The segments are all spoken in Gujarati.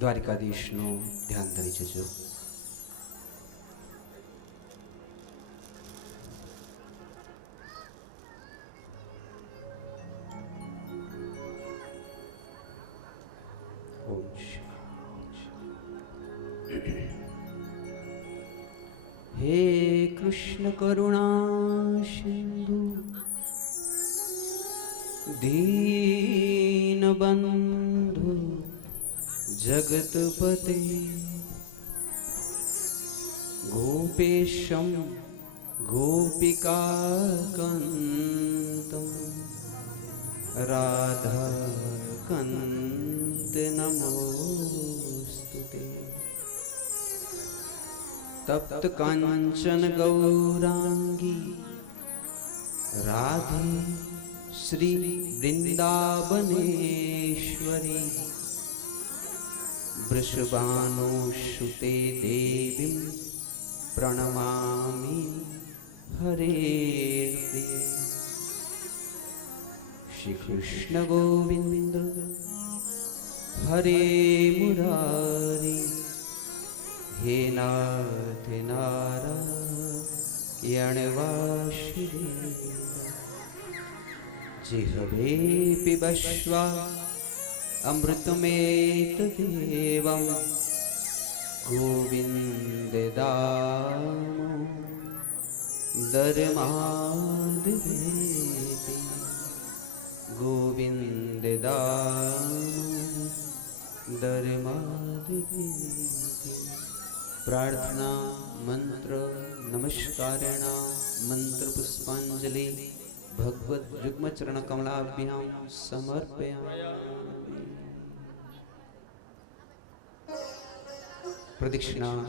દ્વારિકાધીશનું ધ્યાન ધરી જજો. હે કૃષ્ણ કરુણા સિંધુ દીનબંધુ જગતપતે ગોપેશમ ગોપિકાકંતમ રાધાકંત નમોસ્તુતે. તપ્ત કાંચન ગૌરાંગી રાધે શ્રી વૃંદાવનેશ્વરી વૃષભાનુસુતે દેવીમ પ્રણમામિ હરે પ્રિય. શ્રી કૃષ્ણ ગોવિંદ હરે મુરારી હે નાથ નારાયણ વાસુદેવ. જીહવે પિબશ્વા અમૃતમેતદેવં ગોવિંદ દામોદરમાદવેતિ. ગોવિંદ દામોદરમાદવેતિ. પ્રાર્થના મંત્ર નમસ્કારેણ મંત્ર પુષ્પાંજલિ ભગવદ યુગ્મ ચરણ કમલાભ્યામ સમર્પયામિ. પ્રદક્ષિણા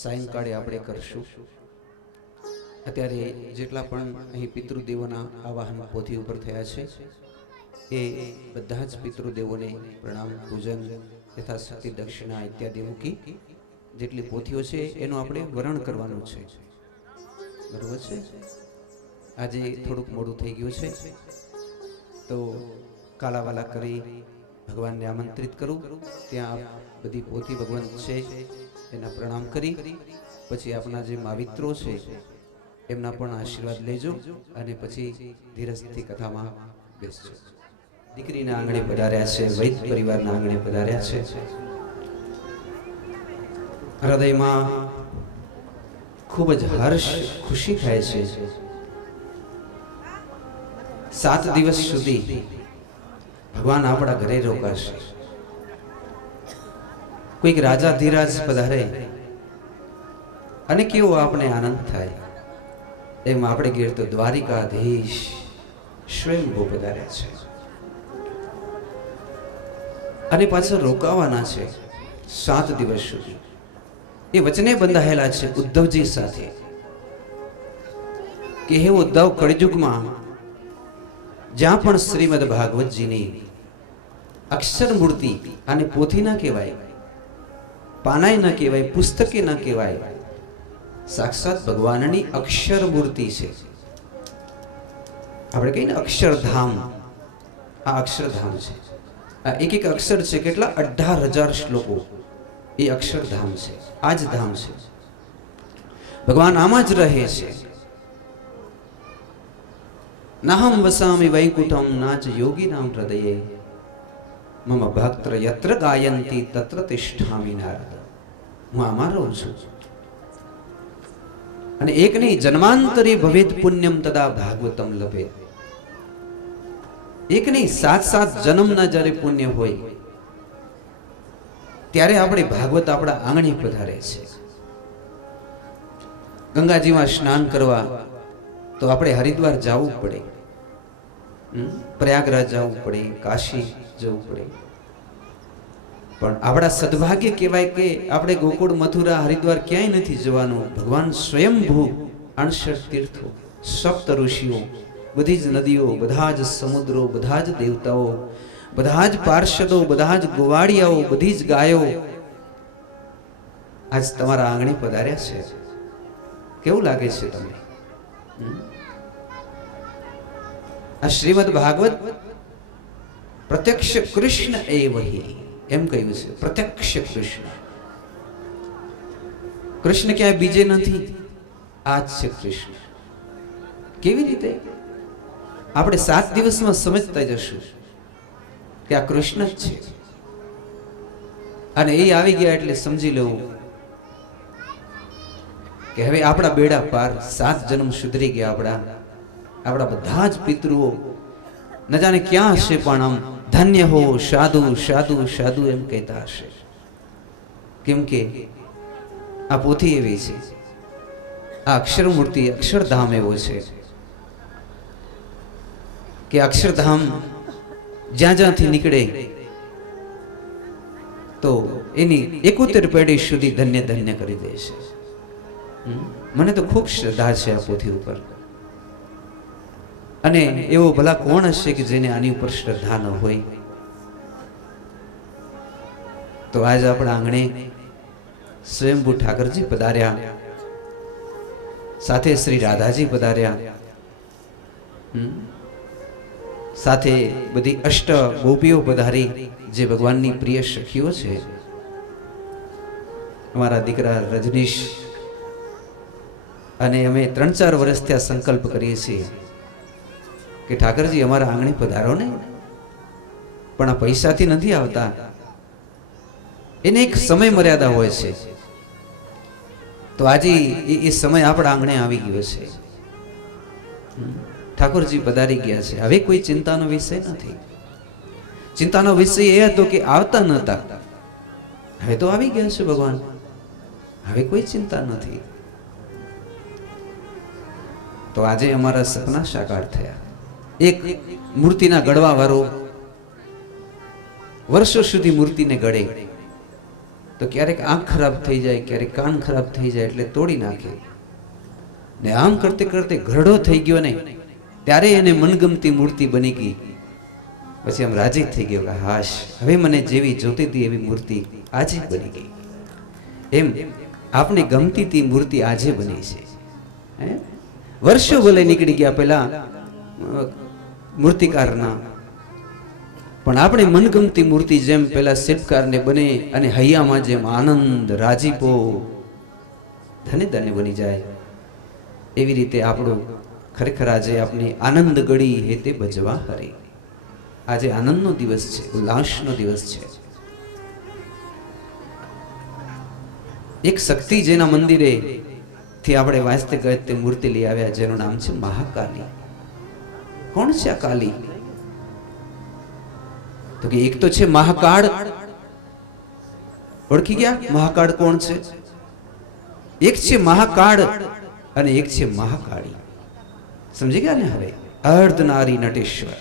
સાયંકાળે આપણે કરશું. અત્યારે જેટલા પણ અહીં પિતૃદેવોના આવાહન પોથી ઉપર થયા છે એ બધા જ પિતૃદેવોને પ્રણામ પૂજન યથાશક્તિ દક્ષિણા ઇત્યાદિ મૂકી જેટલી પોથીઓ છે એનું આપણે વરણ કરવાનું છે. બરોબર છે. આજે થોડુંક મોડું થઈ ગયું છે તો કાલાવાલા કરી ભગવાનને આમંત્રિત કરું. ત્યાં બધી પોથી ભગવાન છે એના પ્રણામ કરી પછી આપણા જે માવિત્રો છે એમના પણ આશીર્વાદ લેજો અને પછી ધીરજથી કથામાં બેસજો. દીકરીના આંગણે પધાર્યા છે, વૈદ પરિવારના આંગણે પધાર્યા છે. હૃદયમાં ખૂબ જ હર્ષ ખુશી થાય છે. 7 દિવસ સુધી ભગવાન આપણા ઘરે રોકાશે. કોઈક રાજા ધીરાજ પધારે અને કેવો આપણે આનંદ થાય એમ આપણે ગીર તો દ્વારિકાધીશ સ્વયંભૂ પધાર્યા છે અને પાછળ રોકાવાના છે 7 દિવસ સુધી. એ વચને બંધાયેલા છે ઉદ્ધવજી સાથે કે હે ઉદ્ધવ, કળિયુગમાં જ્યાં પણ શ્રીમદ ભાગવતજીની અક્ષર મૂર્તિ, અને પોથી ના કહેવાય, પાનાય ન કહેવાય, પુસ્તકે ન કહેવાય, સાક્ષાત ભગવાનની અક્ષર મૂર્તિ છે. આપણે કહીએ ને અક્ષરધામ, આ અક્ષરધામ છે. આ એક એક અક્ષર છે કેટલા 18,000 શ્લોકો એ અક્ષરધામ છે. આ જ ધામ છે. ભગવાન આમાં જ રહે છે. નાહમ વસામિ વૈકુંઠમ નાચ યોગીનામ હૃદયે મમ ભક્ત્ર યત્ર ગાયંતી તત્ર તિષ્ઠામિ નારદ. હું આમાં રહું છું. અને એક નહીં, જન્માંતરે ભવેત પુણ્યમ તદા ભાગવતમ લભેત. એક નહીં, 7 જન્મના જ્યારે પુણ્ય હોય ત્યારે આપણે ભાગવત આપણા આંગણે પધારે છે. ગંગાજીમાં સ્નાન કરવા તો આપણે હરિદ્વાર જવું પડે, પ્રયાગરાજ જવું પડે, કાશી જવું પડે. પણ આપણા સદભાગ્ય કહેવાય કે આપણે ગોકુળ, મથુરા, હરિદ્વાર ક્યાંય નથી જવાનું. ભગવાન સ્વયંભૂ 68 તીર્થો, 7 ઋષિઓ, બધી જ નદીઓ, બધા જ સમુદ્રો, બધા જ દેવતાઓ, બધા જ પાર્ષદો, બધા જ ગોવાળિયાઓ, બધી જ ગાયો આજ તમારા આંગણે પધાર્યા છે. કેવું લાગે છે તમને? આ શ્રીમદ ભાગવત પ્રત્યક્ષ કૃષ્ણ એવહિ એમ કહ્યું છે. પ્રત્યક્ષ કૃષ્ણ. કૃષ્ણ ક્યાંય બીજે નથી, આ જ છે કૃષ્ણ. કેવી રીતે? આપણે 7 દિવસમાં સમજતા જશું કે આ કૃષ્ણ જ છે. અને એ આવી ગયા એટલે સમજી લેવું કે હવે આપણા બેડા પાર, 7 જન્મ સુધરી ગયા. આપણા બધા જ પિતૃઓ ન જાણે ક્યાં હશે, પણ આમ ધન્ય હો, સાધુ સાધુ સાધુ એમ કહેતા હશે. કેમ કે આ પોથી એવી છે, આ અક્ષર મૂર્તિ, અક્ષરધામ એવો છે કે અક્ષરધામ જ્યાં જ્યાંથી નીકળે તો એની 71 પેઢી સુધી ધન્ય ધન્ય કરી દે છે. મને તો ખૂબ શ્રદ્ધા છે આ પોથી ઉપર. અને એવો ભલા કોણ હશે કે જેને આની ઉપર શ્રદ્ધા ન હોય? તો આજ આપણા આંગણે સ્વયંભૂ ઠાકરજી પધાર્યા, સાથે શ્રી રાધાજી પધાર્યા, સાથે બધી અષ્ટ ગોપીઓ પધારી, જે ભગવાનની પ્રિય સખીઓ છે. અમારા દીકરા રજનીશ અને અમે 3-4 વર્ષથી આ સંકલ્પ કરીએ છીએ કે ઠાકરજી અમારા આંગણે પધારો ને, પણ આ પૈસાથી નથી આવતા. એને એક સમય મર્યાદા હોય છે. તો આજે એ સમય આપણા આંગણે આવી ગયો છે. ઠાકોરજી પધારી ગયા છે. હવે કોઈ ચિંતાનો વિષય નથી. ચિંતાનો વિષય એ હતો કે આવતા નહોતા, હવે તો આવી ગયા છે ભગવાન. હવે કોઈ ચિંતા નથી. તો આજે અમારા સપના સાકાર થયા. એક મૂર્તિના ગળવા વાળો વર્ષો સુધી મૂર્તિને ગળે, તો ક્યારેક આંખ ખરાબ થઈ જાય, ક્યારેક કાન ખરાબ થઈ જાય એટલે તોડી નાખે. ને આમ કરતે કરતે ઘરડો થઈ ગયો ને, ત્યારે એને મનગમતી મૂર્તિ બની ગઈ. પછી આમ રાજી થઈ ગયો કે હાશ, હવે મને જેવી જોતી હતી એવી મૂર્તિ આજે બની ગઈ. એમ આપણે ગમતી હતી મૂર્તિ આજે બની છે. વર્ષો ભલે નીકળી ગયા પેલા મૂર્તિકારના, પણ આપણે મનગમતી મૂર્તિ જેમ પેલા શિલ્પકારને બને અને હૈયામાં જેમ આનંદ, રાજીપો, ધન્ય ધન્ય બની જાય, એવી રીતે આપણું ખરેખર આજે આપણી આનંદ ગળી હેતે ભજવા હરી. આજે આનંદનો દિવસ છે, ઉલ્લાસનો દિવસ છે. એક શક્તિ જેના મંદિરે થી આપણે વાંચતે ગયતે મૂર્તિ લઈ આવ્યા, જેનું નામ છે મહાકાલી. કોણ છે આ કાલી? તો કે એક તો છે મહાકાળ. ઓળખી ગયા મહાકાળ કોણ છે? એક છે મહાકાળ અને એક છે મહાકાળી. સમજી ગયા ને? હવે અર્ધનારી નટેશ્વર,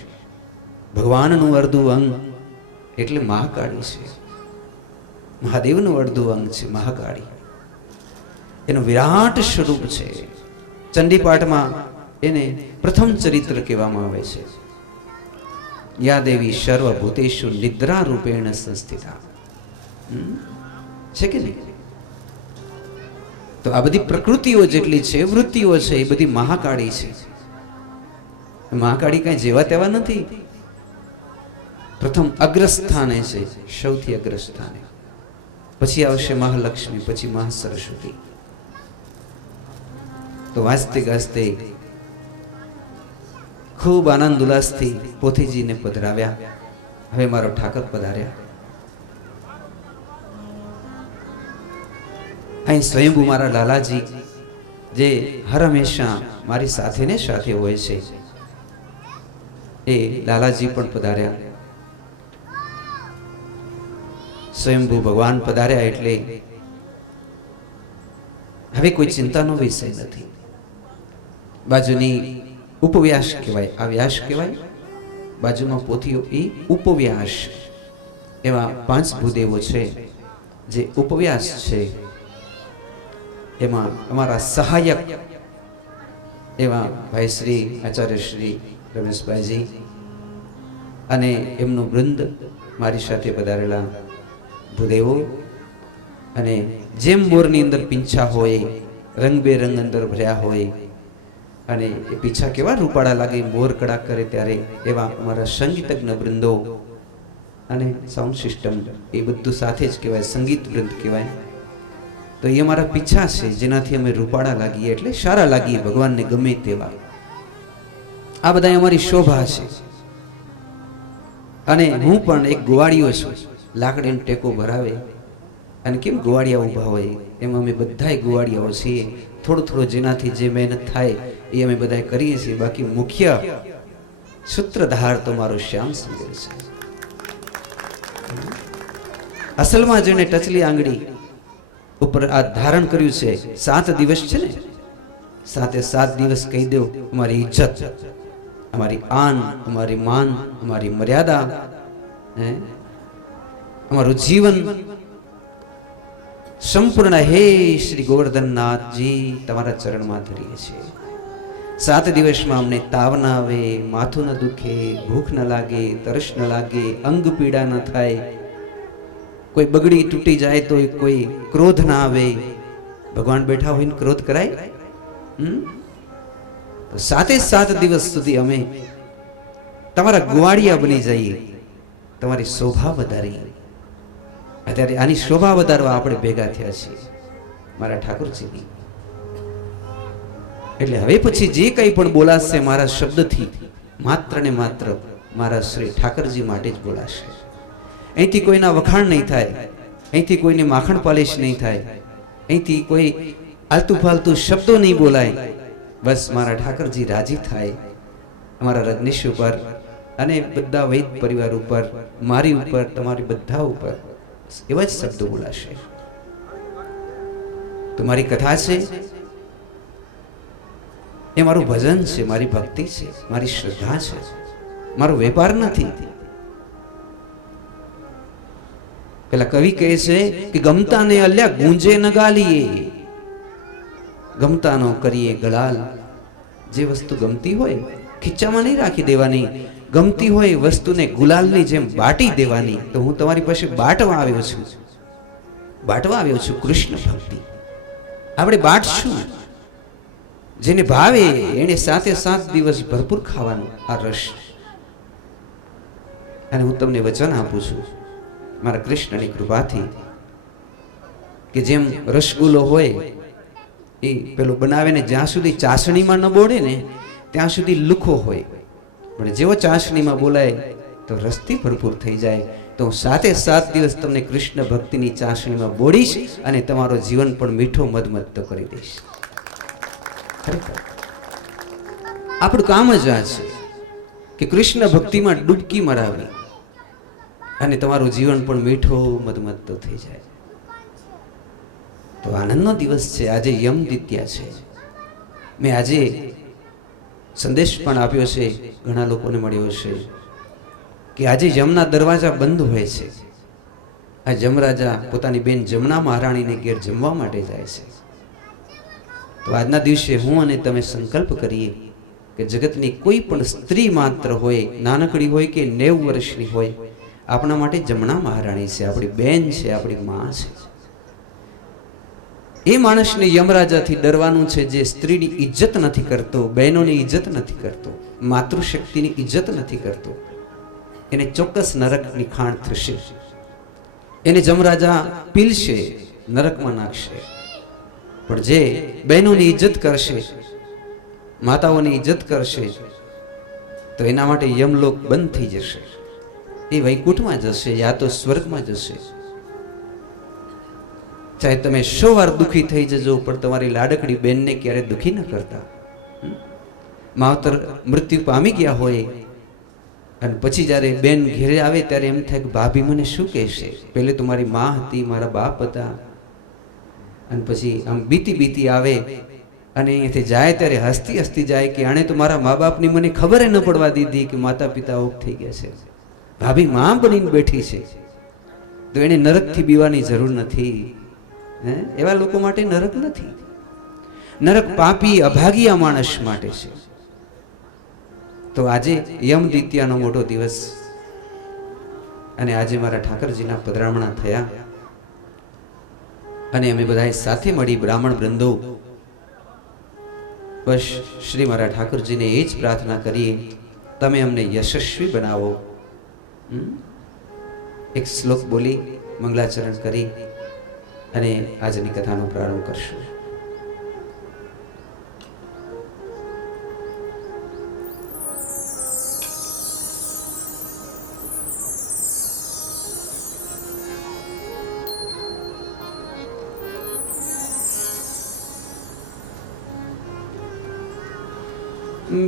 ભગવાનનું અડધું અંગ એટલે મહાકાળી છે. મહાદેવનું અડધું અંગ છે મહાકાળી. એનું વિરાટ સ્વરૂપ છે. ચંડીપાઠમાં એને પ્રથમ ચરિત્ર કહેવામાં આવે છે. યા દેવી સર્વભૂતેષુ નિદ્રા રૂપેણ સંસ્થિતા. છે કે નહીં? તો આ બધી પ્રકૃતિઓ જેટલી છે, વૃત્તિઓ છે, એ બધી મહાકાળી છે. મહાકાળી કઈ જેવા તેવા નથી. પ્રથમ અગ્રસ્થાને છે, સૌથી અગ્રસ્થાને. પછી આવશે મહાલક્ષ્મી, પછી મહાસરસ્વતી. તો વાંચતે ગાજતે ખૂબ આનંદ ઉલ્લાસથી પોથીજીને પધરાવ્યા. હવે મારો ઠાકર પધાર્યા. અહીં સ્વયંભૂ મારા લાલાજી, જે હર હંમેશા મારી સાથે ને સાથે હોય છે, એ લાલાજી પણ પધાર્યા. સ્વયંભૂ ભગવાન પધાર્યા એટલે હવે કોઈ ચિંતાનો વિષય નથી. બાજુની ઉપવ્યાસ કહેવાય, આ વ્યાસ કહેવાય. બાજુમાં પોથીઓ એ ઉપવ્યાસ. એવા 5 ભૂદેવો છે જે ઉપવ્યાસ છે. એમાં અમારા સહાયક એવા ભાઈ શ્રી આચાર્ય શ્રી રમેશભાઈજી અને એમનું વૃંદ, મારી સાથે પધારેલા ભૂદેવો, અને જેમ મોરની અંદર પીંછા હોય, રંગબેરંગ અંદર ભર્યા હોય અને એ પીછા કેવા રૂપાળા લાગે, મોર કડાક કરે ત્યારે એવા અમારા સંગીતજ્ઞ વૃંદો અને સાઉન્ડ સિસ્ટમ એ બધું સાથે જ કહેવાય, સંગીત વૃંદ કહેવાય. તો એ અમારા પીછા છે જેનાથી અમે રૂપાળા લાગીએ, એટલે સારા લાગીએ ભગવાનને ગમે તેવા. આ બધા અમારી શોભા છે. અને હું પણ એક ગોવાળીઓ છું. લાકડીનો ટેકો ભરાવે અને કેમ ગોવાળિયા ઊભા હોય એમ અમે બધાય ગોવાળિયાઓ છીએ. થોડું થોડું જેનાથી જે મહેનત થાય એ અમે બધા કરીએ છીએ. બાકી મુખ્ય સૂત્રધાર તો મારો શ્યામ સુંદર છે. અસલમાં જેને ટચલી આંગળી ઉપર આ ધારણ કર્યું છે, 7 દિવસ છે ને, 7 દિવસ કહી દો અમારી ઇજ્જત, અમારી આન, અમારી માન, અમારી મર્યાદા, અમારું જીવન સંપૂર્ણ હે શ્રી ગોવર્ધનનાથજી તમારા ચરણમાં ધરીએ છીએ. 7 દિવસમાં અમને તાવ ના આવે, માથું ન દુખે, ભૂખ ન લાગે, તરસ ન લાગે, અંગ પીડા ન થાય, કોઈ બગડી તૂટી જાય તો કોઈ ક્રોધ ના આવે. ભગવાન બેઠા હોય ને ક્રોધ કરાય? 7 દિવસ સુધી અમે તમારા ગોવાળિયા બની જઈએ, તમારી શોભા વધારીએ. અત્યારે આની શોભા વધારવા આપણે ભેગા થયા છીએ મારા ઠાકોરજીની. એટલે હવે પછી જે કંઈ પણ બોલાશે મારા શબ્દથી માત્ર ને માત્ર મારા શ્રી ઠાકરજી માટે જ બોલાશે. અહીંથી કોઈના વખાણ નહીં થાય, અહીંથી કોઈને માખણ પાલિશ નહીં થાય, અહીંથી કોઈ આલતુ ફાલતુ શબ્દો નહીં બોલાય. બસ મારા ઠાકરજી રાજી થાય અમારા રજનીશ ઉપર અને બધા વૈદ પરિવાર ઉપર, મારી ઉપર, તમારી બધા ઉપર એવા જ શબ્દો બોલાશે. તો મારી કથા છે, એ મારું ભજન છે, મારી ભક્તિ છે, મારી શ્રદ્ધા છે, મારો વેપાર નથી. પેલા કવિ કહે છે કે ગમતા ને અલ્યા ગુંજે ન ગાલીએ, ગમતા નો કરીએ ગળાલ. જે વસ્તુ ગમતી હોય ખીચામાં નહીં રાખી દેવાની, ગમતી હોય વસ્તુને ગુલાલની જેમ બાટી દેવાની. તો હું તમારી પાસે બાટવા આવ્યો છું, બાટવા આવ્યો છું કૃષ્ણ ભક્તિ. આપણે બાટશું, જેને ભાવે એને 7 દિવસ ભરપૂર ખાવાનું આ રસ. અને હું તમને વચન આપું છું મારા કૃષ્ણની કૃપાથી કે જેમ રસગુલ્લો હોય એ પેલો બનાવે ને જ્યાં સુધી ચાસણીમાં ન બોળે ને ત્યાં સુધી લુખો હોય, પણ જેવો ચાસણીમાં બોલાય તો રસથી ભરપૂર થઈ જાય. તો હું 7 દિવસ તમને કૃષ્ણ ભક્તિની ચાસણીમાં બોડીશ અને તમારો જીવન પણ મીઠો મધમત્તો કરી દઈશ. આપણું કામ જ આ છે કે કૃષ્ણ ભક્તિમાં ડૂબકી મરાવી અને તમારું જીવન પણ મીઠો મધમત્તો થઈ જાય. તો આનંદનો દિવસ છે. આજે યમ દ્વિતીયા છે. મેં આજે સંદેશ પણ આપ્યો છે, ઘણા લોકોને મળ્યો છે કે આજે યમના દરવાજા બંધ હોય છે. આ જમરાજા પોતાની બેન જમના મહારાણીને ઘેર જમવા માટે જાય છે. તો આજના દિવસે હું અને તમે સંકલ્પ કરીએ કે જગતની કોઈ પણ સ્ત્રી માત્ર હોય, નાનકડી હોય કે 90 વર્ષની હોય, આપણા માટે જમના મહારાણી છે, આપણી બેન છે, આપણી માં છે. એ માણસને યમરાજાથી ડરવાનું છે જે સ્ત્રીની ઇજ્જત નથી કરતો, બહેનોની ઇજ્જત નથી કરતો, માતૃશક્તિની ઇજ્જત નથી કરતો. એને ચોક્કસ નરકની ખાણ થશે. એને જમરાજા પીલશે, નરકમાં નાખશે. પણ જે બહેનોની ઇજ્જત કરશે, માતાઓની ઇજ્જત કરશે, તો એના માટે યમલોક બંધ થઈ જશે. એ વૈકુંઠમાં જશે યા તો સ્વર્ગમાં જશે. ચાહે તમે 100 વાર દુઃખી થઈ જજો પણ તમારી લાડકડી બેનને ક્યારે દુઃખી ન કરતા. માવતર મૃત્યુ પામી ગયા હોય અને પછી જ્યારે બેન ઘેરે આવે ત્યારે એમ થાય કે ભાભી મને શું કહેશે. પહેલે તો મારી મા હતી, મારા બાપ હતા, અને પછી આમ બીતી બીતી આવે અને અહીંયાથી જાય ત્યારે હસતી હસતી જાય કે આણે તો મારા મા બાપની મને ખબર ન પડવા દીધી કે માતા પિતા ઓફ થઈ ગયા છે. ભાભી મા બનીને બેઠી છે, તો એને નરકથી બીવાની જરૂર નથી. એવા લોકો માટે નરક નથી. નરક પાપી અભાગીયા માણસ માટે છે. તો આજે યમ દ્વિતીયાનો મોટો દિવસ અને આજે મારા ઠાકરજીના પધરામણા થયા અને અમે બધાએ સાથે મળી બ્રાહ્મણ વૃંદો बस श्री मारा ठाकुर जी ने ये ज प्रार्थना करी, तमे अमने यशस्वी बनावो। एक श्लोक बोली मंगलाचरण करी अने आजनी कथानो प्रारंभ करशुं।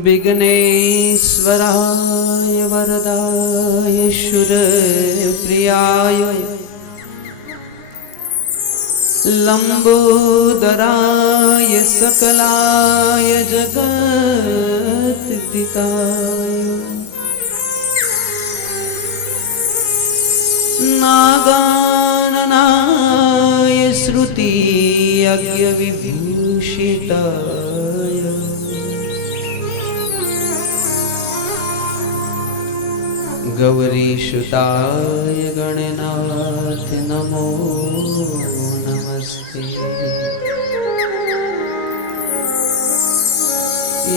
विघ्नेश्वराय वरदाय शूरप्रियाय लंबोदराय सकलाय जगत्तिकाय नागाननाय श्रुति यज्ञ विभूषिताय गौरीसुताय गणनाथ नमो नमस्ते।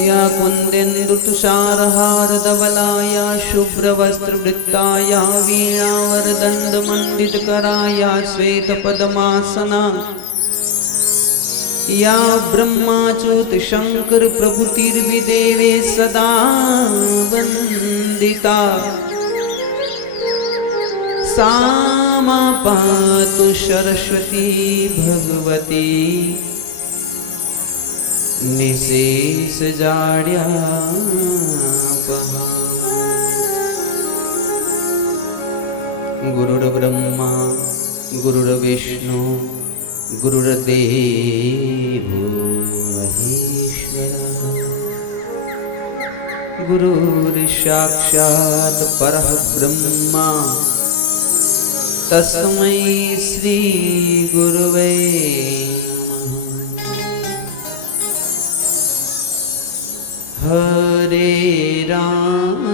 या कुन्देन्दुतुषारहारधवलाय शुभ्रवस्त्रवृत्ताय वीणावरदण्डमण्डितकराय श्वेतपद्मासना या ब्रह्माच्युतशङ्कर प्रभुतिर्विदेवे सदा वन्दिता सा मा पातु सरस्वती भगवती निशेषजाड्यापहा। गुरुर्ब्रह्मा गुरुर्विष्णु गुरुर्देवो महेश्वरः गुरुर्साक्षात् परः ब्रह्मा तस्मै श्री गुरुवे नमः। हरे राम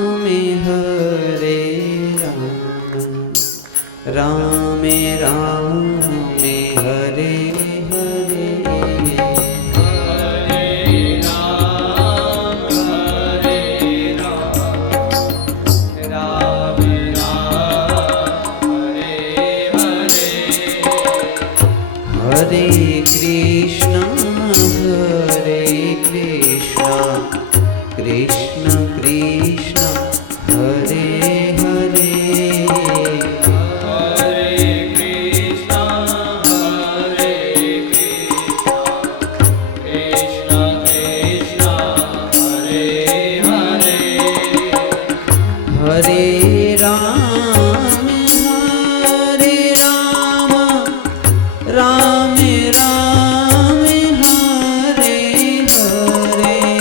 राम राम हरे हरे हरे कृष्ण कृष्ण कृष्ण हरे हरे हरे राम राम राम हरे हरे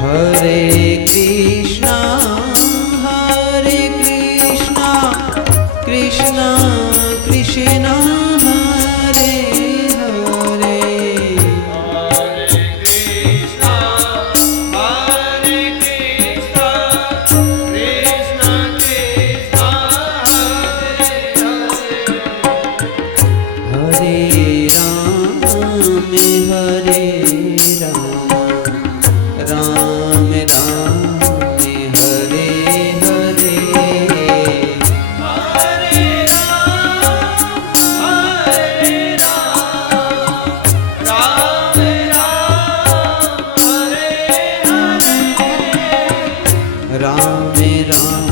हरे कृष्णा कृष्ण कृष्ण हरे हरे हरे राम राम राम हरे हरे राम राम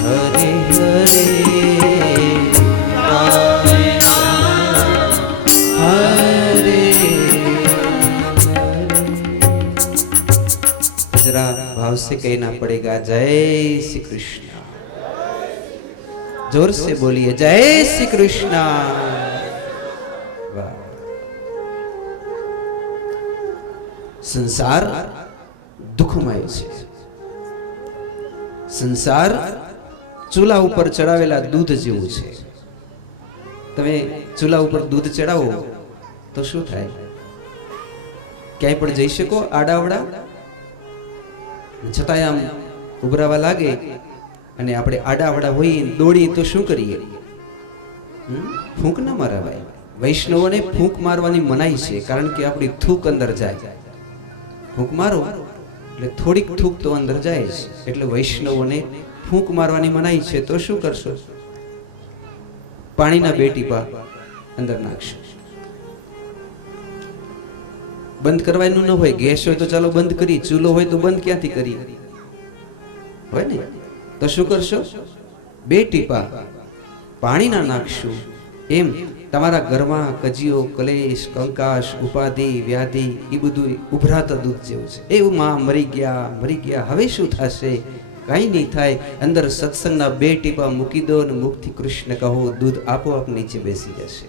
हरे हरे राम राम हरे हरे। जरा भाव से कहना पड़ेगा जय श्री कृष्ण। जोर से बोलिए जय श्री कृष्ण। वाह। संसार दुखमय છે। संसार चूल्हा ऊपर चढ़ावेला दूध जेवुं છે। તમે ચૂલા ઉપર दूध ચડાવો તો શું થાય? ક્યાંય પણ જઈ શકો આડાવડા? છતાંય આમ ઉભરાવા લાગે અને આપણે આડાવડા હોઈએ દોડીએ તો શું કરીએ? ફૂંક ના મારવાય. વૈષ્ણવોને ફૂંક મારવાની મનાઈ છે, કારણ કે આપણી થૂક અંદર જાય. ફૂંક મારો એટલે થોડીક થૂક તો અંદર જાય છે, એટલે વૈષ્ણવોને ફૂંક મારવાની મનાઈ છે. તો શું કરશો? પાણીના 2 ટીપા અંદર નાખશો. બંધ કરવાનું ન હોય, ગેસ હોય તો ચાલો બંધ કરી, ચૂલો હોય તો બંધ ક્યાંથી કરી હોય ને? તો શું કરશો? 2 ટીપા પાણીના નાખશું. એમ તમારા ઘરમાં કજીઓ, કલેશ, કંકાશ, ઉપાધિ, વ્યાધિ એ બધું ઉભરાતા દૂધ જેવું છે. એવું માં મરી ગયા, હવે શું થશે? કાંઈ નહીં થાય. અંદર સત્સંગના 2 ટીપા મૂકી દો અને મુખથી કૃષ્ણ કહો, દૂધ આપોઆપ નીચે બેસી જશે.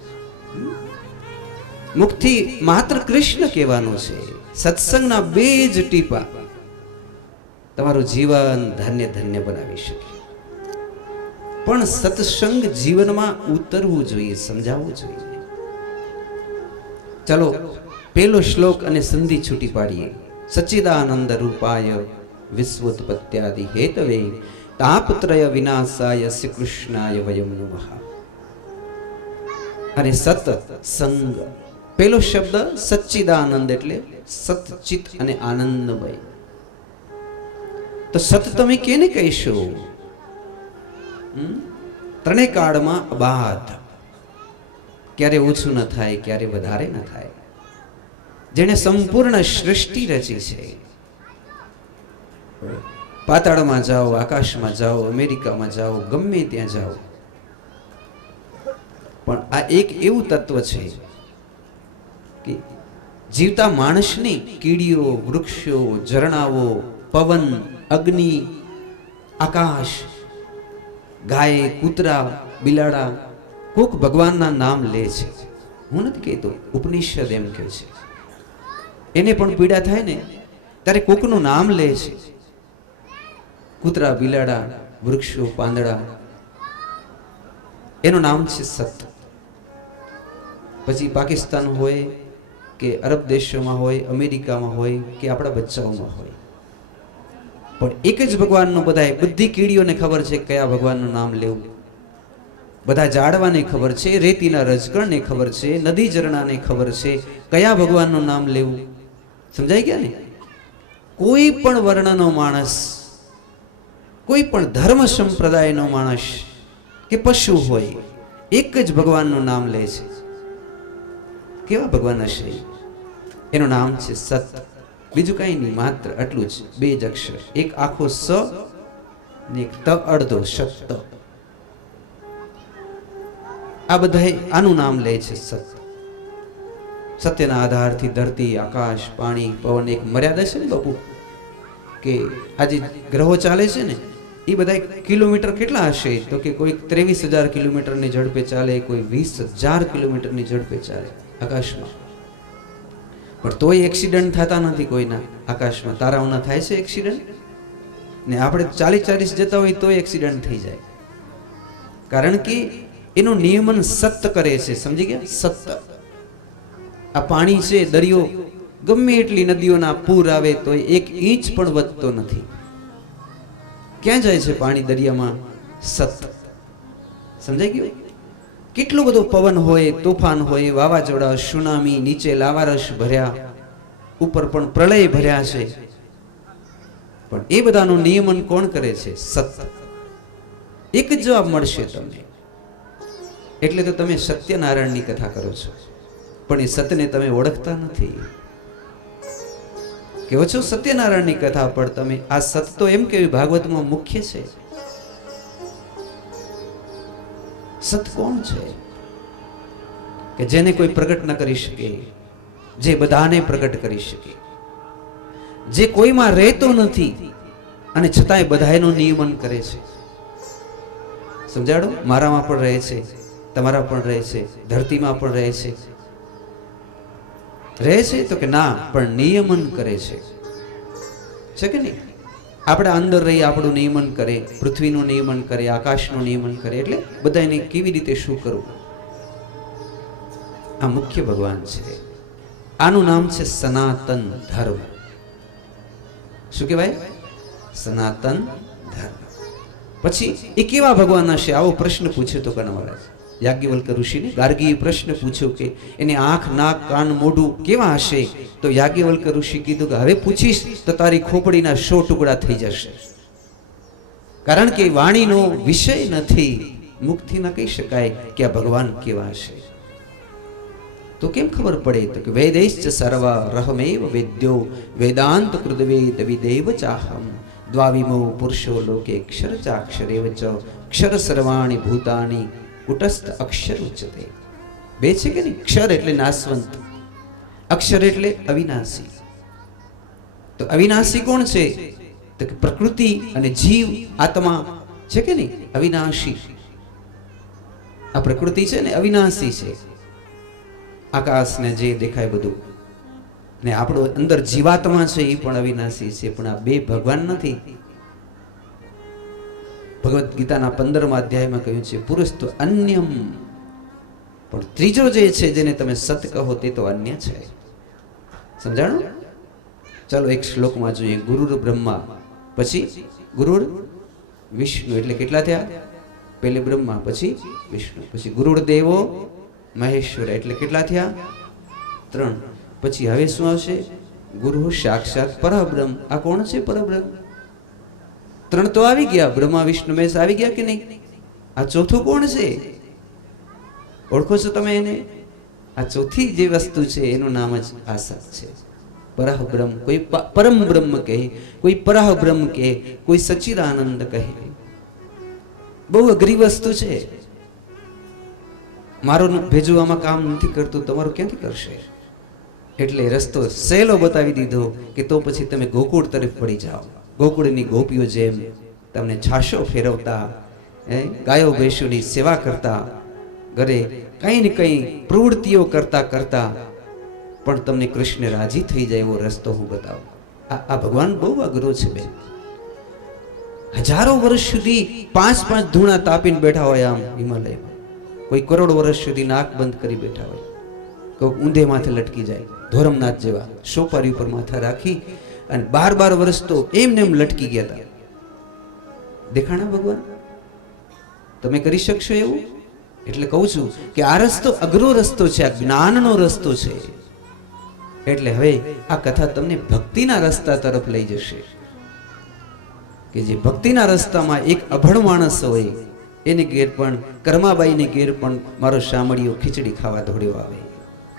મુખથી માત્ર કૃષ્ણ કહેવાનું છે. સત્સંગના 2 જ ટીપા તમારું જીવન ધન્ય ધન્ય બનાવી શકે. પણ સત્સંગ જીવનમાં ઉતરવું જોઈએ, સમજાવવું જોઈએ. ચાલો પહેલો શ્લોક અને સંધિ છૂટી પાડીએ. સચ્ચિદાનંદ રૂપાય વિશ્વોત્પત્યાદિ હેતવે તાપત્રય વિનાશાય શ્રી કૃષ્ણાય વયમ નમઃ. અને સત સંગ, પહેલો શબ્દ સચ્ચિદાનંદ એટલે સતચિત અને આનંદમય. તો સત તમે કેને કહીશો? ત્રણેય કાળમાં અબાધ, ક્યારે ઓછું ન થાય, ક્યારે વધારે ન થાય. જેણે સંપૂર્ણ સૃષ્ટિ રચી છે. પાતાળમાં જાઓ, આકાશમાં જાઓ, અમેરિકામાં જાઓ, ગમે ત્યાં જાઓ, પણ આ એક એવું તત્વ છે કે જીવતા માણસની કીડીઓ, વૃક્ષો, ઝરણાઓ, પવન, અગ્નિ, આકાશ, ગાય, કૂતરા, બિલાડા કોક ભગવાનના નામ લે છે. હું નથી કહેતો, ઉપનિષદ એમ કહે છે. એને પણ પીડા થાય ને ત્યારે કોકનું નામ લે છે. કૂતરા, બિલાડા, વૃક્ષો, પાંદડા, એનું નામ છે સત. પછી પાકિસ્તાન હોય કે અરબ દેશોમાં હોય, અમેરિકામાં હોય કે આપણા બચ્ચાઓમાં હોય, પણ એક જ ભગવાનનું બધી કીડીઓને ખબર છે કયા ભગવાનનું નામ લેવું. બધા ઝાડવાને ખબર છે, રેતીના રજકણને ખબર છે, નદી ઝરણાને ખબર છે કયા ભગવાનનું નામ લેવું. સમજાઈ ગયા ને? કોઈ પણ વર્ણનો માણસ, કોઈ પણ ધર્મ સંપ્રદાયનો માણસ કે પશુ હોય, એક જ ભગવાનનું નામ લે છે. કેવા ભગવાન હશે? એનું નામ છે સત. બીજું કઈ નહીં, માત્ર આટલું જ, 2 જ અક્ષર, એક આખો સ ને એક ત અડધો, સત. આ બધા આનું નામ લે છે સત. સત્યના આધારથી ધરતી, આકાશ, પાણી, પવન, એક મર્યાદા છે ને બાપુ, કે આજે ગ્રહો ચાલે છે ને એ બધા કિલોમીટર કેટલા હશે? તો કે કોઈ 23,000 કિલોમીટરની ઝડપે ચાલે, કોઈ 20,000 કિલોમીટરની ઝડપે ચાલે આકાશમાં. પણ તોય એક્સિડન્ટ થતા નથી કોઈના આકાશમાં. તારાઓના થાય છે એક્સિડન્ટ ને આપણે 40-40 જતા હોય તોય એક્સિડન્ટ થઈ જાય. કારણ કે એનું નિયમન સત કરે છે. સમજી ગયા? સત. આ પાણી છે, દરિયો, ગમે એટલી નદીઓના પૂર આવે તો 1 ઇંચ પણ વધતો નથી. ક્યાં જાય છે પાણી? દરિયામાં. સત. સમજાઈ ગયું? કેટલો બધો પવન હોય, તોફાન હોય, વાવાઝોડા, સુનામી, નીચે લાવારસ ભર્યા, ઉપર પણ પ્રલય ભર્યા છે, પણ એ બધાનું નિયમન કોણ કરે છે? સત. એક જ જવાબ મળશે તમને. એટલે તો તમે સત્યનારાયણની કથા કરો છો, પણ એ સતને તમે ઓળખતા નથી. કહો છો સત્યનારાયણની કથા, પણ તમે આ સત તો એમ કે ભાગવતમાં મુખ્ય છે. સત કોણ છે? કે જેને કોઈ પ્રગટ ન કરી શકે, જે બધાને પ્રગટ કરી શકે, જે કોઈમાં રહેતો નથી અને છતાંય બધાયનું નિયમન કરે છે. સમજાડો? મારામાં પણ રહે છે, તમારા પણ રહે છે, ધરતીમાં પણ રહે છે. રહે છે તો કે ના, પણ નિયમન કરે છે કે નહીં? આપણે અંદર રહી આપણું નિયમન કરે, પૃથ્વીનું નિયમન કરે, આકાશનું નિયમન કરે. એટલે બધાને કેવી રીતે શું કરવું, આ મુખ્ય ભગવાન છે. આનું નામ છે સનાતન ધર્મ. શું કહેવાય? સનાતન ધર્મ. પછી એ કેવા ભગવાન હશે? આવો પ્રશ્ન પૂછ્યો તો કનક મહારાજ યાજ્ઞવલ્ક ઋષિને. ગાર્ગીએ પ્રશ્ન પૂછ્યો કે એની આંખ, નાક, કાન, મોઢું કેવા હશે? તો યાજ્ઞવલ્ક ઋષિ કીધું કે હવે પૂછીશ તો તારી ખોપડીના 100 ટુકડા થઈ જશે, કારણ કે વાણીનો વિષય નથી. મુખથી ન કહી શકાય કે આ ભગવાન કેવા હશે. તો કેમ ખબર પડે? તો કે વેદૈશ્ચ સર્વા રહમેવ વેદ્યો વેદાંત કૃદવેદ વિદેવ ચાહમ દ્વાવિમો પુરુષો લોકે અક્ષર ચાક્ષરેવ ચ અક્ષર સર્વાણી ભૂતાની કુટસ્થ અક્ષર ઉચ્ચતે. બે છે કે નહીં? ક્ષર એટલે નાશવંત, અક્ષર એટલે અવિનાશી. તો અવિનાશી કોણ છે? તો કે પ્રકૃતિ અને જીવ આત્મા છે કે નહીં? અવિનાશી. આ પ્રકૃતિ છે ને અવિનાશી છે, આકાશ ને જે દેખાય બધું, ને આપણો અંદર જીવાત્મા છે એ પણ અવિનાશી છે. પણ આ બે ભગવાન નથી. ભગવદ્ ગીતાના 15મા અધ્યાયમાં કહ્યું છે પુરુષ અન્યમ, પણ ત્રીજો જે છે જેને તમે સત કહો તે તો અન્ય છે. સમજાણું? ચાલો એક શ્લોકમાં જોઈએ. ગુરુર બ્રહ્મા, પછી ગુરુર વિષ્ણુ, એટલે કેટલા થયા? પહેલે બ્રહ્મા, પછી વિષ્ણુ, પછી ગુરુર દેવો મહેશ્વર, એટલે કેટલા થયા? 3. પછી હવે શું આવશે? ગુરુ સાક્ષાત પરબ્રહ્મ. આ કોણ છે પરબ્રહ્મ? 3 તો આવી ગયા, બ્રહ્મા વિષ્ણુ મહેશ આવી ગયા કે નહીં? આ ચોથું કોણ છે? ઓળખો છો તમે એને? આ ચોથી જે વસ્તુ છે એનું નામ જ આ સત છે, પરબ્રહ્મ. કોઈ પરમ બ્રહ્મ કહે, કોઈ પરબ્રહ્મ કહે, કોઈ સચ્ચિદાનંદ કહે. બહુ અઘરી વસ્તુ છે. મારો ભેજું આમાં કામ નથી કરતું, તમારું ક્યાંથી કરશે? એટલે રસ્તો સહેલો બતાવી દીધો કે તો પછી તમે ગોકુળ તરફ પડી જાઓ. ગોકુળની ગોપીઓ જેમ તમને છાશો ફેરવતા, ગાયો ભેંસોની સેવા કરતા, ઘરે કંઈ ને કંઈ પ્રવૃત્તિઓ કરતા કરતા પણ તમને કૃષ્ણ રાજી થઈ જાય એવો રસ્તો હું બતાવું. આ ભગવાન બહુ અઘરો છે બેન. હજારો વર્ષ સુધી 5-5 ધૂણા તાપીને બેઠા હોય આમ હિમાલયમાં. કોઈ કરોડ વર્ષ સુધી નાક બંધ કરી બેઠા હોય, કોઈ ઊંધે માથે લટકી જાય, ધોરમનાથ જેવા સોપારી ઉપર માથા રાખી અને 12 વર્ષ તો એમને એમ લટકી ગયા હતા. દેખાણા ભગવાન? તમે કરી શકશો એવું? એટલે કહું છું કે આ રસ્તો અઘરો રસ્તો છે, આ જ્ઞાનનો રસ્તો છે. એટલે હવે આ કથા તમને ભક્તિના રસ્તા તરફ લઈ જશે, કે જે ભક્તિના રસ્તામાં એક અભણ માણસ હોય એની ઘેર પણ, કર્માબાઈની ઘેર પણ મારો શામળિયો ખીચડી ખાવા દોડ્યો આવે.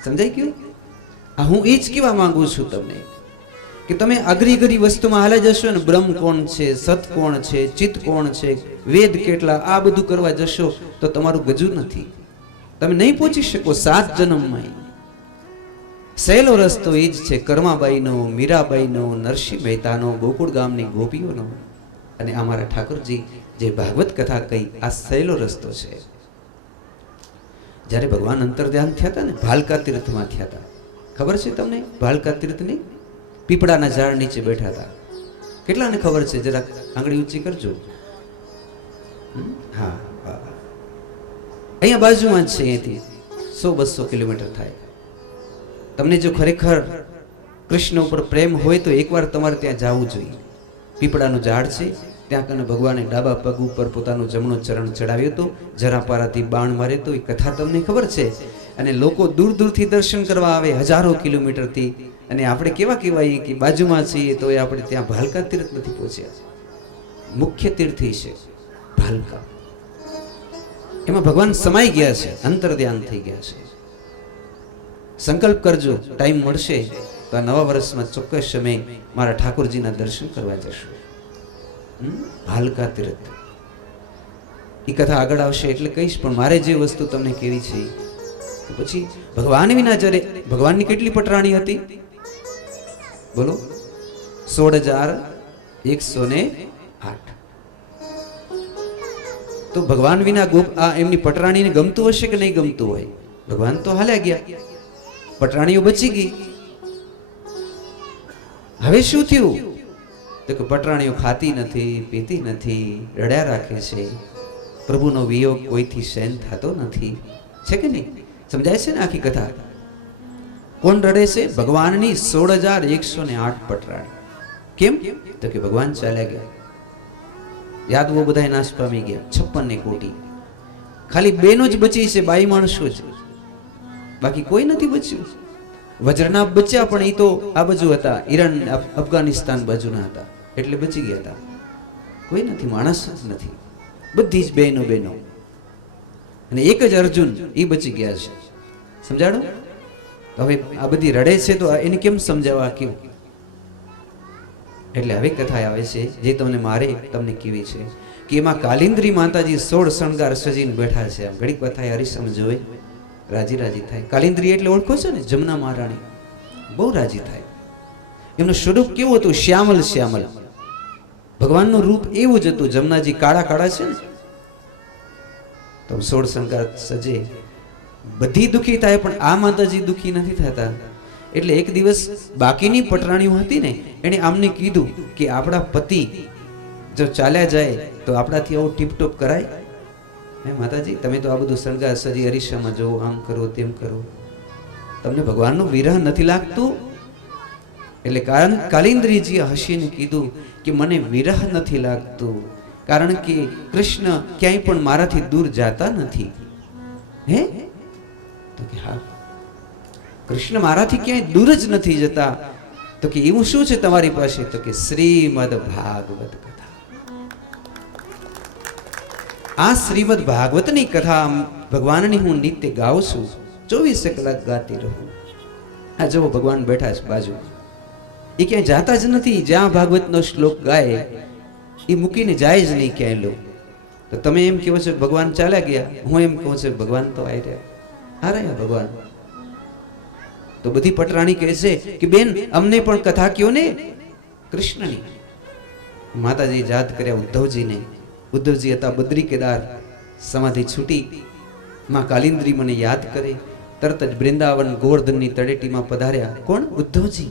સમજાય ગયું? આ હું એ જ કહેવા માંગુ છું તમને, કે તમે અઘરી અઘરી વસ્તુમાં હાલે જશો ને, બ્રહ્મ કોણ છે, સત કોણ છે, ચિત્ત કોણ છે, વેદ કેટલા, આ બધું કરવા જશો તો તમારું ગજુ નથી. તમે નહીં પહોંચી શકો 7 જન્મમાં. સહેલો રસ્તો એ જ છે કર્માબાઈનો, મીરાબાઈનો, નરસિંહ મહેતાનો, ગોકુળ ગામની ગોપીઓનો, અને અમારા ઠાકોરજી જે ભાગવત કથા કહી, આ સહેલો રસ્તો છે. જ્યારે ભગવાન અંતર્ધ્યાન થયા હતા ને, ભાલકા તીર્થમાં થયા હતા. ખબર છે તમને ભાલકા તીર્થની? પીપળાના ઝાડ નીચે બેઠા હતા. કેટલાને ખબર છે? જરાક આંગળી ઊંચી કરજો. હા, અહીંયા બાજુમાં જ છે. અહીંથી 100-200 કિલોમીટર થાય. તમને જો ખરેખર કૃષ્ણ ઉપર પ્રેમ હોય તો એકવાર તમારે ત્યાં જવું જોઈએ. પીપળાનું ઝાડ છે, ત્યાં કને ભગવાને ડાબા પગ ઉપર પોતાનું જમણો ચરણ ચડાવ્યો હતો, જરાપારાથી બાણ મારે તો. એ કથા તમને ખબર છે. અને લોકો દૂર દૂરથી દર્શન કરવા આવે, હજારો કિલોમીટરથી. અને આપણે કેવા કહેવાય કે બાજુમાં છીએ તો એ આપણે ત્યાં ભાલકા તીર્થ નથી પહોંચ્યા. મુખ્ય તીર્થ છે ભાલકા. એમાં ભગવાન સમાઈ ગયા છે, અંતર્ધ્યાન થઈ ગયા છે. સંકલ્પ કરજો, ટાઈમ મળશે તો આ નવા વર્ષમાં ચોક્કસ સમય મારા ઠાકોરજીના દર્શન કરવા જશો. ભાલકા તીર્થ. એ કથા આગળ આવશે એટલે કહીશ, પણ મારે જે વસ્તુ તમને કહેવી છે તો પછી ભગવાન વિના જ્યારે ભગવાનની કેટલી પટરાણી હતી બોલો? 16,108. તો ભગવાન વિના આ એમની પટરાણીને ગમતું હશે કે નહીં ગમતું હોય? ભગવાન તો હાલ્યા ગયા, પટરાણીઓ બચી ગઈ. હવે શું થયું? તો કે પટરાણીઓ ખાતી નથી, પીતી નથી, રડ્યા રાખે છે. પ્રભુનો વિયોગ કોઈથી સહન થતો નથી. છે કે નહીં? સમજાય છે ને આખી કથા? કોણ રડે છે? ભગવાનની 16,108 પટરાણી. કેમ? તો કે ભગવાન ચાલ્યા ગયા, યાદવો બધા નાશ પામી ગયા, 56 કોટી. ખાલી બેનો જ બચી છે, બાઈ માણસો જ, બાકી કોઈ નથી બચ્યું. વજ્રના બચ્યા પણ એ તો આ બાજુ હતા, ઈરાન અફઘાનિસ્તાન બાજુના હતા, એટલે બચી ગયા હતા. કોઈ નથી, માણસ જ નથી, બધી જ બેનો બેનો. અને એક જ અર્જુન, એ બચી ગયા છે. સમજાડો? હવે આ બધી રડે છે તો એને કેમ સમજાવવા કેવું? એટલે હવે કથા આવે છે જે તમને મારે તમને કેવી છે કે એમાં કાલિંદ્રી માતાજી 16 શણગાર સજીને બેઠા છે. આમ ઘડીક કથા હરીસમ જોઈ રાજી રાજી થાય. કાલિંદ્રી એટલે ઓળખો છો ને, જમના મહારાણી, બહુ રાજી થાય. એમનું સ્વરૂપ કેવું હતું? શ્યામલ શ્યામલ. ભગવાનનું રૂપ એવું જ હતું. જમનાજી કાળા કાળા છે ને, તો 16 શણગાર સજે, બધી દુખી થાય, પણ આ માતાજી દુખી નથી થતા. એટલે એક દિવસ બાકીની પટરાણીઓ હતી ને, એને આમને કીધું કે આપણા પતિ જો ચાલ્યા જાય તો આપણાથી આવું ટીપટોપ કરાય? હે માતાજી, તમે તો આ બધું શણગાર સજી અરીસામાં જો, આમ કરો તેમ કરો, તમને ભગવાનનું વિરહ નથી લાગતું? એટલે કાલિંદ્રીજીએ હસીને કીધું કે મને વિરહ નથી લાગતું, કારણ કે કૃષ્ણ ક્યાંય પણ મારાથી દૂર જાતા નથી. હે? તો કે હા, કૃષ્ણ મારાથી ક્યાંય દૂર જ નથી જતા. તો કે એવું શું છે તમારી પાસે? તો કે શ્રીમદ ભાગવત કથા. આ શ્રીમદ ભાગવતની કથા ભગવાનની હું નિત્ય ગાઉં છું, 24 કલાક ગાતી રહું. આ જો ભગવાન બેઠા છે બાજુ, એ ક્યાંય જાતા જ નથી. જ્યાં ભાગવતનો શ્લોક ગાય એ મૂકીને જાય જ નહીં ક્યાંય લો. તો તમે એમ કહો છો ભગવાન ચાલ્યા ગયા, હું એમ કહું છું ભગવાન તો આવી રહ્યા. આ રહ્યા ભગવાન. તો બધી પટરાણી કહે છે કે બેન અમને પણ કથા કયો ને કૃષ્ણની. માતાજી યાદ કર્યા ઉદ્ધવજીને. ઉદ્ધવજી હતા બદ્રી કેદાર, સમાધિ છૂટી. માં કાલિંદ્રી મને યાદ કરે, તરત જ વૃંદાવન ગોવર્ધનની તળેટીમાં પધાર્યા. કોણ? ઉદ્ધવજી.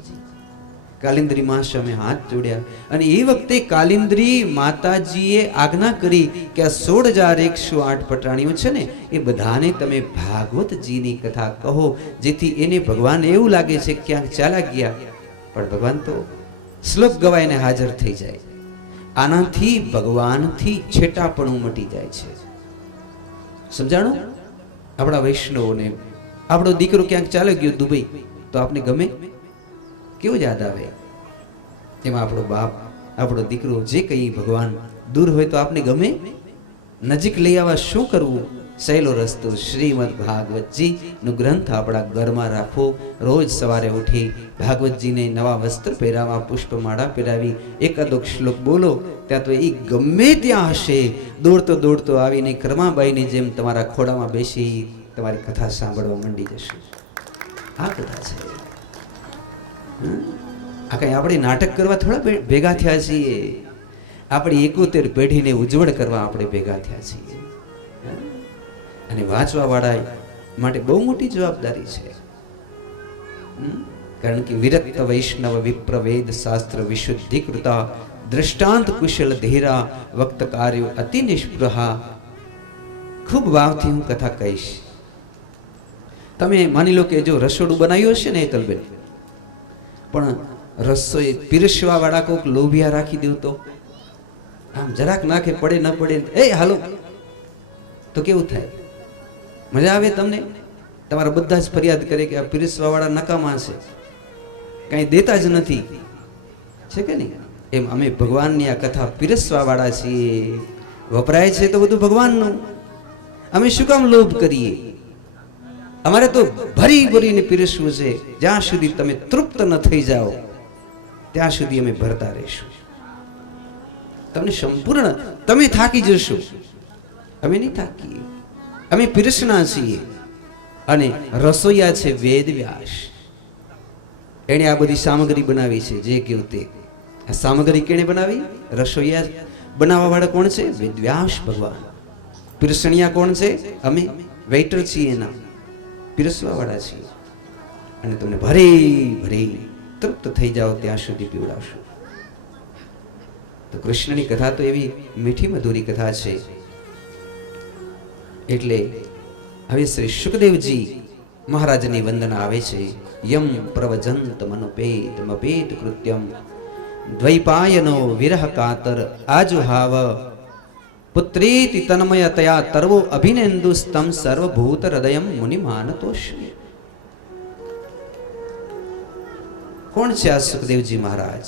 કાલિંદ્રી માં સામે હાથ જોડ્યા, અને એ વખતે કાલિંદ્રી માતાજીએ આજ્ઞા કરી કે આ 16,108 પટરાણીઓ છે ને, એ બધાને તમે ભાગવતજીની કથા કહો, જેથી એને ભગવાન એવું લાગે છે ક્યાંક ચાલ્યા ગયા, પણ ભગવાન તો શ્લોક ગવાઈને હાજર થઈ જાય. આનાથી ભગવાનથી છેટાપણું મટી જાય છે. સમજાણું? આપણા વૈષ્ણવોને આપણો દીકરો ક્યાંક ચાલ્યો ગયો દુબઈ, તો આપને ગમે? કેવું યાદ આવે? એમાં આપણો બાપ, આપણો દીકરો, જે કઈ ભગવાન દૂર હોય તો આપને ગમે? નજીક લઈ આવવા શું કરવું? સહેલો રસ્તો, શ્રીમદ ભાગવતજી નું ગ્રંથ આપણા ઘરમાં રાખો. રોજ સવારે ઉઠી ભાગવતજીને નવા વસ્ત્ર પહેરાવા, પુષ્પમાળા પહેરાવી, એકાદો શ્લોક બોલો. ત્યાં તો એ ગમે ત્યાં હશે, દોડતો દોડતો આવીને કર્માબાઈની જેમ તમારા ખોડામાં બેસી તમારી કથા સાંભળવા માંડી જશે. આ કથા છે. આ કઈ આપણે નાટક કરવા થોડા ભેગા થયા છીએ. આપણી 71 પેઢીને ઉજ્જવળ કરવા આપણે ભેગા થયા છીએ. અને વાંચવા વાળા માટે બહુ મોટી જવાબદારી છે. કારણ કે વિરક્ત વૈષ્ણવ વિપ્ર વેદ શાસ્ત્ર વિશુદ્ધિકૃતા દ્રષ્ટાંત કુશલ ધીરા વક્ત કાર્યો અતિ નિષ્પૃહા. ખૂબ ભાવથી હું કથા કહીશ. તમે માની લો કે જો રસોડું બનાવ્યું હશે ને હેતલબેન, પણ રસોઈ પીરસવા વાળા કોઈક લોભિયા રાખી દેવું તો આમ જરાક નાખે, પડે ન પડે, એ હાલો, તો કેવું થાય? મજા આવે તમને? તમારા બધા જ ફરિયાદ કરે કે આ પીરસવા વાળા નકામા છે, કઈ દેતા જ નથી, છે કે નહીં? એમ અમે ભગવાનની આ કથા પીરસવા વાળા છીએ. વપરાય છે તો બધું ભગવાનનું. અમે શું કામ લોભ કરીએ? અમારે તો ભરી ભરીને પીરસવું છે. જ્યાં સુધી તમે તૃપ્ત ન થઈ જાઓ ત્યાં સુધી અમે ભરતા રહીશું. તમને સંપૂર્ણ, તમે થાકી જશો, અમે નહીં થાકીએ. અમે પીરસના છીએ. અને રસોઈયા છે વેદ વ્યાસ. એણે આ બધી સામગ્રી બનાવી છે. જે કહ્યું તે આ સામગ્રી કેણે બનાવી? રસોઈયા. બનાવવા વાળા કોણ છે? વેદ વ્યાસ ભગવાન. પીરસણિયા કોણ છે? અમે વેઇટર છીએ, એના પીરસવા વાળા છીએ. અને તમને ભરી ભરી તૃપ્ત થઈ જાઓ ત્યાં સુધી પીવડાવશું. તો કૃષ્ણની કથા તો એવી મીઠી મધુરી કથા છે. એટલે હવે શ્રી સુખદેવજી મહારાજની વંદના આવે છે. યમ પ્રવજંત મનુપેત મપેત કૃત્યમ દ્વૈપાયનો વિરહ કાતર આજુહાવ પુત્રીતિ તન્મયતયા તર્વો અભિનેન્દુસ્તમ સર્વભૂત હૃદયમ મુનિમાનતોષ્મી. કોણ છે આ સુખદેવજી મહારાજ,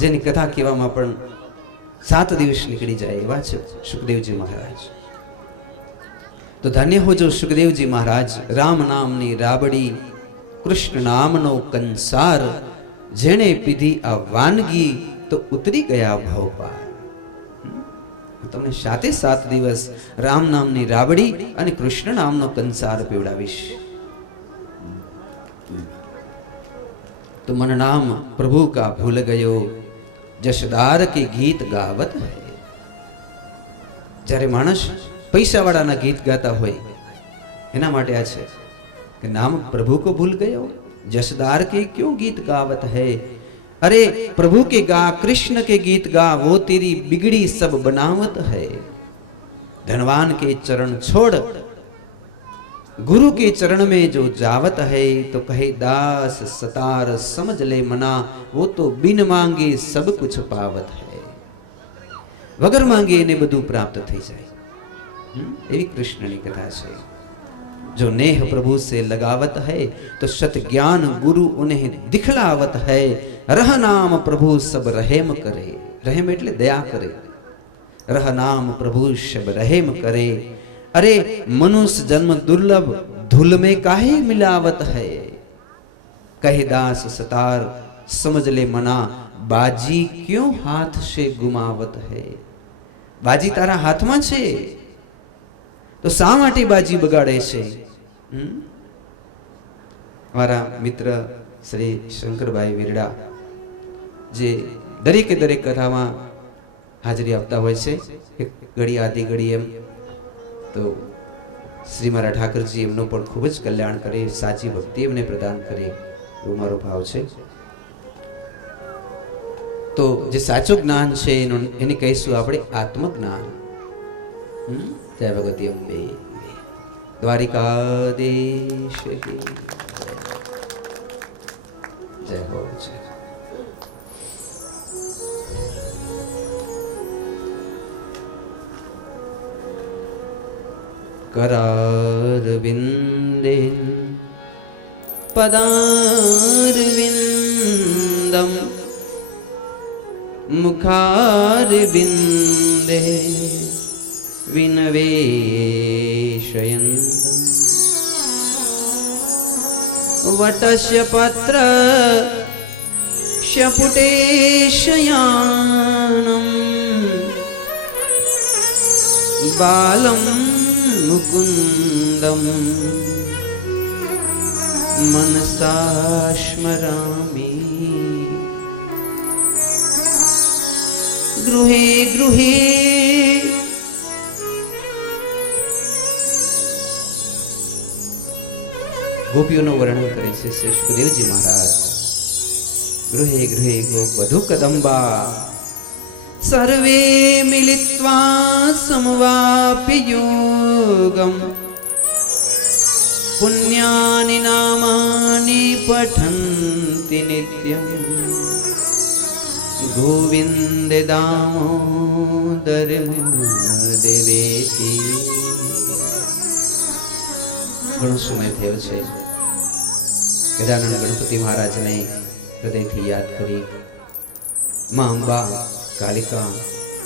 જેની કથા કહેવામાં પણ 7 દિવસ નીકળી જાય એવા છે સુખદેવજી મહારાજ. તો ધન્ય હોજો સુખદેવજી મહારાજ, રામ નામની રાબડી કૃષ્ણ નામનો કંસાર, જેણે પીધી આ વાનગી તો ઉતરી ગયા ભવ પાર. તમને 7 દિવસ રામ નામની રાબડી અને કૃષ્ણ નામનો કંસાર પીવડાવીશ. तो मन नाम प्रभु का भूल गयो जशदार के गीत गावत है. જ્યારે માણસ પૈસાવાળાના ગીત ગાતા હોય એના માટે આ છે કે નામ પ્રભુ को भूल गयो जशदार के क्यों गीत गावत है. अरे प्रभु के गा, कृष्ण के गीत गा, वो तेरी बिगड़ी सब बनावत है. धनवान के चरण छोड़ गुरु के चरण में जो जावत है, तो कहे दास सतार समझ ले मना, वो तो बिन मांगे सब कुछ पावत है. वगर मांगे ने બધું પ્રાપ્ત થઈ જાય એવી કૃષ્ણની કથા છે. जो नेह प्रभु से लगावत है, तो सत ज्ञान गुरु उन्हें दिखलावत है. रह नाम प्रभु सब रहेम करे. रहेम એટલે દયા કરે. रह नाम प्रभु सब रहेम करे. अरे मनुष्य जन्म दुर्लभ, धूल में काहे मिलावत है. कहे दास सतार समझ ले मना, बाजी क्यों हाथ से गुमावत है. बाजी तारा हाथ में छे तो शा माटे बाजी बगाड़े छे. मारा मित्र श्री शंकरभाई वीरड़ा जे दरेके दरेक कथामां हाजरी आपता होय छे, एक घड़ी आधी घड़ी एम. तो श्री मारा ठाकरजी एमनो पण खूब ज कल्याण करे, साची भक्ति एमने प्रदान करे एवो मारो भाव छे. तो जे साचो ज्ञान छे एने कहीशुं आपणे आत्मज्ञान. जय भगवती अंबे. द्वारिकाधीश की जय हो. करारविंदे पदारविंदम मुखारविंदे विनवेशयन्तम् वटस्य पत्र शपुटेशयानम् बालं मुकुंदम मनसा स्मरामि. गृहे गृहे गोपीओं वर्णन करे छे सुखदेवजी महाराज. गृहे गृहे गोप वधू कदंबा, सर्वे मिलित्वा समवाप्य योगम, पुण्यानि नामानि पठन्ति नित्यं. गोविंद दामोदर देवेति. घणो समय थयो छे. गजानन गणपति महाराज ने हृदय थी याद करी, मां अंबा कालिका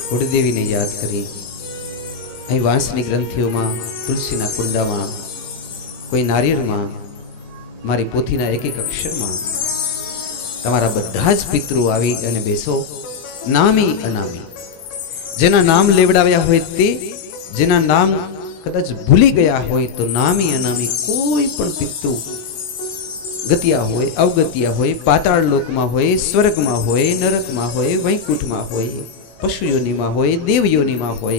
कुड़देवी ने याद करी. अहीं वांसनी ग्रंथिओं में, तुलसीना कुंडा में, कोई नारिયેળ में, मारी पोथीना एक एक अक्षर में तमारा बधा ज पितृ आवी अने बेसो. नामी अनामी जेना नाम लेवडाव्या होय ते, जेना नाम कदाच भूली गया होय तो नामी अनामी कोई पण पितृ गतिया होय, अवगतिया होय, पाताळ लोकमां होय, स्वर्गमां होय, नरकमां होय, वैकुंठमां होय, पशु योनिमां होय, देव योनिमां होय,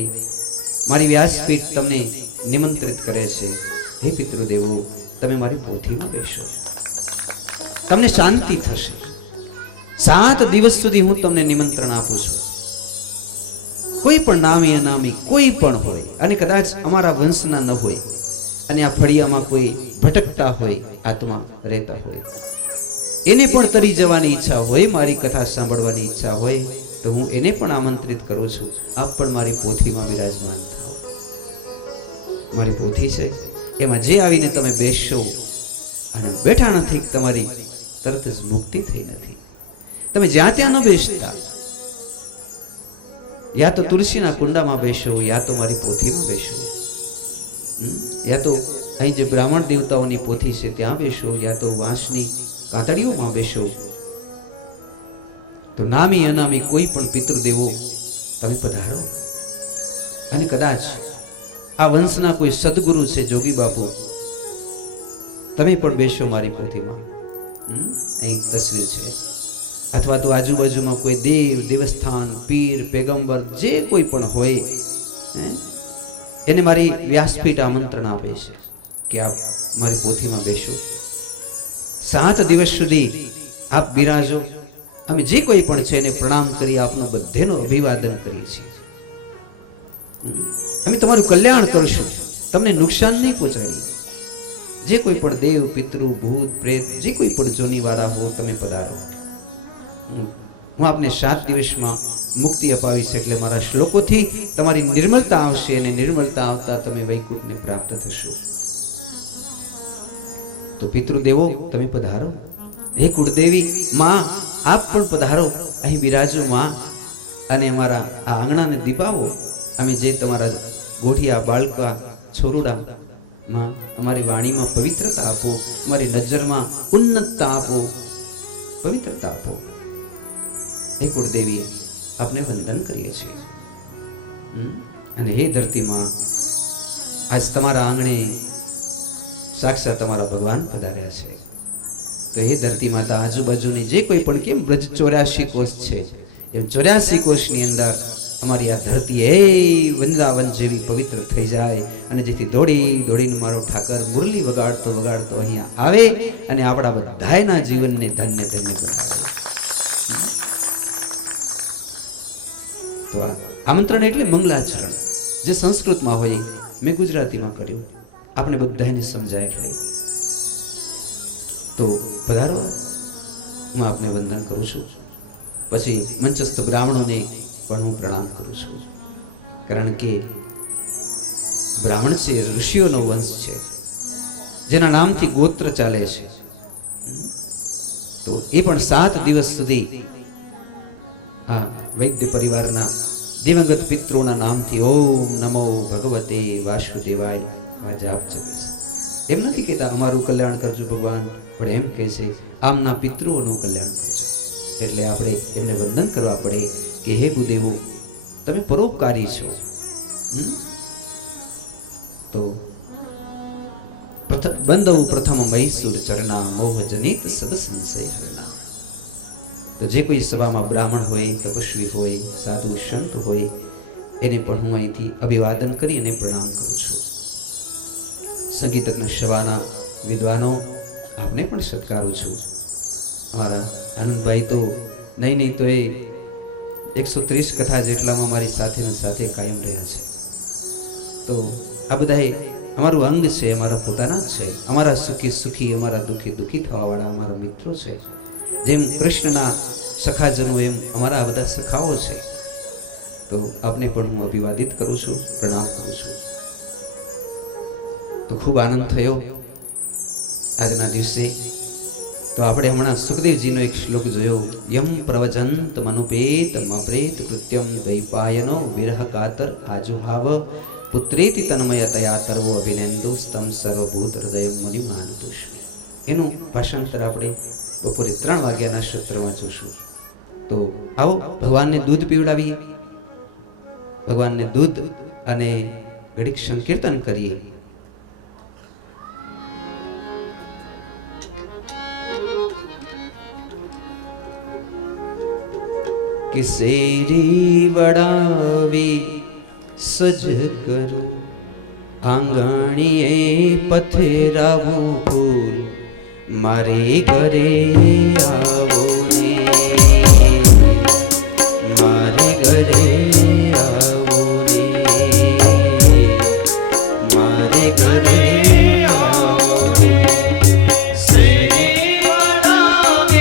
मारी व्यासपीठ तमने निमंत्रित करे छे. हे पितृदेवो, तमे मारी पोथीमां बेसो, तमने शांति थशे. 7 दिवस सुधी हूँ तमने निमंत्रण आपू छुं. कोई पण नामी अनामी कोई पण होय, अने कदाच अमारा वंशना न होय, अने आ फळियामां कोई भटकता होय, आत्मा रहता होय, એને પણ તરી જવાની ઈચ્છા હોય, મારી કથા સાંભળવાની ઈચ્છા હોય તો હું એને પણ આમંત્રિત કરું છું. આપ પણ મારી પોથીમાં બિરાજમાન થાઓ. મારી પોથી છે એમાં જે આવીને તમે બેસશો અને બેઠા નથી, તમારી તરત જ મુક્તિ થઈ નથી. તમે જ્યાં ત્યાં ન બેસતા, યા તો તુલસીના કુંડામાં બેસો, યા તો મારી પોથીમાં બેસો, યા તો અહીં જે બ્રાહ્મણ દેવતાઓની પોથી છે ત્યાં બેસો, યા તો વાંસની કાતડીઓમાં બેસો. તો નામી અનામી કોઈ પણ પિતૃદેવો તમે પધારો. અને કદાચ આ વંશના કોઈ સદગુરુ છે, જોગી બાપુ, તમે પણ બેસો મારી પોથીમાં. અહીં તસવીર છે. અથવા તો આજુબાજુમાં કોઈ દેવ, દેવસ્થાન, પીર, પેગંબર જે કોઈ પણ હોય, એને મારી વ્યાસપીઠ આમંત્રણ આપે છે કે આપ મારી પોથીમાં બેસો. 7 દિવસ સુધી આપ બિરાજો. અમે જે કોઈ પણ છે એને પ્રણામ કરી આપનો બધેનો અભિવાદન કરીએ છીએ. અમે તમારું કલ્યાણ કરશું, તમને નુકસાન નહીં પહોંચાડીએ. જે કોઈ પણ દેવ, પિતૃ, ભૂત, પ્રેત, જે કોઈ પણ જોની વાળા હો, તમે પધારો. હું આપને 7 દિવસમાં મુક્તિ અપાવીશ. એટલે મારા શ્લોકોથી તમારી નિર્મળતા આવશે અને નિર્મળતા આવતા તમે વૈકુંઠને પ્રાપ્ત થશો. તો પિતૃદેવો તમે પધારો. હે કુળદેવી માં, આપ પણ પધારો. અહીં બિરાજો માં, અને અમારા આ આંગણાને દીપાવો. અમે જે તમારા ગોઠિયા, બાળકા, છોરુડા માં અમારી વાણીમાં પવિત્રતા આપો, અમારી નજરમાં ઉન્નતતા આપો, પવિત્રતા આપો. હે કુળદેવી, આપને વંદન કરીએ છીએ. અને હે ધરતીમાં, આજ તમારા આંગણે સાક્ષાત તમારા ભગવાન પધાર્યા છે. તો હે ધરતી માતા, આજુબાજુની જે કોઈ પણ, કેમ બ્રજ 84 કોષ છે, એમ 84 કોષની અંદર અમારી આ ધરતી એ વૃંદાવન જેવી પવિત્ર થઈ જાય, અને જેથી દોડી દોડીને મારો ઠાકર મુરલી વગાડતો વગાડતો અહીંયા આવે અને આપણા બધાયના જીવનને ધન્ય ધન્ય બનાવે. તો આ આમંત્રણ એટલે મંગલાચરણ, જે સંસ્કૃતમાં હોય મેં ગુજરાતીમાં કર્યું, આપણે બધાને સમજાય એટલે. તો પધારો, હું આપને વંદન કરું છું. પછી મંચસ્થ બ્રાહ્મણોને પણ હું પ્રણામ કરું છું. કારણ કે બ્રાહ્મણ છે ઋષિઓનો વંશ છે, જેના નામથી ગોત્ર ચાલે છે. તો એ પણ 7 દિવસ સુધી આ વૈદ્ય પરિવારના દિવંગત પિતૃઓના નામથી ઓમ નમો ભગવતે વાસુદેવાય જાપ જપે છે. એમ નથી કહેતા અમારું કલ્યાણ કરજો ભગવાન, પણ એમ કહે છે આમના પિતૃઓનું કલ્યાણ કરજો. એટલે આપણે એમને વંદન કરવા પડે કે હે ભૂદેવો, તમે પરોપકારી છો. તો બંધવ પ્રથમ મૈસૂર ચરણા મોહ જનિત સદ સંશય હરણા. તો જે કોઈ સભામાં બ્રાહ્મણ હોય, તપસ્વી હોય, સાધુ સંત હોય, એને પણ હું અહીંથી અભિવાદન કરી અને પ્રણામ કરું છું. સંગીતજ્ઞ સભાના વિદ્વાનો, આપને પણ સત્કારું છું. અમારા આનંદભાઈ તો નહીં તો એ 130 કથા જેટલામાં મારી સાથે ને સાથે કાયમ રહ્યા છે. તો આ બધા અમારું અંગ છે, અમારા પોતાના જ છે. અમારા સુખી સુખી, અમારા દુઃખી દુઃખી થવાવાળા અમારા મિત્રો છે. જેમ કૃષ્ણના સખાજનો, એમ અમારા આ બધા સખાઓ છે. તો આપને પણ હું અભિવાદિત કરું છું, પ્રણામ કરું છું. તો ખૂબ આનંદ થયો આજના દિવસે. તો આપણે હમણાં સુખદેવજીનો એક શ્લોક જોયો. યમ પ્રવચંત મનુપેત મપ્રેત કૃત્યમ દૈપાયનો વિરહ કાતર આજુહાવ પુત્રેતિ તન્મયતયા તર્વો અભિનેન્દુ સ્તમ સર્વભૂત હૃદય મનિમાનતુષ. એનું ભાષાંતર આપણે બપોરે 3 વાગ્યાના સત્રમાં જોશું. તો આવો ભગવાનને દૂધ પીવડાવીએ, ભગવાનને દૂધ અને ઘડીક સંકીર્તન કરીએ. કે શેરી વડાવી સજ કરું, આંગણીએ પથરાવું ફૂલ, મારે ઘરે આવો ને, મારે ઘરે આવો ને, મારે ઘરે આવો ને. શેરી વડાવી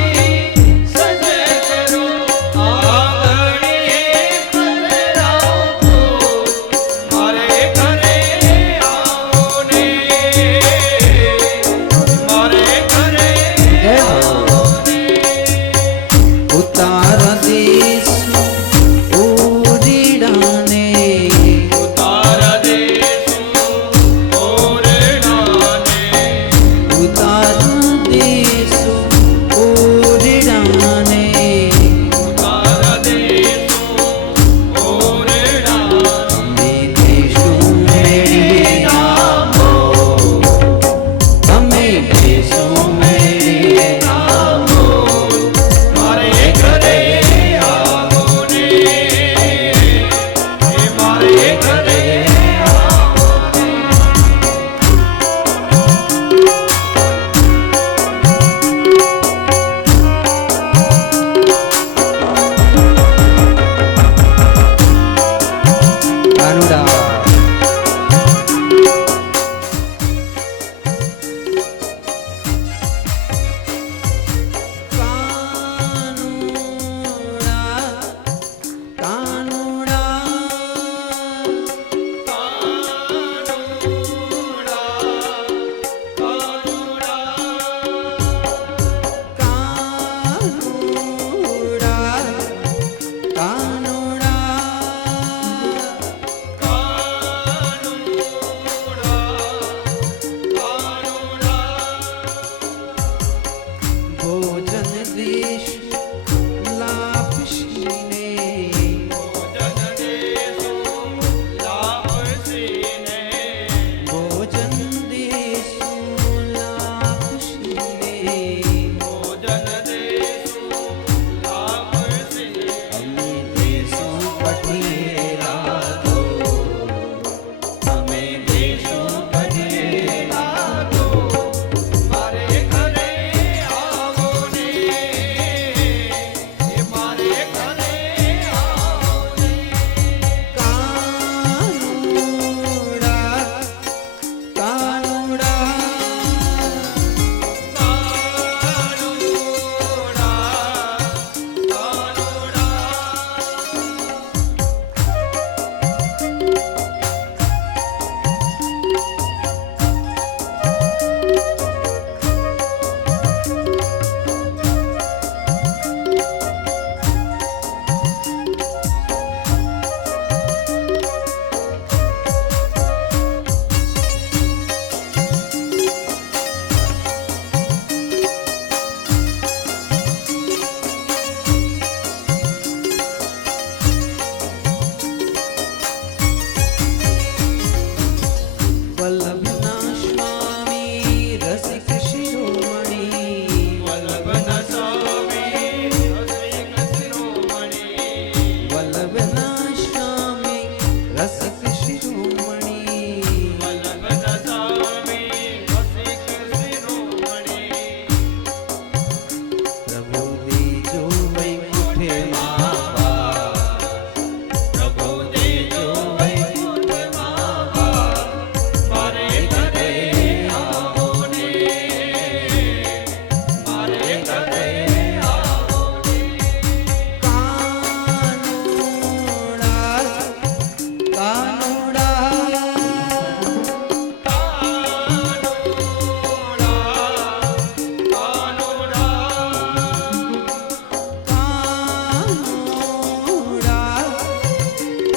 કાનુડા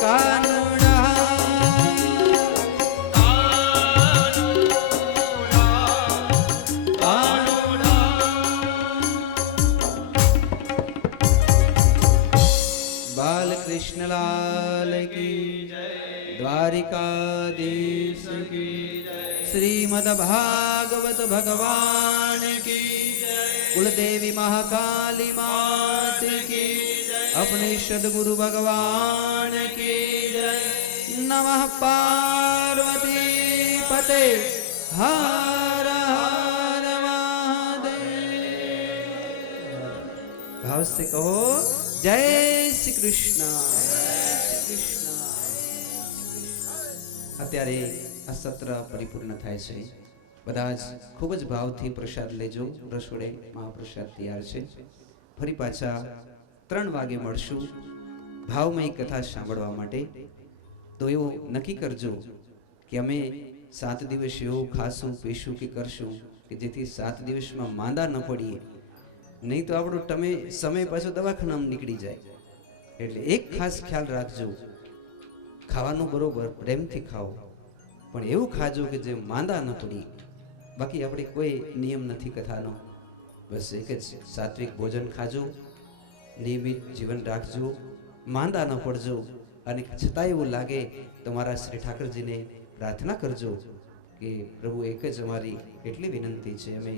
કાનુડા बालकृष्णलाल की द्वारिकाधीश की श्रीमद्भागवत भगवान की कुलदेवी महाकाली मात की अपने सदगुरु भगवान की जय। नमः पार्वती पते हर हर महादेव। भाव से कहो जय श्री कृष्ण। અત્યારે આ સત્ર પરિપૂર્ણ થાય છે। બધા જ ખૂબ જ ભાવથી પ્રસાદ લેજો। રસોડે મહાપ્રસાદ તૈયાર છે। ફરી પાછા 3 વાગે મળશું ભાવમય કથા સાંભળવા માટે। તો એવું નક્કી કરજો કે અમે 7 દિવસ એવું ખાશું પીશું કે કરશું કે જેથી 7 દિવસમાં માંદા ન પડીએ, નહીં તો આપણો સમય પાછો દવાખાનામાં નીકળી જાય। એટલે એક ખાસ ખ્યાલ રાખજો, ખાવાનું બરોબર પ્રેમથી ખાઓ, પણ એવું ખાજો કે જે માંદા ન પડી। બાકી આપણે કોઈ નિયમ નથી કથાનો, બસ એક જ સાત્વિક ભોજન ખાજો, નિયમિત જીવન રાખજો, માંદા ન પડજો। અને છતાં એવું લાગે તો મારા શ્રી ઠાકરજીને પ્રાર્થના કરજો કે પ્રભુ એક જ અમારી એટલી વિનંતી છે, અમે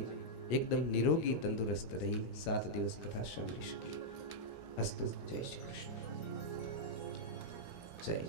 एकदम निरोगी तंदुरुस्त रही 7 दिवस कथा सामने सकी। अस्तु। जय श्री कृष्ण। जय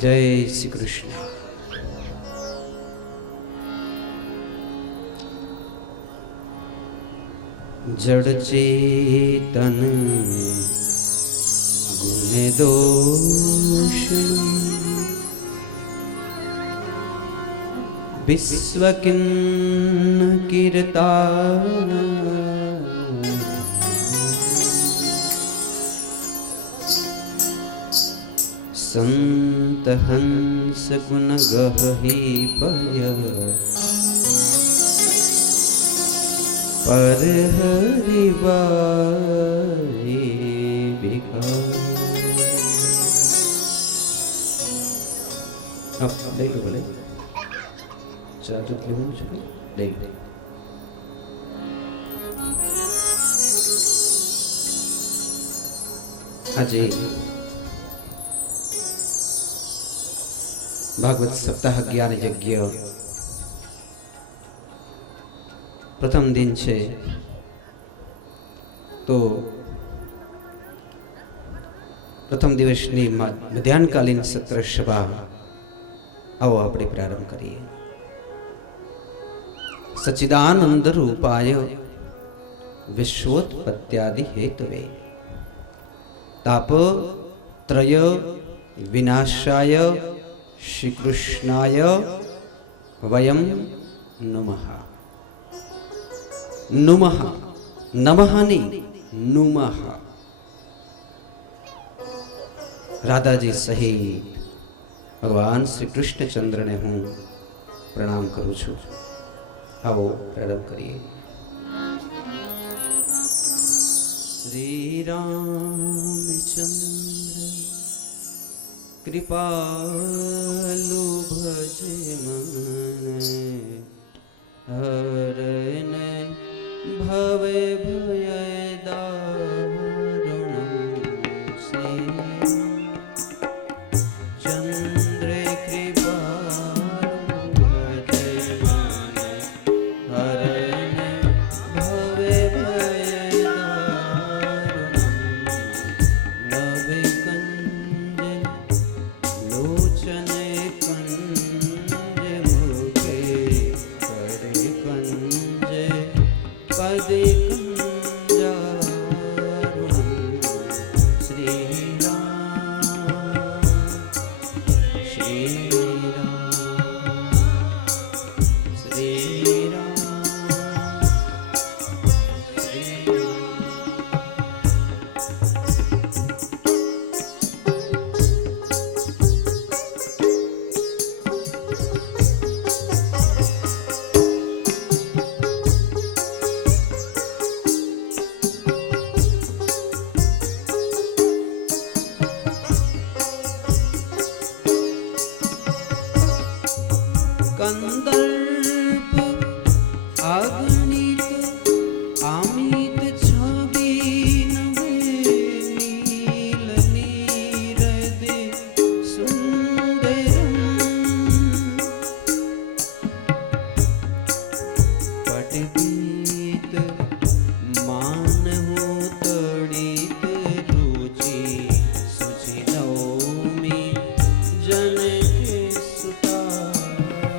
जय श्री कृष्ण। जड़ चेतन गुण दोष विश्व किन्न कीर्ता संत हंस गुण गहि पय पर हरि बारी भिखारी। अब ले लो बोले चार्ज ले लो मुझे ले लो। આજે भागवत सप्ताह ज्ञान यज्ञ प्रथम दिन है, तो प्रथम दिवसनी मध्याह्नकालीन सत्र सभा आओ आपणे प्रारंभ करिए। सच्चिदानंद रूपाय विश्वोत्पत्त्यादि हेतवे तापत्रय विनाशाय श्री कृष्णाय वयम नुमः। नुमः नमः नहीं नुमः। राधा जी सहित भगवान श्री कृष्णचंद्र ने हूँ प्रणाम करूँ छू। आओ प्रारंभ करिए। श्री रामचंद्र कृपालु भज मन हरन भवे भय दारुणं से चंद्र कृपालु भज मन हरन भवे भय दारुणं नवे कंज लोचन कंज मुखे કંદર્પ અગણિત અમિત છબી નવે નીલ નીરદે સુંદરમ પટપીત માનહો તડિત રુચિ સુચિ નૌમી જનકે સુતાવરમ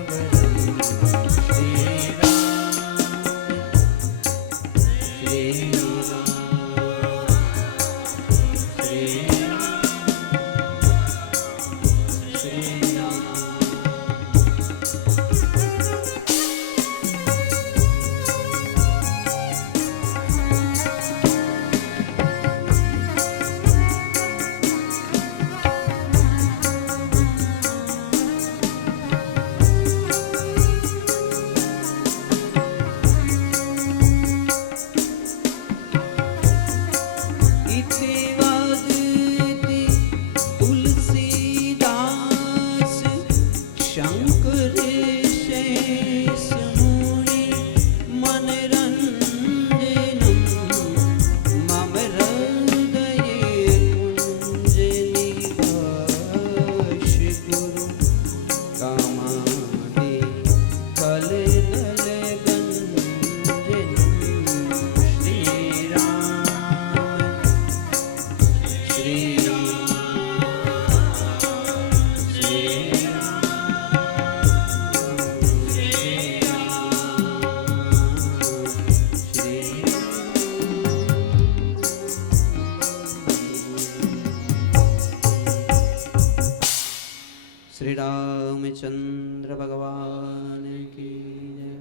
શ્રી रामचंद्र भगवान की जय।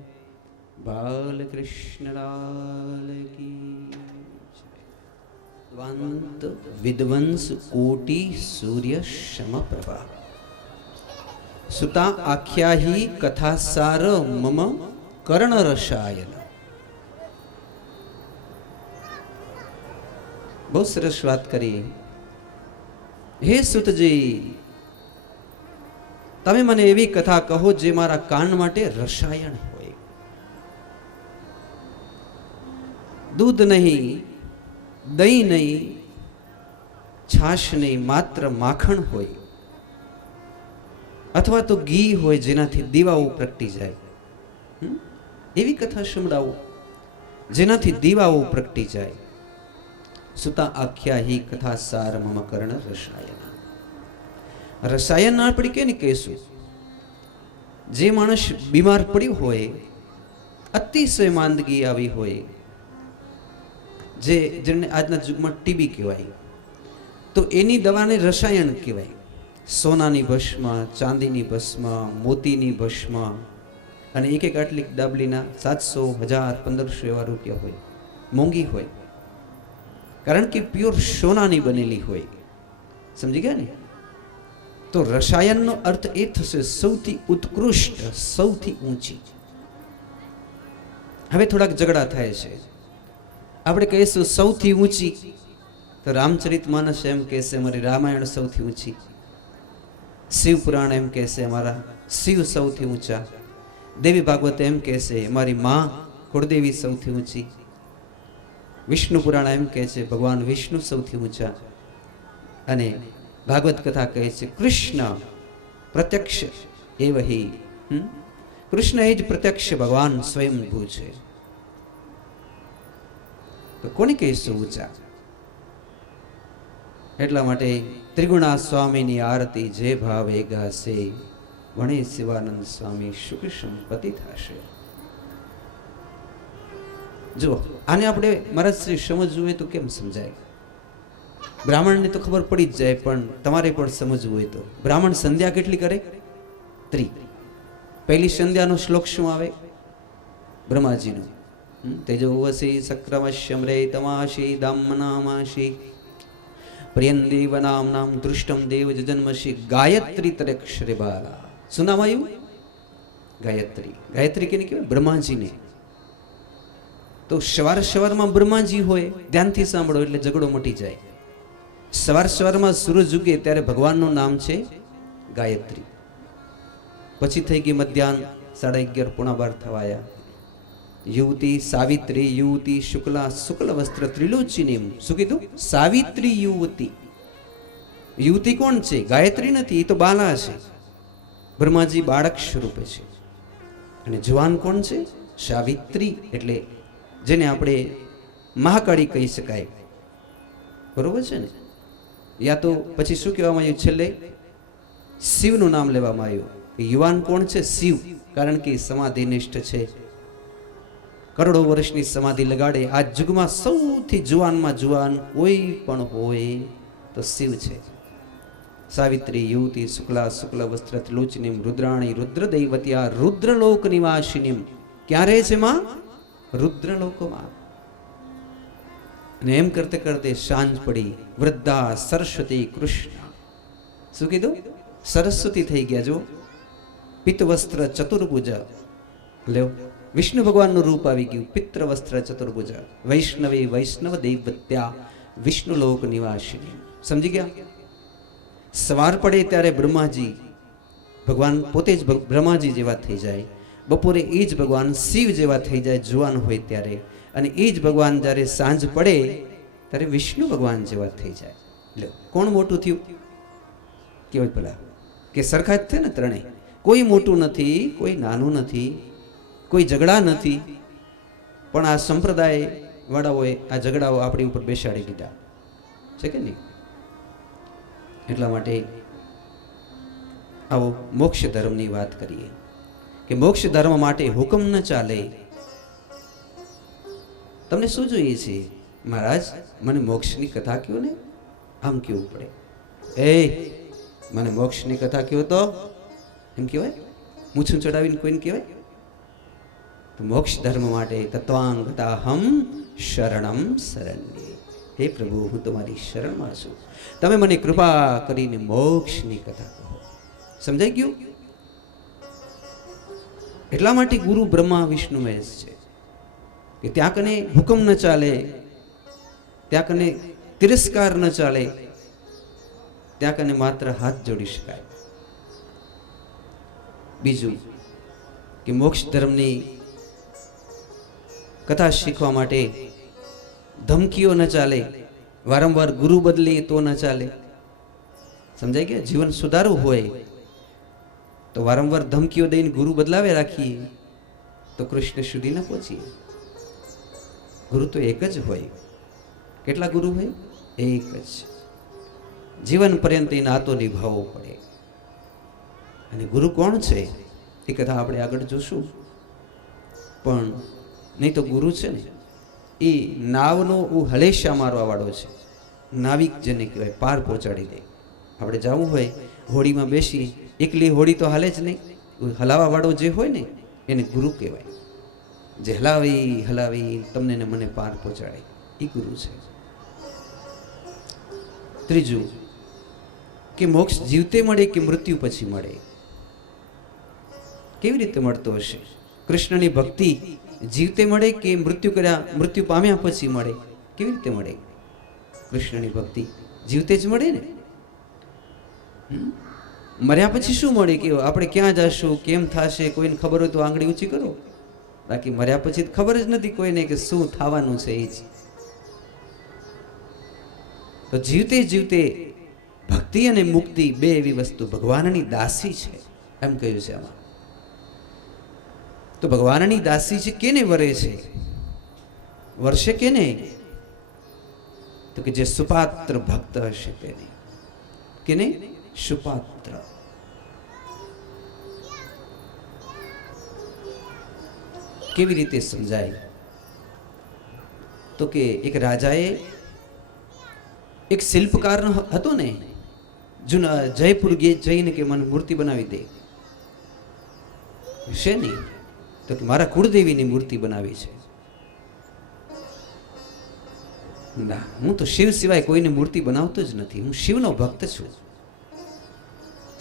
बालकृष्ण लाल की जय। विध्वंस कोटि सूर्य समप्रभा सुता आख्या ही कथासार मम कर्ण रसायन। बहुत सरस बात करी। हे सुतजी, તમે મને એવી કથા કહો જે મારા કાન માટે રસાયણ હોય। દૂધ નહીં, દહીં નહીં, છાશ નહીં, માત્ર માખણ હોય, અથવા તો ઘી હોય જેનાથી દીવાઓ પ્રગટી જાય। એવી કથા સંભળાવો જેનાથી દીવાઓ પ્રગટી જાય। સુતા આખ્યા હિ કથા સાર મમ કર્ણ રસાયન। રસાયન આપણે કેને કહેશું? જે માણસ બીમાર પડ્યો હોય, અતિશય માંદગી આવી હોય, જેને આજના યુગમાં ટીબી કહેવાય, તો એની દવાને રસાયણ કહેવાય। સોનાની ભસ્મ, ચાંદીની ભસ્મ, મોતીની ભસ્મ, અને એક એક આટલી ડાબલીના 700, 1000, 1500 એવા રૂપિયા હોય, મોંઘી હોય, કારણ કે પ્યોર સોનાની બનેલી હોય। સમજી ગયા ને? તો રસાયણનો અર્થ એ થશે સૌથી ઉત્કૃષ્ટ, સૌથી ઊંચી। હવે થોડાક ઝઘડા થાય છે। આપણે કહીશું સૌથી ઊંચી, તો રામચરિતમાનસ એમ કહેશે અમારી રામાયણ સૌથી ઊંચી, શિવ પુરાણ એમ કહેશે અમારા શિવ સૌથી ઊંચા, દેવી ભાગવત એમ કહેશે અમારી માં કુળદેવી સૌથી ઊંચી, વિષ્ણુ પુરાણ એમ કહે છે ભગવાન વિષ્ણુ સૌથી ઊંચા, અને ભાગવત કથા કહે છે કૃષ્ણ પ્રત્યક્ષ એવ હિ। કૃષ્ણ એ જ પ્રત્યક્ષ ભગવાન સ્વયંભૂ છે। તો કોને કહીશું ઊંચા? એટલા માટે ત્રિગુણા સ્વામીની આરતી જે ભાવે ગાશે, વણે શિવાનંદ સ્વામી સુખ સંપત્તિ થશે। જો આને આપણે મહારાજ શ્રી સમજવું હોય તો કેમ સમજાય? બ્રાહ્મણને તો ખબર પડી જ જાય, પણ તમારે પણ સમજવું હોય તો બ્રાહ્મણ સંધ્યા કેટલી કરે? 3। પહેલી સંધ્યાનો શ્લોક શું આવે? બ્રહ્માજીનો તેજોવસી સક્રમશ્યમ રે તમાશી દામનામાશી પ્રિયંદેવ નામ દૃષ્ટમ દેવ જન્મશી ગાયત્રી તરેક્ષરે બાલા। શું નામ આવ્યું? ગાયત્રી। ગાયત્રી કેને કહેવાય? બ્રહ્માજીને। તો સવાર સવારમાં બ્રહ્માજી હોય, ધ્યાનથી સાંભળો એટલે ઝઘડો મટી જાય। સવાર સવારમાં સૂરજ ઉગે ત્યારે ભગવાનનું નામ છે ગાયત્રી। પછી થઈ ગઈ મધ્યાહન, 11:30 પોણા 12 થવા આવ્યા. યુવતી સાવિત્રી, યુવતી શુક્લા, શુક્લ વસ્ત્ર ત્રિલોચિની. શું કીધું? સાવિત્રી યુવતી. યુવતી કોણ છે? ગાયત્રી નથી, એ તો બાલા છે. બ્રહ્માજી બાળક સ્વરૂપે છે. અને જુવાન કોણ છે? સાવિત્રી, એટલે જેને આપણે મહાકાળી કહી શકાય. બરોબર છે ને? યા તો પછી શું કહેવામાં આવ્યું? છેલ્લે શિવનું નામ લેવામાં આવ્યું. યુવાન કોણ છે? શિવ. કારણ કે સમાધિનિષ્ઠ છે, કરોડો વર્ષની સમાધિ લગાડે. આ યુગમાં સૌથી જુવાનમાં જુવાન કોઈ પણ હોય તો શિવ છે. સાવિત્રી યુવતી શુક્લા, શુક્લ વસ્ત્ર ત્રિલોચિનીમ, રુદ્રાણી રુદ્રદૈવત્યા, રુદ્રલોક નિવાસિનીમ. ક્યાં રહે છે માં? રુદ્રલોકમાં. અને એમ કરતે કરતે સાંજ પડી. વૃદ્ધા સરસ્વતી કૃષ્ણ. શું કીધું? સરસ્વતી થઈ ગયા. જો પિત્તવસ્ત્ર ચતુર્ભુજા. લ્યો, વિષ્ણુ ભગવાનનું રૂપ આવી ગયું. પિત્રવસ્ત્ર ચતુર્ભુજા. વૈષ્ણવી વૈષ્ણવ દૈવત્યા, વિષ્ણુલોક નિવાસિની. સમજી ગયા? સવાર પડે ત્યારે બ્રહ્માજી, ભગવાન પોતે જ બ્રહ્માજી જેવા થઈ જાય. બપોરે એ જ ભગવાન શિવ જેવા થઈ જાય જુવાન હોય ત્યારે. અને એ જ ભગવાન જ્યારે સાંજ પડે ત્યારે વિષ્ણુ ભગવાન જેવા થઈ જાય. લ્યો, કોણ મોટું થયું? કેવાય પેલા કે સરખા જ છે ને ત્રણેય. કોઈ મોટું નથી, કોઈ નાનું નથી, કોઈ ઝઘડા નથી. પણ આ સંપ્રદાય વાળાઓએ આ ઝઘડાઓ આપણી ઉપર બેસાડી દીધા છે કે નહીં? એટલા માટે આવો મોક્ષ ધર્મની વાત કરીએ કે મોક્ષ ધર્મ માટે હુકમ ન ચાલે. તમને શું જોઈએ છે? મહારાજ, મને મોક્ષની કથા કહો ને. આમ કેવું પડે? એ મને મોક્ષની કથા કહો તો એમ કહેવાય? મૂછું ચડાવીને કોઈને કહેવાય? તો મોક્ષ ધર્મ માટે તત્વાંગતાહમ શરણમ શરણ્યે. હે પ્રભુ, હું તમારી શરણમાં છું. તમે મને કૃપા કરીને મોક્ષની કથા કહો. સમજાઈ ગયું? એટલા માટે ગુરુ બ્રહ્મા વિષ્ણુ મહેશ છે કે ત્યાં કને હુકમ ન ચાલે, ત્યાં કને તિરસ્કાર ન ચાલે, ત્યાં કને માત્ર હાથ જોડી શકાય. બીજું કે મોક્ષ ધર્મની કથા શીખવા માટે ધમકીઓ ન ચાલે, વારંવાર ગુરુ બદલીએ તો ન ચાલે. સમજાય ગયા? જીવન સુધારવું હોય તો વારંવાર ધમકીઓ દઈને ગુરુ બદલાવે રાખીએ તો કૃષ્ણ સુધી ન પહોંચીએ. ગુરુ તો એક જ હોય. કેટલા ગુરુ હોય? એક જ. જીવન પર્યંત એ નાતો નિભાવવો પડે. અને ગુરુ કોણ છે એ કથા આપણે આગળ જોશું. પણ નહીં તો ગુરુ છે ને એ નાવનો હલેશા મારવા વાળો છે. નાવિક જેને કહેવાય, પાર પહોંચાડી દે. આપણે જવું હોય હોડીમાં બેસી, એકલી હોડી તો હાલે જ નહીં. હલાવા વાળો જે હોય ને એને ગુરુ કહેવાય. જે હલાવી હલાવી તમને ને મને પાર પહોંચાડે એ ગુરુ છે. ત્રીજું કે મોક્ષ જીવતે મળે કે મૃત્યુ પછી મળે? કેવી રીતે મળતો હશે? કૃષ્ણની ભક્તિ જીવતે મળે કે મૃત્યુ પામ્યા પછી મળે? કેવી રીતે મળે? કૃષ્ણની ભક્તિ જીવતે જ મળે ને. મર્યા પછી શું મળે? કે આપણે ક્યાં જશું, કેમ થશે, કોઈને ખબર હોય તો આંગળી ઊંચી કરો. બાકી મર્યા પછી ખબર જ નથી કોઈને કે શું થવાનું છે. એ જ તો જીવતે જીવતે ભક્તિ અને મુક્તિ બે એવી વસ્તુ ભગવાનની દાસી છે એમ કહ્યું છે આમાં. તો ભગવાનની દાસી છે. કેને વરે છે? વર્ષે કેને? તો કે જે સુપાત્ર ભક્ત હશે તેને. કેને? સુપાત્ર. કેવી રીતે સમજાય? તો કે એક રાજાએ એક શિલ્પકાર હતો ને, જૂના જયપુર જઈને કે મને મૂર્તિ બનાવી દે. શેની? તો કે મારા કુળદેવીની મૂર્તિ બનાવી છે. ના, હું તો શિવ સિવાય કોઈને મૂર્તિ બનાવતો જ નથી. હું શિવનો ભક્ત છું.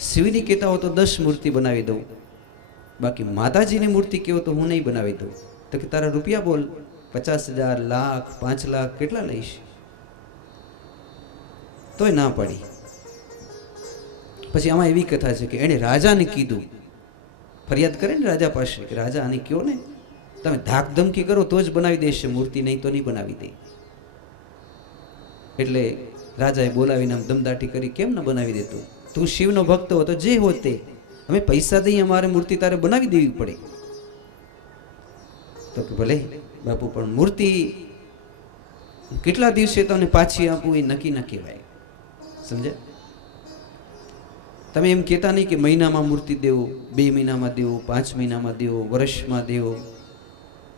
શિવની કહેતા હો તો 10 મૂર્તિ બનાવી દઉં, બાકી માતાજીની મૂર્તિ કહો તો હું નહીં બનાવી દઉં. તો કે તારા રૂપિયા બોલ, 50,000, લાખ, 5 લાખ કેટલા લઈશ? તોય ના પાડી. પછી આમાં એવી કથા છે કે એણે રાજાને કીધું ફરિયાદ કરે ને રાજા પાસે કે રાજા આને કયો ને, તમે ધાક ધમકી કરો તો જ બનાવી દેશે મૂર્તિ, નહીં તો નહીં બનાવી દે. એટલે રાજાએ બોલાવીને આમ દમદાટી કરી, કેમ ન બનાવી દેતું? તું શિવનો ભક્ત હો તો જે હો તે, અમે પૈસા દઈએ, અમારે મૂર્તિ તારે બનાવી દેવી પડે. તો કે ભલે બાપુ, પણ મૂર્તિ કેટલા દિવસે તમને પાછી આપું એ નક્કી ન કહેવાય. સમજ્યા? તમે એમ કહેતા નહીં કે મહિનામાં મૂર્તિ દેવો, 2 મહિનામાં દેવો, 5 મહિનામાં દેવો, વર્ષમાં દેવો.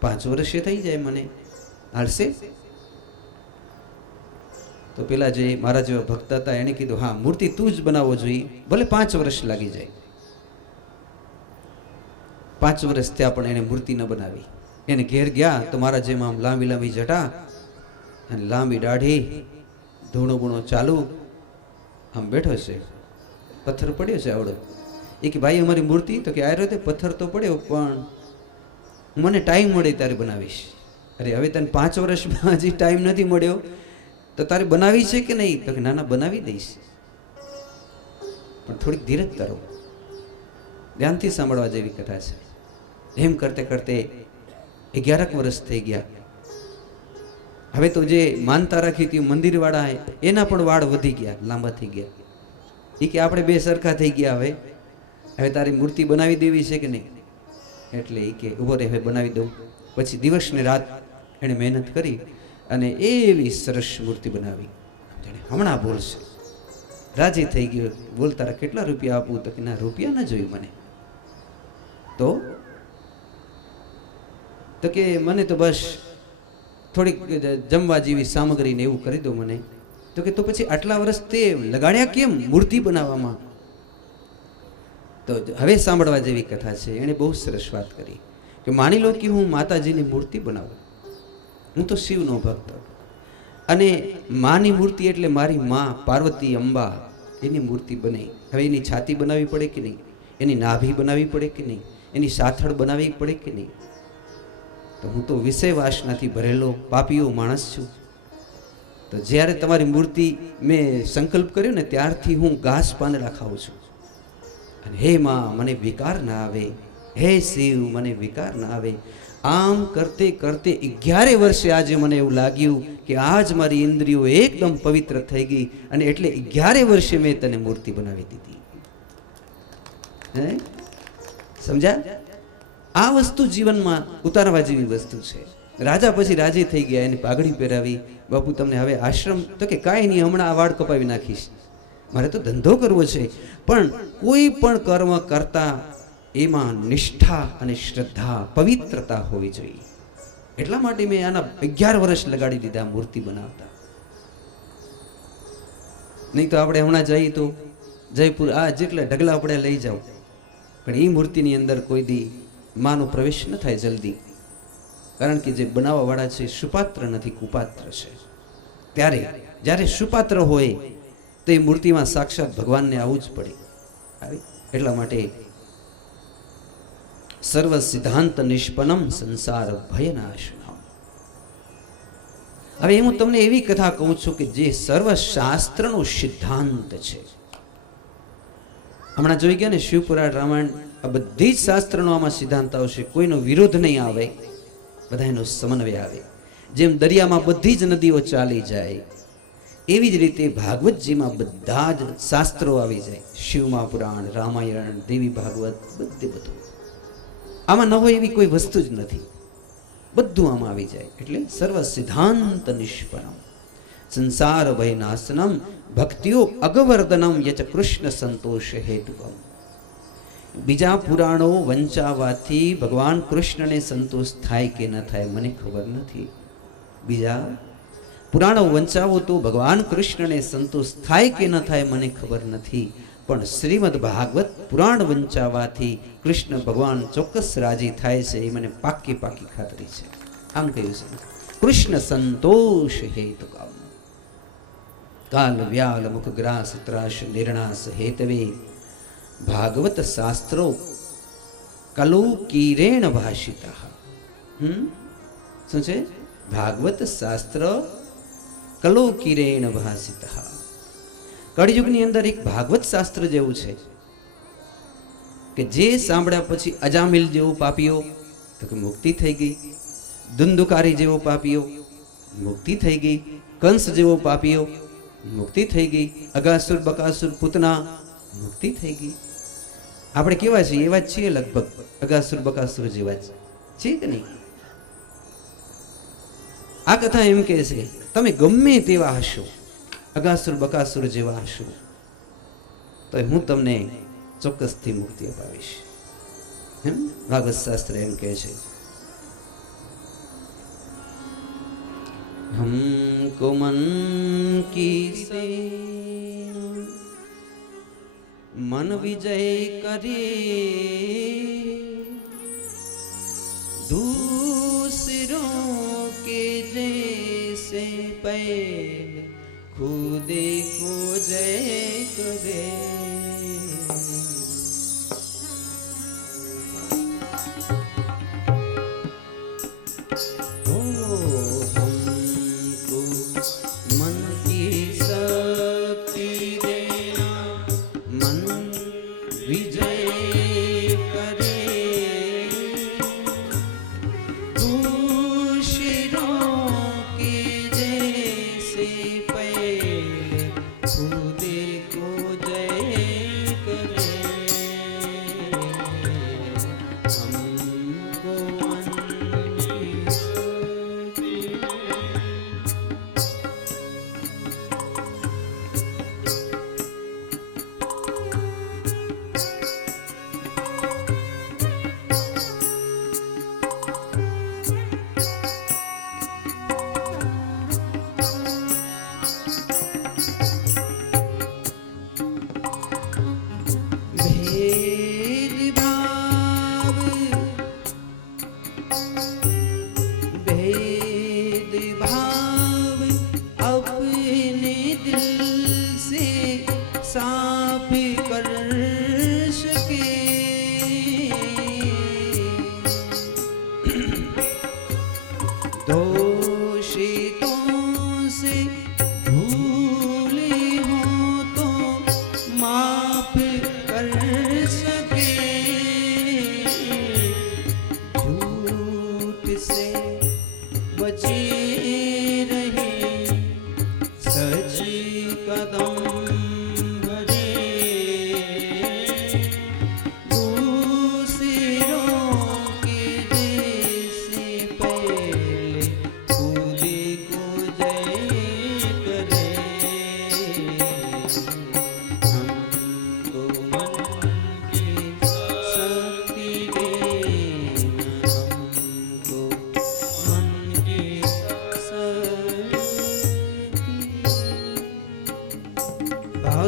5 વર્ષે થઈ જાય, મને હાલશે? તો પેલા જે મારા જેવા ભક્ત હતા એણે કીધું, હા મૂર્તિ તું જ બનાવવો જોઈએ, ભલે 5 વર્ષ લાગી જાય. 5 વર્ષ ત્યાં પણ એને મૂર્તિ ન બનાવી. એને ઘેર ગયા તો મારા જેમ આમ લાંબી લાંબી જટા અને લાંબી દાઢી, ધૂણો ગુણો ચાલુ, આમ બેઠો છે. પથ્થર પડ્યો છે આવડો. એ કે ભાઈ અમારી મૂર્તિ, તો કે આયરો તે પથ્થર તો પડ્યો, પણ મને ટાઈમ મળે ત્યારે બનાવીશ. અરે હવે તને 5 વર્ષમાં હજી ટાઈમ નથી મળ્યો તો તારે બનાવી છે કે નહીં? તો કે ના ના, બનાવી દઈશ, પણ થોડીક ધીરજ કરો. ધ્યાનથી સાંભળવા જેવી કથા છે. એમ કરતે કરતે 11 વર્ષ થઈ ગયા. હવે તો જે માનતા રાખી હતી મંદિરવાળા, એના પણ વાળ વધી ગયા, લાંબા થઈ ગયા. એ કે આપણે 2 સરખા થઈ ગયા, હવે તારી મૂર્તિ બનાવી દેવી છે કે નહીં? એટલે એ કે ઉભો રે, હવે બનાવી દઉં. પછી દિવસ ને રાત એણે મહેનત કરી અને એવી સરસ મૂર્તિ બનાવી. હમણાં બોલશે. રાજી થઈ ગયો. બોલ, તારા કેટલા રૂપિયા આપું? તો કે ના, રૂપિયા ના જોયું મને. તો કે મને તો બસ થોડીક જમવા જેવી સામગ્રી ને એવું કરી દો મને. તો કે તો પછી આટલા વર્ષ તે લગાડ્યા કેમ મૂર્તિ બનાવવામાં? તો હવે સાંભળવા જેવી કથા છે. એણે બહુ સરસ વાત કરી કે માની લો કે હું માતાજીની મૂર્તિ બનાવું, હું તો શિવનો ભક્ત, અને માની મૂર્તિ એટલે મારી માં પાર્વતી અંબા, એની મૂર્તિ બને. હવે એની છાતી બનાવવી પડે કે નહીં? એની નાભી બનાવવી પડે કે નહીં? એની સાથળ બનાવવી પડે કે નહીં? તો હું તો વિષય વાસનાથી ભરેલો પાપીઓ માણસ છું. તો જ્યારે તમારી મૂર્તિ મેં સંકલ્પ કર્યો ને, ત્યારથી હું ઘાસ પાંદડા ખાઉં છું. અને હે માં, મને વિકાર ના આવે, હે શિવ, મને વિકાર ના આવે. આમ કરતે કરતે 11 વર્ષે આજે મને એવું લાગ્યું કે આજ મારી ઇન્દ્રિયો એકદમ પવિત્ર થઈ ગઈ, અને એટલે 11 વર્ષે મેં તને મૂર્તિ બનાવી દીધી. સમજ્યા? આ વસ્તુ જીવનમાં ઉતારવા જેવી વસ્તુ છે. રાજા પછી રાજી થઈ ગયા, એને પાઘડી પહેરાવી. બાપુ તમને હવે આશ્રમ? તો કે કાંઈ નહીં, હમણાં આ વાળ કપાવી નાખીશ, મારે તો ધંધો કરવો છે. પણ કોઈ પણ કર્મ કરતા એમાં નિષ્ઠા અને શ્રદ્ધા, પવિત્રતા હોવી જોઈએ. એટલા માટે મેં આના 11 વર્ષ લગાડી દીધા મૂર્તિ બનાવતા. નહીં તો આપણે હમણાં જઈએ તો જયપુર આ જેટલા ઢગલા આપણે લઈ જાઓ, પણ એ મૂર્તિની અંદર કોઈ દી માનો પ્રવેશ ન થાય જલ્દી. કારણ કે જે બનાવવાવાળા છે સુપાત્ર નથી, કુપાત્ર છે. ત્યારે જ્યારે સુપાત્ર હોય તો એ મૂર્તિમાં સાક્ષાત ભગવાનને આવવું જ પડે. એટલા માટે સર્વ સિદ્ધાંત નિષ્પન્નમ સંસાર ભયનાશનમ. હવે હું તમને એવી કથા કહું છું કે જે સર્વ શાસ્ત્રનો સિદ્ધાંત છે. હમણાં જોઈ ગયા ને શિવપુરાણ, રામાયણ, આ બધી જ શાસ્ત્રનો આમાં સિદ્ધાંત આવશે. કોઈનો વિરોધ નહીં આવે, બધાનો સમન્વય આવે. જેમ દરિયામાં બધી જ નદીઓ ચાલી જાય, એવી જ રીતે ભાગવતજીમાં બધા જ શાસ્ત્રો આવી જાય. શિવમાં પુરાણ, રામાયણ, દેવી ભાગવત, બધું આમાં ન હોય એવી કોઈ વસ્તુ જ નથી. બધું આમાં આવી જાય. એટલે સર્વ સિદ્ધાંત નિષ્પન્નમ સંસાર ભય નાશનમ ભક્તિઓ અગવર્ધનમ યચ કૃષ્ણ સંતોષ હેતુકમ. બીજા પુરાણો વંચાવાથી ભગવાન કૃષ્ણને સંતોષ થાય કે ન થાય મને ખબર નથી. બીજા પુરાણો વંચાવો તો ભગવાન કૃષ્ણને સંતોષ થાય કે ન થાય મને ખબર નથી. પણ શ્રીમદ ભાગવત પુરાણ વંચાવાથી કૃષ્ણ ભગવાન ચોક્કસ રાજી થાય છે, એ મને પાકી ખાતરી છે. આમ કહ્યું છે, કૃષ્ણ સંતોષ હેતુકમ કાલ વ્યાલ મુખ ગ્રાસ ત્રાસ નિર્ણાસ હેતવે ભાગવત શાસ્ત્રો કલો કીરેણ ભાષિતા. શું છે? ભાગવત શાસ્ત્ર કલો કીરેણ ભાષિતા. કળિયુગની અંદર એક ભાગવત શાસ્ત્ર જેવું છે કે જે સાંભળ્યા પછી અજામિલ જેવો પાપીઓ તો કે મુક્તિ થઈ ગઈ, ધુંધુકારી જેવો પાપીઓ મુક્તિ થઈ ગઈ, કંસ જેવો પાપીઓ મુક્તિ થઈ ગઈ, અગાસુર બકાસુર પૂતના મુક્તિ થઈ ગઈ. આપણે કેવા છીએ? એવા જ છીએ લગભગ, અગાસુર બકાસુર જેવા જ છે કે નહીં? આ કથા એમ કહે છે તમે ગમે તેવા હશો, અગાસુર બકાસુર જેવા હશો, તો હું તમને ચોક્કસથી મુક્તિ અપાવીશ. ભાગવત શાસ્ત્ર એમ કહે છે, हमको मन की से मन विजय करे, दूसरों के जैसे पहले खुद को जय करे.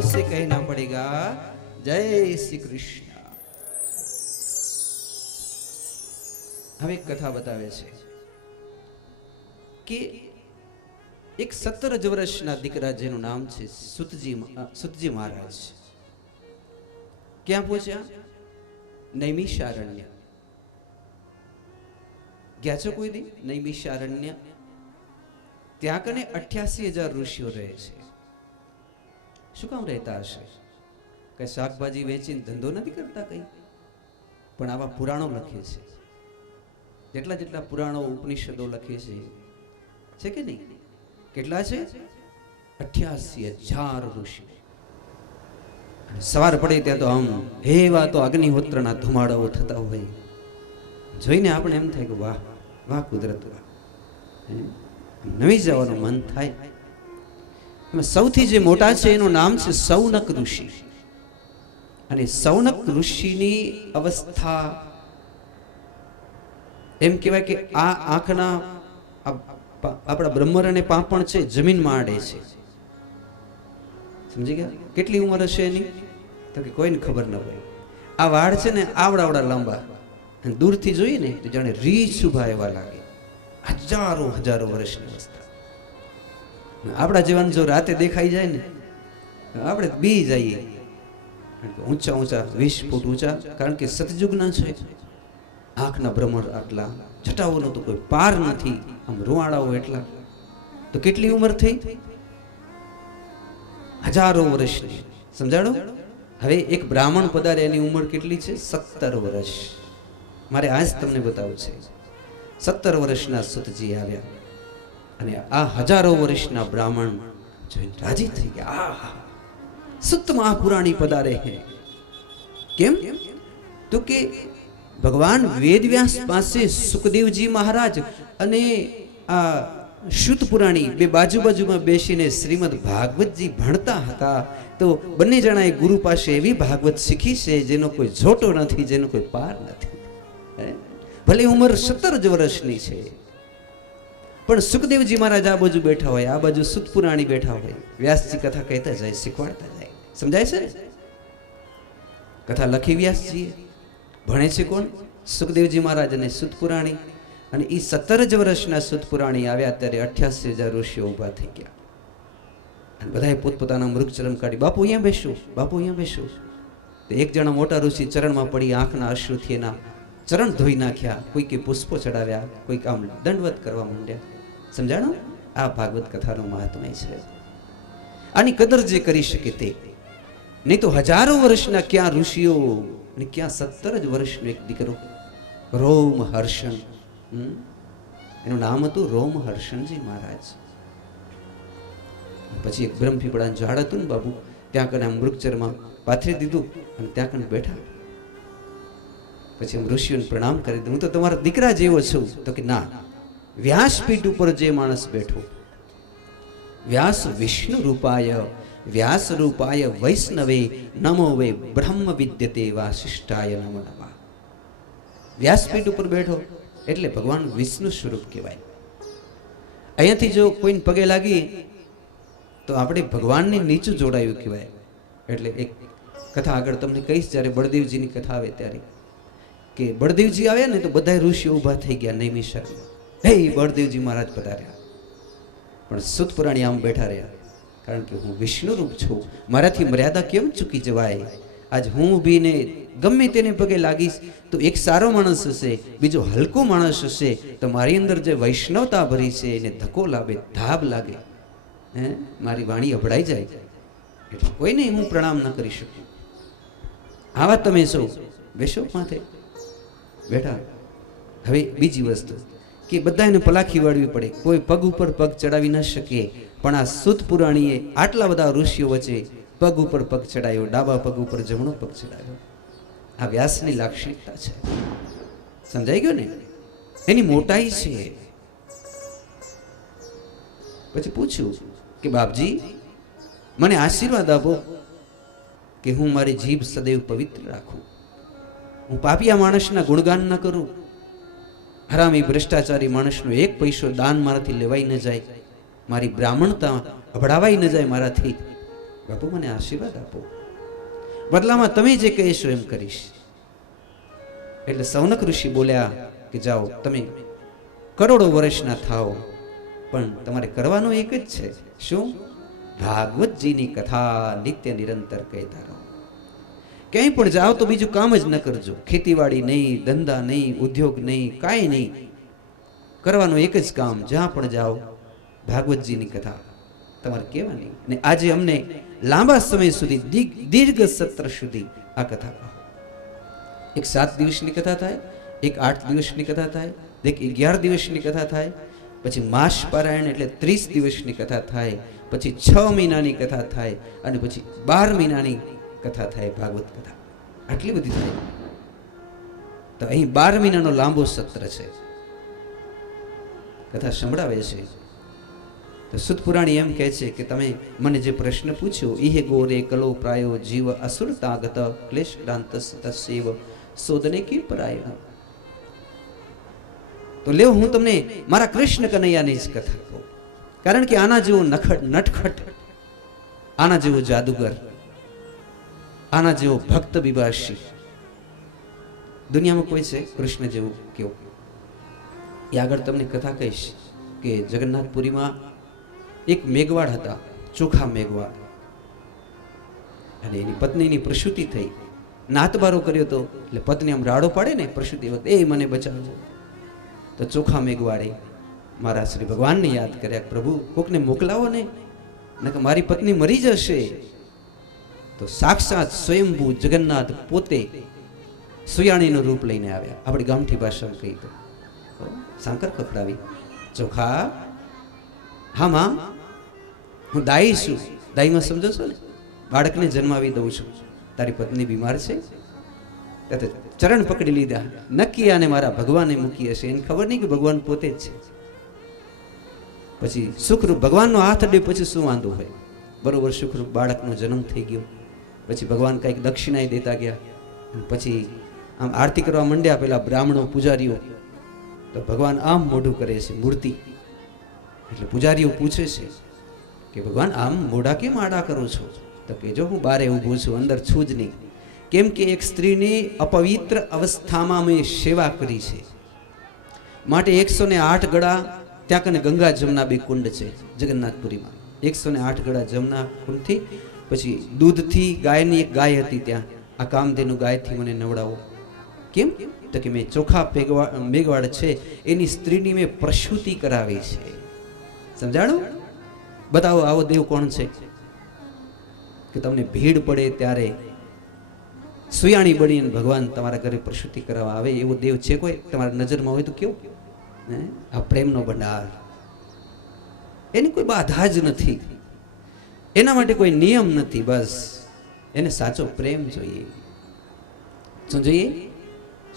से कहना पड़ेगा जय श्री कृष्ण. હવે એક કથા બતાવે છે કે એક 17 વર્ષના દીકરા જેનું નામ છે સુતજી મહારાજ ક્યાં પહોંચ્યા? નૈમિષારણ્ય. ગયા છો કોઈ દી નૈમિષારણ્ય? ત્યાં કને 88,000 ઋષિઓ રહે છે. શું કામ રહેતા હશે? કઈ શાકભાજી વેચીને ધંધો નથી કરતા કઈ? પણ આવા પુરાણો લખે છે. જેટલા જેટલા પુરાણો ઉપનિષદો લખે છે કે નહીં? કેટલા છે? 88,000 ઋષિ. સવાર પડે ત્યાં તો આમ એવા તો અગ્નિહોત્રના ધુમાડાઓ થતા હોય, જોઈને આપણે એમ થાય કે વાહ વાહ કુદરત, વાહ, નવી જવાનું મન થાય. સૌથી જે મોટા છે એનું નામ છે સૌનક ઋષિ. અને સૌનક ઋષિની અવસ્થા એમ કહેવાય કે આ આંખના આપણા બ્રહ્મર અને પાંપણ છે જમીનમાં આડે છે. સમજી ગયા? કેટલી ઉંમર હશે એની? તો કે કોઈને ખબર ન હોય. આ વાળ છે ને આવડા લાંબા, અને દૂરથી જોઈએ ને તો જાણે રીછ ઉભા એવા લાગે. હજારો વર્ષની અવસ્થા. આપણા જીવન જો રાતે દેખાઈ જાય ને આપણે બી જઈએ. ઊંચા 20 ફૂટ ઊંચા, કારણ કે સતયુગના છે. આંખના ભ્રમર આટલા, જટાઓનો તો કોઈ પાર નથી, આમ રૂવાડાઓ એટલા. તો કેટલી ઉંમર થઈ? હજારો વર્ષની. સમજાડો? હવે એક બ્રાહ્મણ પધારે, એની ઉંમર કેટલી છે? 17 વર્ષ. મારે આજ તમને બતાવું છે. 17 વર્ષના સુતજી આવ્યા અને આ હજારો વર્ષના બ્રાહ્મણ જોઈને રાજી થઈ ગયા. આ સુત મહાપુરાણી પધારે હે. કેમ? તો કે ભગવાન વેદવ્યાસ પાસે સુખદેવજી મહારાજ અને આ શુત પુરાણી બે બાજુમાં બેસીને શ્રીમદ ભાગવતજી ભણતા હતા. તો બંને જણાએ ગુરુ પાસે એવી ભાગવત શીખી છે જેનો કોઈ જોટો નથી, જેનો કોઈ પાર નથી. ભલે ઉંમર 17 જ વર્ષની છે, પણ સુખદેવજી મહારાજ આ બાજુ બેઠા હોય, આ બાજુ સુત પુરાણી બેઠા હોય, વ્યાસજી કથા કહેતા જાય, શીખવાડતા જાય. સમજાય છે? કથા લખી વ્યાસજીએ, ભણે છે કોણ? સુખદેવજી મહારાજ અને સુત પુરાણી. અને એ 17 જ વર્ષના સુત પુરાણી આવ્યા ત્યારે 88,000 ઋષિઓ ઊભા થઈ ગયા અને બધાએ પોતપોતાના મૃગચરણ કાઢી, બાપુ અહીંયા બેસો, બાપુ અહીંયા બેસો. તો એક જણા મોટા ઋષિ ચરણમાં પડી આંખના અશ્રુથી એના ચરણ ધોઈ નાખ્યા, કોઈકે પુષ્પો ચડાવ્યા, કોઈક આમ દંડવત કરવા માંડ્યા. સમજાણો? આ ભાગવત કથાનું મહાત્મ્ય છે. આની કદર જે કરી શકે તે, નહીં તો હજારો વર્ષના ક્યાં ઋષિઓ અને ક્યાં 17 જ વર્ષનો એક દીકરો રોમહર્ષણ. એનું નામ હતું રોમહર્ષણજી મહારાજ. પછી એક બ્રહ્મપીપળાનું ઝાડ હતું ને બાબુ, ત્યાં કને મૃગચરમાં પાથરી દીધું અને ત્યાં કને બેઠા. પછી એમ ઋષિઓને પ્રણામ કરી દીધું, હું તો તમારા દીકરા જેવો છું. તો કે ના, વ્યાસપીઠ ઉપર જે માણસ બેઠો, વ્યાસ વિષ્ણુ રૂપાય વ્યાસ રૂપાય વૈષ્ણવે નમો વે બ્રહ્મ વિદ્યતે વાસિષ્ઠાય નમો નમઃ. વ્યાસપીઠ ઉપર બેઠો એટલે ભગવાન વિષ્ણુ સ્વરૂપ કહેવાય. અહીંયાથી જો કોઈને પગે લાગી તો આપણે ભગવાનને નીચું જોડાયું કહેવાય. એટલે એક કથા આગળ તમને કહીશ જ્યારે બળદેવજીની કથા આવે ત્યારે, કે બળદેવજી આવ્યા ને તો બધા ઋષિઓ ઊભા થઈ ગયા નૈમિષાર. હે બળદેવજી મહારાજ પધાર્યા, પણ સુત પુરાણી આમ બેઠા રહ્યા, કારણ કે હું વિષ્ણુ રૂપ છું, મારાથી મર્યાદા કેમ ચૂકી જવાય. આજ હું ઊભીને ગમે તેને પગે લાગીશ તો એક સારો માણસ હશે, બીજો હલકો માણસ હશે, તો મારી અંદર જે વૈષ્ણવતા ભરી છે એને ધક્કો લાગે, ધાબ લાગે, મારી વાણી અભડાઈ જાય, એટલે કોઈને હું પ્રણામ ન કરી શકું. આવા તમે સૌ બેસો માથે બેઠા. હવે બીજી વસ્તુ કે બધાને પલાખી વાળવી પડે, કોઈ પગ ઉપર પગ ચડાવી ન શકે, પણ આ સુત પુરાણીએ આટલા બધા ઋષિઓ વચ્ચે પગ ઉપર પગ ચડાયો, ડાબા પગ ઉપર જમણો પગ ચડાયો. આ વ્યાસની લાક્ષણિકતા છે. સમજાઈ ગયો ને? એની મોટાઈ છે. પછી પૂછ્યું કે બાપજી મને આશીર્વાદ આપો કે હું મારી જીભ સદૈવ પવિત્ર રાખું, હું પાપિયા માણસના ગુણગાન ન કરું, હરામી ભ્રષ્ટાચારી માણસનો એક પૈસો દાન મારાથી લેવાઈ ન જાય, મારી બ્રાહ્મણતા અભડાવાઈ ન જાય મારાથી. બાપુ મને આશીર્વાદ આપો, બદલામાં તમે જે કહેશો એમ કરીશ. એટલે સૌનક ઋષિ બોલ્યા કે જાઓ તમે કરોડો વર્ષના થાઓ, પણ તમારે કરવાનું એક જ છે. શું? ભાગવતજીની કથા નિત્ય નિરંતર કહેતા રહો. ક્યાંય પણ જાઓ તો બીજું કામ જ ન કરજો, ખેતીવાડી નહીં, ધંધા નહીં, ઉદ્યોગ નહીં, કાંઈ નહીં. કરવાનું એક જ કામ, જ્યાં પણ જાઓ ભાગવતજીની કથા તમારે કહેવાની. ને આજે અમને લાંબા સમય સુધી દીર્ઘ સત્ર સુધી આ કથા કહો. એક 7 દિવસની કથા થાય, એક 8 દિવસની કથા થાય, એક 11 દિવસની કથા થાય, પછી માસ પારાયણ એટલે 30 દિવસની કથા થાય, પછી 6 મહિનાની કથા થાય, અને પછી 12 મહિનાની કથા થાય, ભાગવત કથા. આટલી બધી થાય. તો અહીં 12 મહિનાનો લાંબો સત્ર છે, કથા સંભળાવે છે. તો સુત પુરાણી એમ કહે છે કે તમે મને જે પ્રશ્ન પૂછ્યો, ઇહે ગોરે કલો પ્રાયો જીવ અસુરતાગત ક્લેશ ક્રાંતસ તસ્સેવ શોધને કી પરાય. તો લેવો હું તમને મારા કૃષ્ણ કનૈયાની જ કથા કહું, કારણ કે આના જેવો નટખટ, આના જેવો જાદુગર, આના જેવો ભક્ત વિભાષી દુનિયામાં કોઈ છે કૃષ્ણ જેવું કેવું? એ આગળ તમને કથા કહીશ કે જગન્નાથપુરીમાં એક મેઘવાડ હતા, ચોખા મેઘવાડ, અને એની પત્નીની પ્રસૂતિ થઈ, નાતબારો કર્યો તો એટલે પત્ની આમ રાડો પાડે ને પ્રસૂતિ વખતે, એ મને બચાવજો. તો ચોખા મેઘવાડે મારા શ્રી ભગવાનને યાદ કર્યા, પ્રભુ કોકને મોકલાવો ને, કે મારી પત્ની મરી જશે. તો સાક્ષાત સ્વયંભૂ જગન્નાથ પોતે સુયાણીનું રૂપ લઈને આવ્યા. આપણી ગામઠી ભાષામાં કહી તો સાંકર ખખડાવી, ચોખા હા માં હું દાઈ છું. દાઈમાં સમજો છો ને, બાળકને જન્માવી દઉં છું. તારી પત્ની બીમાર છે, ચરણ પકડી લીધા. નક્કી આને મારા ભગવાને મૂકી હશે, એને ખબર નહીં કે ભગવાન પોતે જ છે. પછી સુખરૂપ ભગવાનનો હાથ અડે પછી શું વાંધો હોય. બરોબર સુખરૂપ બાળકનો જન્મ થઈ ગયો. પછી ભગવાન કંઈક દક્ષિણાએ દેતા ગયા. પછી આમ આરતી કરવા માંડ્યા પેલા બ્રાહ્મણો પૂજારીઓ. તો ભગવાન આમ મોઢું કરે છે મૂર્તિ. એટલે પૂજારીઓ પૂછે છે કે ભગવાન આમ મોઢા કેમ આડા કરો છો? તો કે જો હું બારે ઊભો છું, અંદર છું જ નહીં. કેમ કે એક સ્ત્રીની અપવિત્ર અવસ્થામાં મેં સેવા કરી છે, માટે 108 ગળા ત્યાં કને ગંગા જમના બે કુંડ છે જગન્નાથપુરીમાં. 108 ગળા જમના કુંડથી પછી દૂધથી ગાયની એક ગાય હતી ત્યાં, આ કામધેનુ ગાયથી મને નવડાવો. કેમ? તો કે મેં ચોખા મેઘવાડ છે એની સ્ત્રીની મેં પ્રસૂતિ કરાવી છે. સમજાણો? બતાવો આવો દેવ કોણ છે કે તમને ભીડ પડે ત્યારે સુયાણી બનીને ભગવાન તમારા ઘરે પ્રસૂતિ કરાવવા આવે? એવો દેવ છે કોઈ તમારા નજરમાં હોય તો કયો? આ પ્રેમનો ભંડાર, એની કોઈ બાધા જ નથી, એના માટે કોઈ નિયમ નથી. બસ એને સાચો પ્રેમ જોઈએ. શું જોઈએ?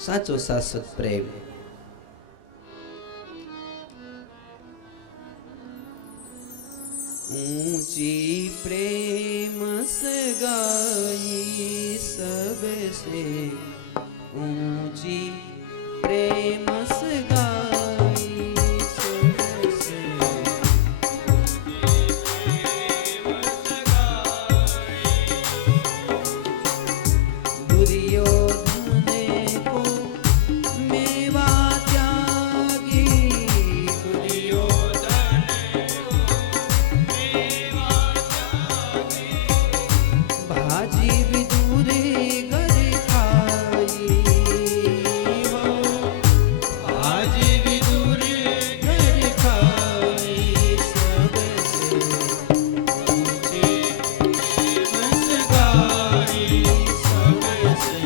સાચો શાશ્વત પ્રેમ. ऊंची प्रेम सगाई सबसे, ऊंची प्रेम सगाई सबसे, दुर्योधन को मेवा त्यागी, भाजी विदुरे घर खाई, भाजी विदुरे घर खाई सबसे, ऊंची प्रेम सगाई सबसे,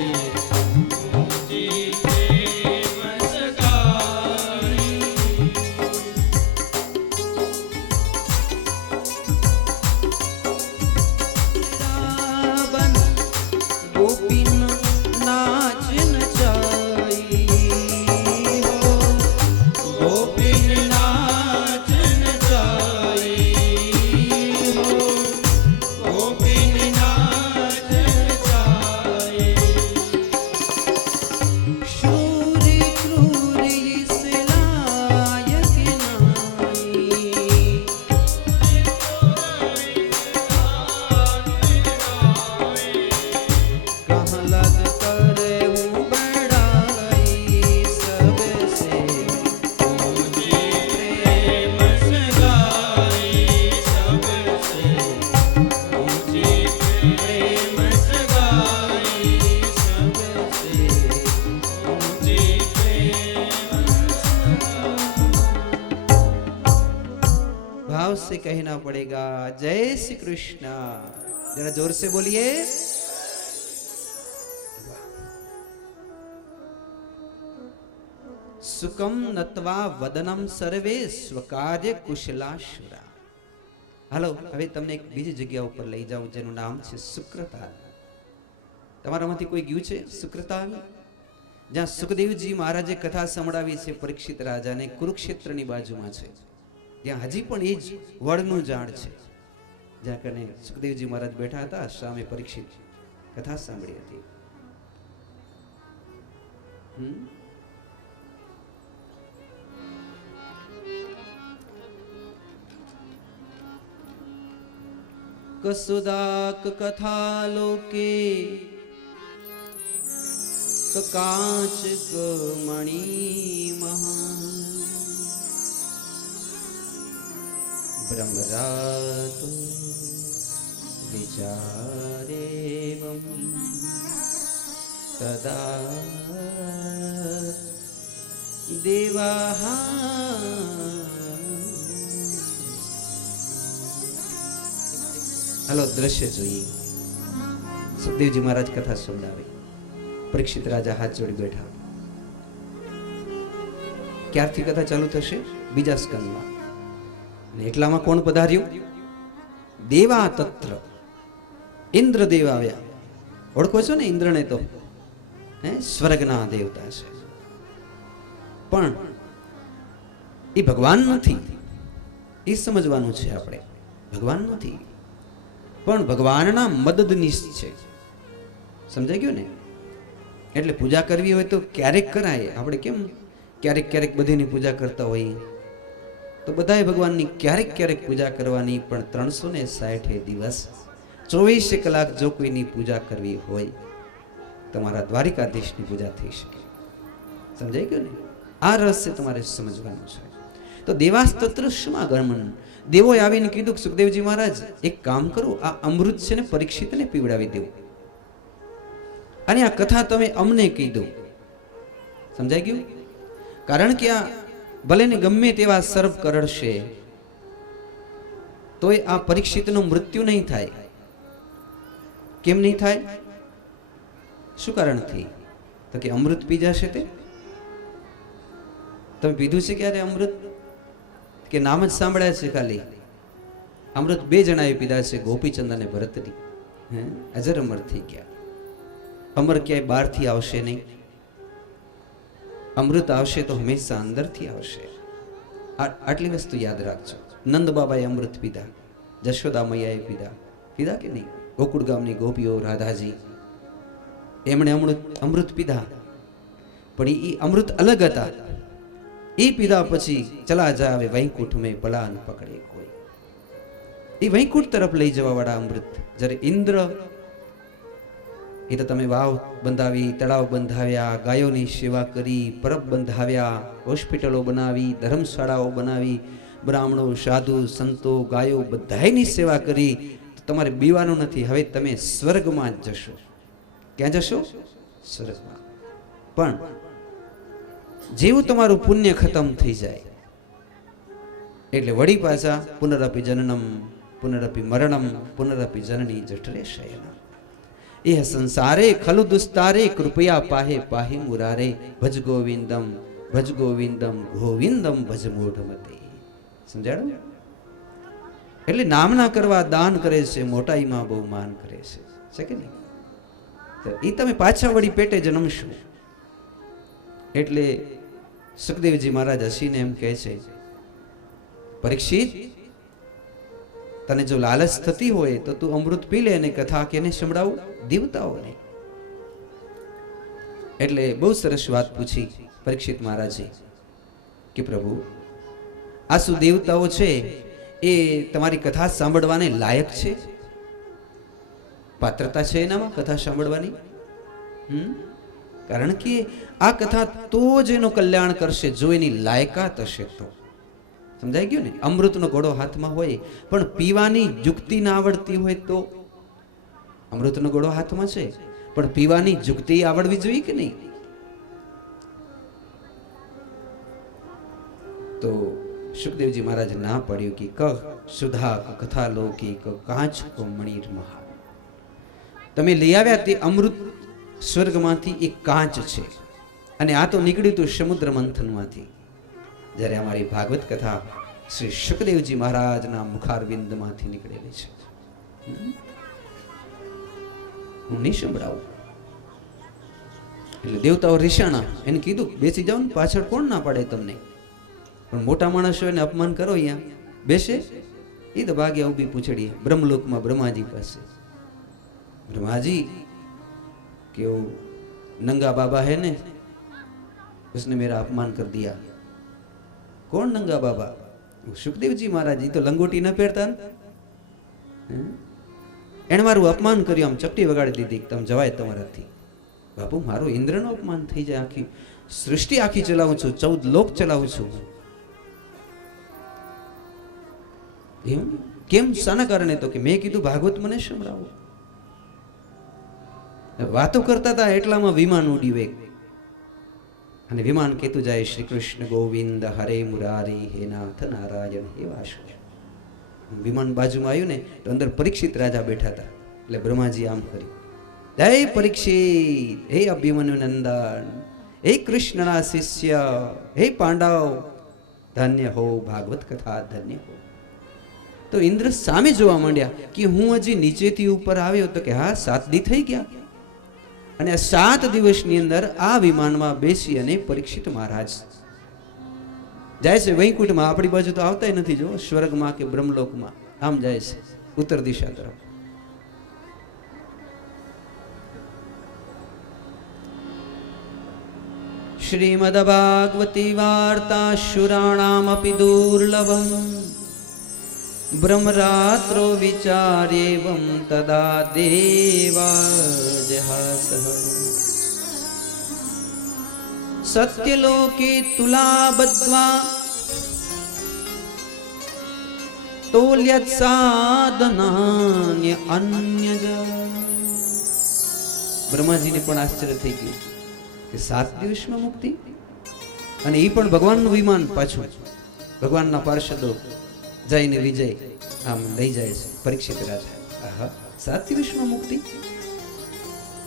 ऊंची प्रेम सगाई. रावण गोपीन नाच नचाई हो, गोपीन नाच नचाई हो, गोपीन नाच नचाई. शूर क्रूर इस लायक नाई, कहाँ लग करे हूँ बड़ाई सबसे, ऊंची प्रेम सगाई सबसे, ऊंची प्रेम सगाई सबसे, ऊंची प्रेम सगाई. भाव से कहना पड़ेगा जय श्री कृष्ण. जरा जोर से बोलिए. सुकम नत्वा वदनम सर्वे સ્વકાર્ય કુશલાશુરા. હાલો હવે તમને એક બીજી જગ્યા ઉપર લઈ જાઉં જેનું નામ છે સુક્રતાલ. તમારામાંથી કોઈ ગયું છે સુક્રતાલ? જ્યાં સુખદેવજી મહારાજે કથા સંભળાવી છે પરીક્ષિત રાજાને, કુરુક્ષેત્રની બાજુમાં છે. ત્યાં હજી પણ એ જ વડનું ઝાડ છે જ્યાં કને સુખદેવજી મહારાજ બેઠા હતા, સામે પરીક્ષિત કથા સાંભળી હતી. कसुदाक कथा लोके कांच मणि महा, ब्रह्मरातो विचारे तदा देवा. હાલો દ્રશ્ય જોઈએ. સુખદેવજી મહારાજ કથા સંભળાવે. પરીક્ષિત રાજા હાથ જોડી બેઠા. ક્યારથી કથા ચાલુ થશે? બીજા સ્કંદમાં. અને એટલામાં કોણ પધાર્યું? દેવા તત્ર ઇન્દ્રદેવ આવ્યા. ઓળખો છો ને ઇન્દ્રને? તો સ્વર્ગના દેવતા છે, પણ એ ભગવાન નથી. એ સમજવાનું છે આપણે. ભગવાન નથી, પણ ભગવાનના મદદનીશ છે. સમજાઈ ગયું ને? એટલે પૂજા કરવી હોય તો ક્યારેક કરાય. આપણે કેમ ક્યારેક ક્યારેક બધીની પૂજા કરતા હોઈએ, તો બધાએ ભગવાનની ક્યારેક ક્યારેક પૂજા કરવાની. પણ 360 દિવસ 24 કલાક જો કોઈની પૂજા કરવી હોય, તમારા દ્વારિકાધીશની પૂજા થઈ શકે. સમજાઈ ગયું ને? આ રહસ્ય તમારે સમજવાનું છે. તો દેવાસ્તત્ર સમાગમન, દેવોએ આવીને કીધું કે સુખદેવજી મહારાજ એક કામ કરો, આ અમૃત છે ને પરીક્ષિતને પીવડાવી દેવું, અને આ કથા તમે અમને કહી દો. સમજાઈ ગયું? કારણ કે આ ભલે ને ગમે તેવા સર્પ કરડશે તોય આ પરીક્ષિતનું મૃત્યુ નહીં થાય. કેમ નહીં થાય? શું કારણથી? તો કે અમૃત પી જશે. તે તમે પીધું છે ક્યારે અમૃત? કે નામ જ સાંભળ્યા છે ખાલી? અમૃત 2 જણાએ પીધા છે, ગોપીચંદ અને ભરતરી. અજર અમર થઈ ગયા. અમર ક્યાંય બહારથી આવશે નહીં. અમૃત આવશે તો હંમેશા અંદરથી આવશે. આટલી વસ્તુ યાદ રાખજો. નંદ બાબાએ અમૃત પીધા, જશોદા મૈયાએ પીધા. પીધા કે નહીં? ગોકુળ ગામની ગોપીઓ, રાધાજી, એમણે અમૃત પીધા. પણ એ અમૃત અલગ હતા. એ પીધા પછી ચલા જાવે વૈકુંઠ મેં પલાન પકડે કોઈ. એ વૈકુંઠ તરફ લઈ જવા વાળા અમૃત. જ્યારે ઇન્દ્ર, એ તો તમે વાવ બંધાવી, તળાવ બંધાવ્યા, ગાયોની સેવા કરી, પરબ બંધાવ્યા, હોસ્પિટલો બનાવી, ધર્મશાળાઓ બનાવી, બ્રાહ્મણો, સાધુ, સંતો, ગાયો બધાયની સેવા કરી. તો તમારે બીવાનું નથી. હવે તમે સ્વર્ગમાં જ જશો. ક્યાં જશો? સ્વર્ગમાં. પણ જેવું તમારું પુણ્ય ખતમ થઈ જાય એટલે વળી પાછા પુનરપી જનનમ પુનરપી મરણમ પુનરપી જનની જઠરે શયનમ. એ સંસારે ખલુ દુસ્તારે કૃપયા પાહે પાહી મુરારે. ભજ ગોવિંદમ ભજ ગોવિંદમ ગોવિંદમ ભજ મૂઢમતે. સમજાડો? એટલે નામના કરવા દાન કરે છે, મોટાઈમાં બહુ માન કરે છે કે નહીં? એ તમે પાછા વળી પેટે જન્મશો. એટલે સુખદેવજી મહારાજ હસીને એમ કહે છે, પરીક્ષિત, તને જો લાલચ થતી હોય તો તું અમૃત પી લે. અને કથા કેને સંભળાવું? દેવતાઓને. એટલે બહુ સરસ વાત પૂછી પરીક્ષિત મહારાજે કે પ્રભુ, આ શું દેવતાઓ છે એ તમારી કથા સાંભળવાને લાયક છે? પાત્રતા છે એનામાં કથા સાંભળવાની? કારણ કે આ કથા તો જ એનું કલ્યાણ કરશે જો એની લાયકાત હશે તો. સમજાઈ ગયું ને? અમૃતનો ઘોડો હાથમાં હોય પણ પીવાની યુક્તિ ના આવડતી હોય તો? અમૃતનો ઘોડો હાથમાં છે પણ પીવાની યુક્તિ આવડવી જોઈએ કે નહીં? તો સુખદેવજી મહારાજ ના પડ્યું કે કહ સુધા કથા લોકી કાંચ કો મણિર મહા. તમે લઈ આવ્યા તે અમૃત સ્વર્ગમાંથી એક કાંચ છે, અને આ તો નીકળ્યું હતું સમુદ્ર મંથનમાંથી. જ્યારે અમારી ભાગવત કથા શ્રી સુખદેવજી મહારાજના મુખારવિંદમાંથી નીકળેલી છે. હું નહીં સંભળાવું. એટલે દેવતાઓ રિશાણા એને કીધું બેસી જાઓ ને, પાછળ કોણ ના પાડે તમને? પણ મોટા માણસો એને અપમાન કરો, અહીંયા બેસે એ તો ભાગ્યા ઊભી પૂછડી બ્રહ્મલોકમાં બ્રહ્માજી પાસે. ब्रह्माजी कि वो नंगा बाबा है ने, उसने मेरा अपमान कर दिया. कौन नंगा बाबा? सुखदेव जी महाराज. जी तो लंगोटी न पहरता ने, एने मारू अपमान कर्યું, आम चपटी वगाड़ी दीधी. तम जवाय तमाराथी. बापू मारो इंद्रनो अपमान થઈ જાય. આખી સૃષ્ટિ આખી ચલાવું છું, 14 લોક ચલાવું છું. એમ કેમ? શાના કારણે? તો કે મેં કીધું ભાગવત મને સંભળાવો. વાતો કરતા હતા એટલામાં વિમાન ઉડ્યું એક, અને વિમાન કહેતું જાય શ્રી કૃષ્ણ ગોવિંદ હરે મુરારી હે નાથ નારાયણ હે વાસુદેવ. વિમાન બાજુમાં આવ્યું ને તો અંદર પરીક્ષિત રાજા બેઠા હતા. એટલે બ્રહ્માજી આમ કર્યું, હે પરીક્ષિત, હે અભિમન્યુ નંદન, હે કૃષ્ણના શિષ્ય, હે પાંડવ, ધન્ય હો, ભાગવત કથા ધન્ય હો. તો ઇન્દ્ર સામે જોવા માંડ્યા કે હું હજી નીચેથી ઉપર આવ્યો, તો કે હા 7 દી થઈ ગયા. અને આ 7 દિવસની અંદર આ વિમાનમાં બેસી અને પરીક્ષિત મહારાજ જાય છે વૈકુંઠમાં. આપણી બાજુ તો આવતા નથી, જો સ્વર્ગમાં કે બ્રહ્મલોકમાં, આમ જાય છે ઉત્તર દિશા તરફ. શ્રીમદ ભાગવતી વાર્તા શુરાણામપી દુર્લભમ બ્રહ્મરાત્રો વિચાર્યેવં તદા દેવા જહાસઃ. સત્યલોકે તુલાબદ્ધ્વા તોલ્યત સાધનાન્ય અન્યજ. બ્રહ્માજીને પણ આશ્ચર્ય થઈ ગયું કે 7 દિવસમાં મુક્તિ, અને એ પણ ભગવાનનું વિમાન. પાછું ભગવાનના પાર્ષદો જઈને વિજય આમ લઈ જાય છે પરીક્ષિત રાજા. આહા, 7 દિવસમાં મુક્તિ!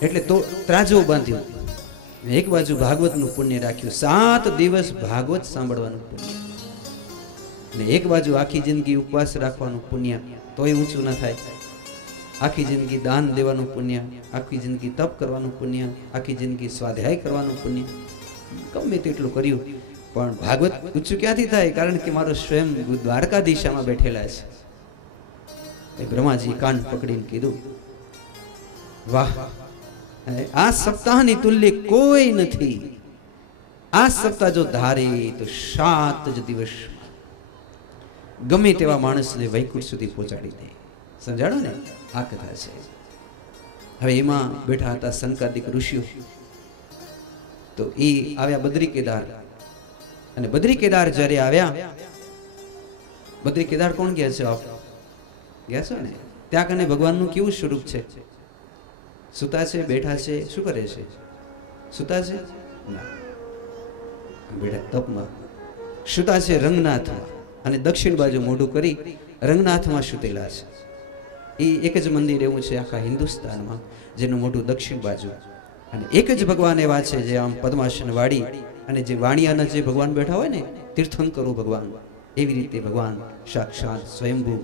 એટલે તો ત્રાજો બાંધ્યો. એક બાજુ ભાગવતનું પુણ્ય રાખ્યું, 7 દિવસ ભાગવત સાંભળવાનું પુણ્ય, અને એક બાજુ આખી જિંદગી ઉપવાસ રાખવાનું પુણ્ય, તોય ઊંચું ન થાય. આખી જિંદગી દાન દેવાનું પુણ્ય, આખી જિંદગી તપ કરવાનું પુણ્ય, આખી જિંદગી સ્વાધ્યાય કરવાનું પુણ્ય, ગમે તેટલું કર્યું પણ ભાગવત ઊંચું ક્યાંથી થાય? કારણ કે મારો સ્વયં દ્વારકાધીશામાં બેઠેલા છે. એ બ્રહ્માજી કાન પકડીને કીધું, વાહ, આ સપ્તાહની તુલ્ય કોઈ નથી. આ સપ્તાહ જો ધારે તો 7 જ દિવસ ગમે તેવા માણસને વૈકુંઠ સુધી પહોંચાડી દે. સમજાણો ને? આ કથા છે. હવે એમાં બેઠા હતા સંકાદિક ઋષિઓ. તો એ આવ્યા બદ્રી કેદાર, અને બદ્રી કેદાર જ્યારે આવ્યા, બદ્રી કેદાર કોણ ગયા છે? આપ ગયા છો ને? ત્યાં કને ભગવાનનું કેવું સ્વરૂપ છે? સુતા છે, બેઠા છે, શું કરે છે? સુતા છે ના, બેઠા તપમાં. સુતા છે રંગનાથમાં, અને દક્ષિણ બાજુ મોઢું કરી રંગનાથમાં સુતેલા છે. એ એક જ મંદિર એવું છે આખા હિન્દુસ્તાનમાં જેનું મોઢું દક્ષિણ બાજુ, અને એક જ ભગવાન એવા છે જે આમ પદ્માસન વાળી, અને જે વાણિયાના જે ભગવાન બેઠા હોય ને, તીર્થંકરો ભગવાન, એવી રીતે ભગવાન સાક્ષાત સ્વયંભૂ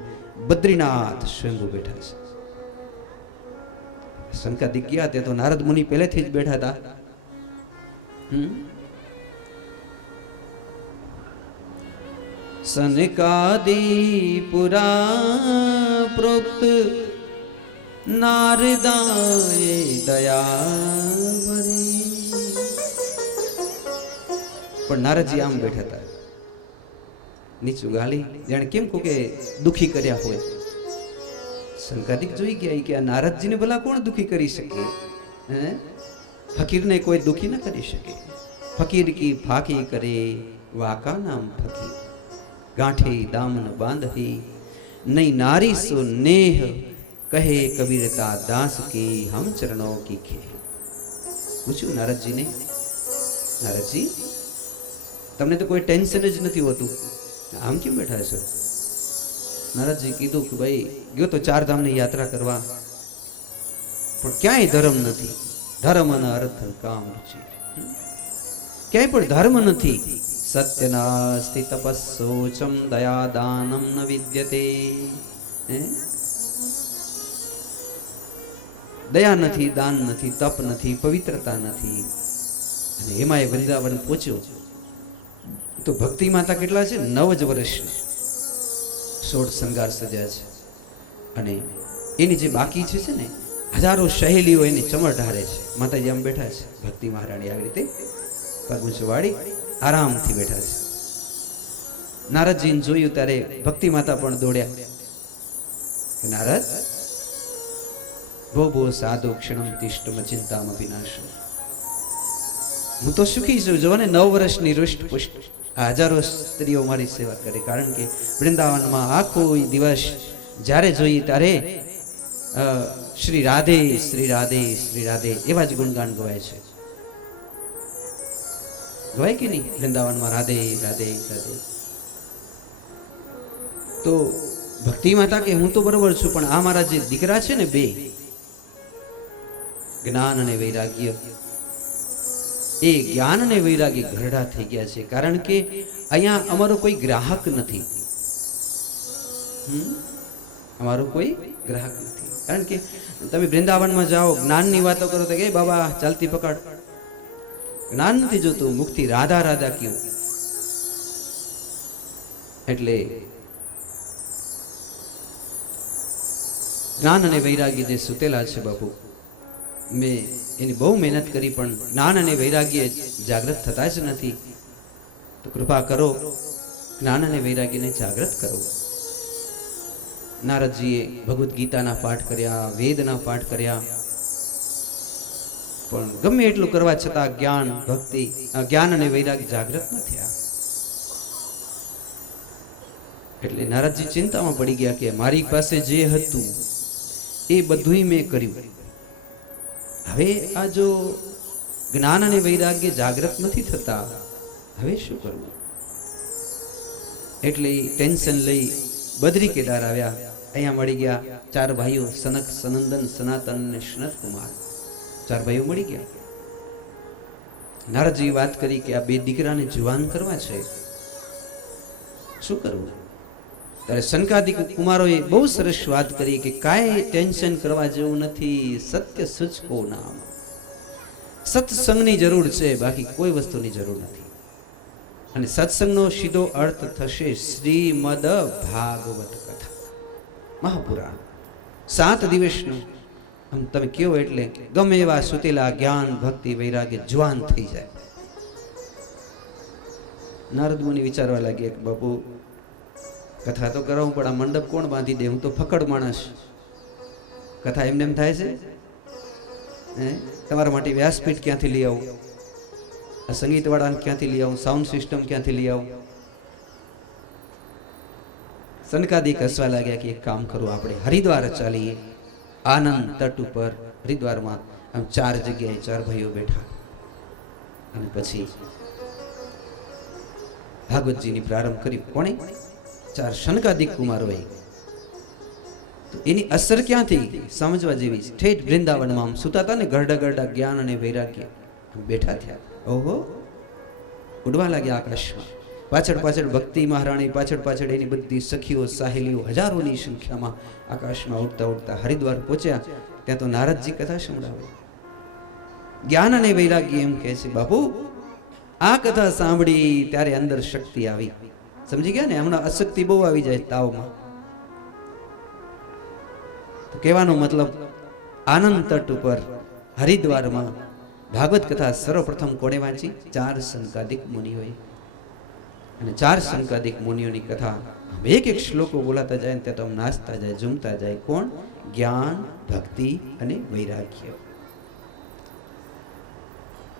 બદ્રીનાથ સ્વયંભૂ બેઠા છે. સંકાદિક ગયા તે તો નારદ મુનિ પહેલેથી જ બેઠા હતા. સનકાદી પુરા પ્રોક્ત નારદાય દયાવરે. પણ નારદજી આમ બેઠા હતા, નીચું ગાલી, જાણે કેમ કોકે દુખી કર્યા હોય. સંકાદિક જોઈ ગયા કે આ નારદજીને ભલા કોણ દુખી કરી શકે? ફકીરને કોઈ દુખી ન કરી શકે. ફકીર કી ફાકી કરે વાકા નામ ફકીર, ગાંઠે દામન બાંધહી નહીં નારી સો નેહ, કહે કબીરતા દાસ કી હમ ચરણો કી ખે. પૂછ્યું નારદજીને, નારદજી તમને તો કોઈ ટેન્શન જ નથી હોતું, આમ કેમ બેઠા છો? નારદજી કીધું કે ભાઈ ગયો તો 4 ધામની યાત્રા કરવા, પણ ક્યાંય ધર્મ નથી. ધર્મ અને અર્થ કામ છે, ક્યાંય પણ ધર્મ નથી. સત્યનાસ્તિ તપસ્સોચમ દયા દાનમ ન વિદ્યતે. દયા નથી, દાન નથી, તપ નથી, પવિત્રતા નથી. અને એમાં એ વૃંદાવન પહોંચ્યો તો ભક્તિ માતા કેટલા છે? 9 જ વર્ષના, 16 શણગાર સજ્યા છે. અને એની જે બાકી છે ને, હજારો સહેલીઓ એની ચમર ઢારે છે. માતાજી આમ બેઠા છે, ભક્તિ મહારાણી આવી રીતે પગ ઊંચો વાળી આરામથી બેઠા છે. નારદજીને જોયું ત્યારે ભક્તિ માતા પણ દોડ્યા કે નારદ, ભો ભો સાધુ ક્ષણમ તિષ્ઠમ ચિંતામ વિનાશ. હું તો સુખી છું, જો ને 9 વર્ષની રૂષ્ટ પુષ્ટ હજારો સ્ત્રીઓ મારી સેવા કરે. કારણ કે વૃંદાવનમાં આખો દિવસ જ્યારે જોઈએ ત્યારે શ્રી રાધે શ્રી રાધે શ્રી રાધે એવા જ ગુણગાન ગવાય છે. ગવાય કે નહીં? વૃંદાવનમાં રાધે રાધે રાધે. તો ભક્તિ માતા કે હું તો બરોબર છું, પણ આ મારા જે દીકરા છે ને, જ્ઞાન અને વૈરાગ્ય, એ જ્ઞાન અને વૈરાગ્ય ઘરડા થઈ ગયા છે. કારણ કે અહીંયા અમારો કોઈ ગ્રાહક નથી. અમારો કોઈ ગ્રાહક નથી. કારણ કે તમે વૃંદાવનમાં જાઓ, જ્ઞાનની વાતો કરો તો કે બાબા ચાલતી પકડ. જ્ઞાન નથી જોતું, મુક્તિ રાધા રાધા કયું. એટલે જ્ઞાન અને વૈરાગ્ય જે સુતેલા છે બાપુ, મેં એની બહુ મહેનત કરી પણ જ્ઞાન અને વૈરાગ્ય જાગૃત થતા જ નથી. તો કૃપા કરો, જ્ઞાન અને વૈરાગ્યને જાગૃત કરો. નારદજીએ ભગવદ્ ગીતાના પાઠ કર્યા, વેદના પાઠ કર્યા, પણ ગમે એટલું કરવા છતાં જ્ઞાન ભક્તિ જ્ઞાન અને વૈરાગ્ય જાગૃત ન થયા. એટલે નારદજી ચિંતામાં પડી ગયા કે મારી પાસે જે હતું એ બધું મેં કર્યું, હવે આ જો જ્ઞાન અને વૈરાગ્ય જાગૃત નથી થતા, હવે શું કરવું? એટલે ટેન્શન લઈ બદ્રી કેદાર આવ્યા. અહીંયા મળી ગયા 4 ભાઈઓ, સનક, સનંદન, સનાતન અને સનત કુમાર. 4 ભાઈઓ મળી ગયા. નારદજી વાત કરી કે આ 2 દીકરાને જુવાન કરવા છે, શું કરવું? ત્યારે સનકાદિક કુમારોએ બહુ સરસ વાત કરી કે કાંઈ ટેન્શન કરવા જેવું નથી. સત્ય સુચકો નામ, સત્સંગની જરૂર છે, બાકી કોઈ વસ્તુની જરૂર નથી. અને સત્સંગનો સીધો અર્થ થશે શ્રીમદ ભાગવત કથા, મહાપુરાણ. 7 દિવસનું આમ તમે કહો એટલે ગમે એવા સુતેલા જ્ઞાન ભક્તિ વૈરાગ્ય જવાન થઈ જાય. નારદ મુનિ વિચારવા લાગ્યા કે બાપુ કથા તો કરાવું પણ આ મંડપ કોણ બાંધી દે? હું તો ફકડ માણસ. કથા એમને એમ થાય છે? તમારા માટે વ્યાસપીઠ ક્યાંથી લઈ આવું? આ સંગીત વાળાને ક્યાંથી લઈ આવું? સાઉન્ડ સિસ્ટમ ક્યાંથી લઈ આવું? સનકાદિક હસવા લાગ્યા કે એક કામ કરું, આપણે હરિદ્વાર ચાલીએ. આનંદ તટ ઉપર હરિદ્વારમાં આમ 4 જગ્યાએ 4 ભાઈઓ બેઠા અને પછી ભાગવતજીની પ્રારંભ કરી. કોણે? 4 સનકાદિક કુમારોએ. તો એની અસર ક્યાંથી સમજવા જેવી. ઠેઠ વૃંદાવનમાં આમ સુતા હતા ને, ગરડા ગરડા જ્ઞાન અને વૈરાગ્ય બેઠા થયા. ઓહો, ઉડવા લાગ્યા આકાશમાં. પાછળ પાછળ ભક્તિ મહારાણી, પાછળ પાછળ એની બધી સખીઓ સાહેલીઓ હજારોની સંખ્યામાં આકાશમાં ઉડતા ઉડતા હરિદ્વાર પહોંચ્યા. ત્યાં તો નારદજી કથા સંભળાવે. જ્ઞાન અને વૈરાગ્ય એમ કહે છે બાપુ આ કથા સાંભળી ત્યારે અંદર શક્તિ આવી. સમજી ગયા ને? હમણાં અશક્તિ બહુ આવી જાય તાવમાં. તો કહેવાનો મતલબ આનંદ તટ ઉપર હરિદ્વારમાં ભાગવત કથા સર્વપ્રથમ કોણે વાંચી? 4 સંકાદિક મુનિઓએ. અને 4 સંકાદિક મુનિઓની કથા એક એક શ્લોકો બોલાતા જાય ને ત્યાં તો નાચતા જાય, ઝૂમતા જાય. કોણ? જ્ઞાન, ભક્તિ અને વૈરાગ્ય.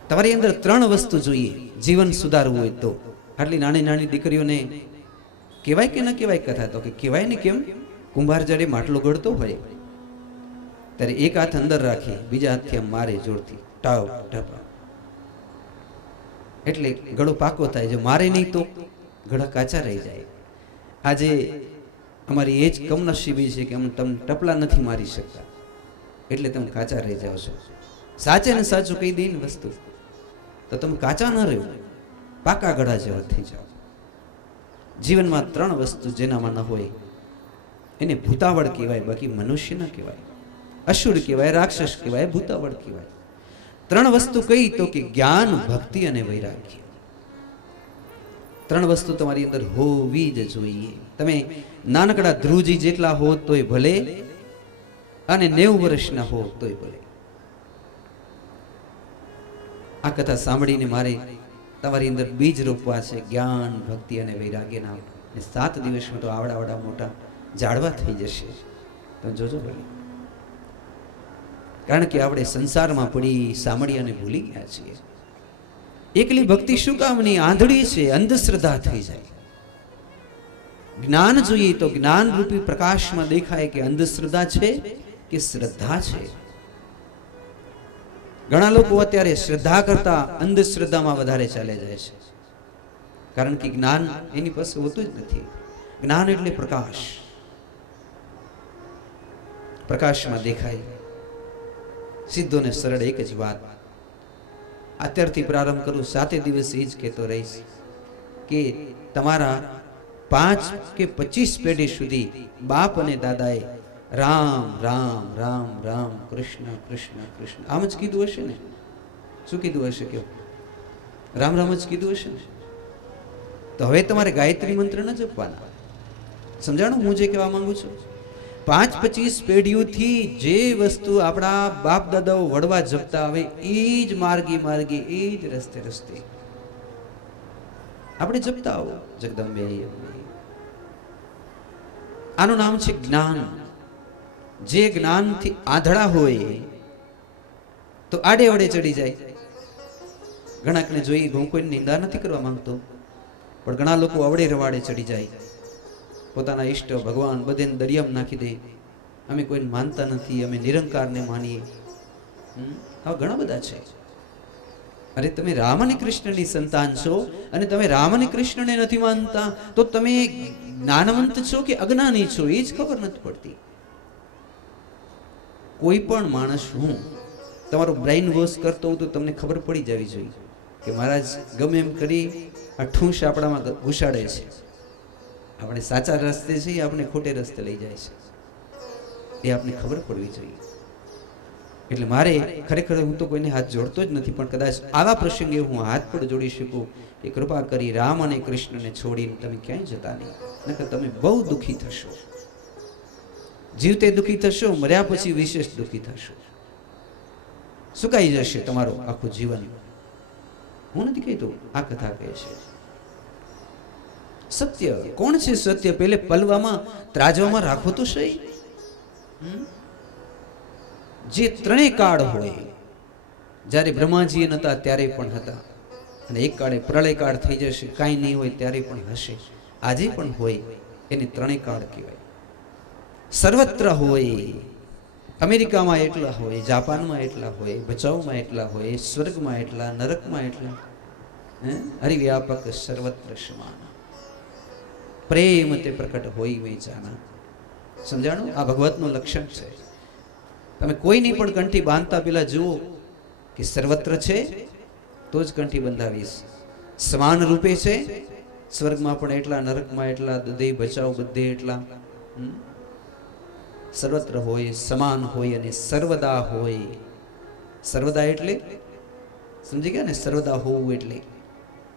તમારી અંદર 3 વસ્તુ જોઈએ જીવન સુધારવું હોય તો. આટલી નાની નાની દીકરીઓને કહેવાય કે ન કહેવાય કથા? તો કે કહેવાય ને. કેમ? કુંભાર જયારે માટલો ગળતો હોય ત્યારે એક હાથ અંદર રાખી, બીજા હાથથી આમ મારે જોરથી, ટાવ ઢપા, એટલે ગળો પાકો થાય. જો મારે નહીં તો ગળા કાચા રહી જાય. આજે અમારી એ જ કમનસીબી છે કે તમે ટપલા નથી મારી શકતા, એટલે તમે કાચા રહી જાઓ છો. સાચે ને સાચું કહી દઈને વસ્તુ તો તમે કાચા ન રહ્યો, પાકા ગળા જેવા થઈ જાઓ. જીવનમાં 3 વસ્તુ જેનામાં ન હોય એને ભૂતાવળ કહેવાય, બાકી મનુષ્ય ન કહેવાય. અસુર કહેવાય, રાક્ષસ કહેવાય, ભૂતાવળ કહેવાય. 3 વસ્તુ કઈ? તો કે જ્ઞાન, ભક્તિ અને વૈરાગ્ય. 3 વસ્તુ તમારી અંદર હોવી જ જોઈએ. તમે નાનકડા ધ્રુવજી જેટલા હો તોય ભલે, અને 90 વર્ષના હો તોય ભલે. આ કથા સાંભળીને મારે તમારી અંદર બીજ રોપવા છે, જ્ઞાન, ભક્તિ અને વૈરાગ્યના. 7 દિવસમાં તો આવડા મોટા ઝાડવા થઈ જશે. તો જોજો ભલે. કારણ કે આપણે સંસારમાં પડી સાંભળી અને ભૂલી ગયા છીએ. એકલી ભક્તિ શું કામની? આંધળી છે, અંધશ્રદ્ધા થઈ જાય. જ્ઞાન જોઈએ તો જ્ઞાન રૂપી પ્રકાશમાં દેખાય કે અંધશ્રદ્ધા છે કે શ્રદ્ધા છે. ઘણા લોકો અત્યારે શ્રદ્ધા કરતા અંધશ્રદ્ધામાં વધારે ચાલે જાય છે. કારણ કે જ્ઞાન એની પાસે હોતું જ નથી. જ્ઞાન એટલે પ્રકાશ, પ્રકાશમાં દેખાય. સીધો ને સરળ એક જ વાત અત્યારથી પ્રારંભ કરું, 7 દિવસ એ જ કહેતો રહીશ કે તમારા 5 કે 25 પેઢી સુધી બાપ અને દાદાએ રામ રામ રામ રામ કૃષ્ણ કૃષ્ણ કૃષ્ણ આમ જ કીધું હશે ને? શું કીધું હશે? કયો રામ રામ જ કીધું હશે ને? તો હવે તમારે ગાયત્રી મંત્ર ન જપવાના. સમજાણું હું જે કહેવા માંગુ છું? 5-25 પેઢીઓથી જે વસ્તુ આપણા બાપ દાદાઓ વડવા જપતા આવે એ જ માર્ગી માર્ગી એ જ રસ્તે રસ્તે આપણે જપતા આવો. જગદંબે આનું નામ છે જ્ઞાન. જે જ્ઞાનથી આંધળા હોય તો આડે અવડે ચડી જાય. ઘણાકને જોઈ, હું કોઈ નિંદા નથી કરવા માંગતો, પણ ઘણા લોકો અવડે રવાડે ચડી જાય, પોતાના ઈષ્ટ ભગવાન બધેને દરિયામાં નાખી દે. અમે કોઈને માનતા નથી, અમે નિરંકારને માનીએ. આવા ઘણા બધા છે. અરે તમે રામ અને કૃષ્ણની સંતાન છો અને તમે રામ અને કૃષ્ણને નથી માનતા તો તમે જ્ઞાનવંત છો કે અજ્ઞાની છો એ જ ખબર નથી પડતી. કોઈ પણ માણસ હું તમારો બ્રેઇન વોશ કરતો હોઉં તો તમને ખબર પડી જવી જોઈએ કે મહારાજ ગમે એમ કરી આ ઠૂંસ આપણામાં ઘુસાડે છે. આપણે સાચા રસ્તે છીએ, આપણે ખોટે રસ્તે લઈ જાય છે, એ આપણે ખબર પડવી જોઈએ. એટલે મારે ખરેખર હું તો કોઈને હાથ જોડતો જ નથી, પણ કદાચ આવા પ્રસંગે હું હાથ પણ જોડી શકું કે કૃપા કરી રામ અને કૃષ્ણને છોડીને તમે ક્યાંય જતા નહીં, નકર તમે બહુ દુઃખી થશો. જીવતે દુઃખી થશો, મર્યા પછી વિશેષ દુઃખી થશો. સુકાઈ જશે તમારું આખું જીવન. હું નથી કહેતો, આ કથા કહે છે. સત્ય કોણ છે? સત્ય પેલે પલવામાં ત્રાજવામાં રાખો તો સહી. જે ત્રણેય કાળ હોય, જ્યારે બ્રહ્માજી નતા ત્યારે પણ હતા, અને એક કાળે પ્રલય કાળ થઈ જશે, કાંઈ નહીં હોય ત્યારે પણ હશે, આજે પણ હોય, એને ત્રણેય કાળ કહેવાય. સર્વત્ર હોય. અમેરિકામાં એટલા હોય, જાપાનમાં એટલા હોય, ભચાઉમાં એટલા હોય, સ્વર્ગમાં એટલા, નરકમાં એટલા. હરિવ્યાપક સર્વત્ર સમાન, પ્રેમ તે પ્રકટ હોય વેચાના. સમજાણું? આ ભગવતનું લક્ષણ છે. તમે કોઈની પણ કંઠી બાંધતા પેલા જુઓ કે સર્વત્ર છે તો જ કંઠી બંધાવીશ. સમાન રૂપે છે, સ્વર્ગમાં પણ એટલા, નરકમાં એટલા, દુધે ભચાઉ બધે એટલા. સર્વત્ર હોય, સમાન હોય અને સર્વદા હોય. સર્વદા એટલે સમજી ગયા ને? સર્વદા હોવું એટલે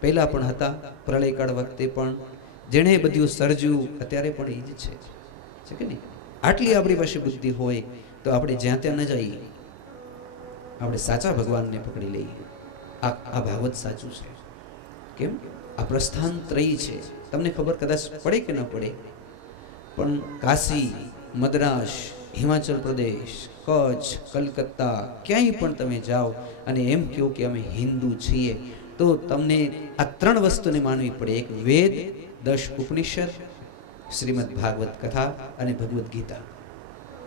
પહેલા પણ હતા, પ્રલયકાળ વખતે પણ, જેણે બધું સર્જ્યું અત્યારે પણ એ જ છે કે નહીં? આટલી આપણી પાસે બુદ્ધિ હોય તો આપણે જ્યાં ત્યાં ન જઈએ, આપણે સાચા ભગવાનને પકડી લઈએ. આ ભાગવત સાચું છે. કેમ? આ પ્રસ્થાન ત્રયી છે. તમને ખબર કદાચ પડે કે ન પડે, પણ કાશી, મદ્રાસ, હિમાચલ પ્રદેશ, કચ્છ, કલકત્તા, ક્યાંય પણ તમે જાઓ અને એમ કહો કે અમે હિન્દુ છીએ, તો તમને આ ત્રણ વસ્તુને માનવી પડે. એક વેદ, 10 ઉપનિષદ, શ્રીમદ ભાગવત કથા અને ભગવદ્ ગીતા.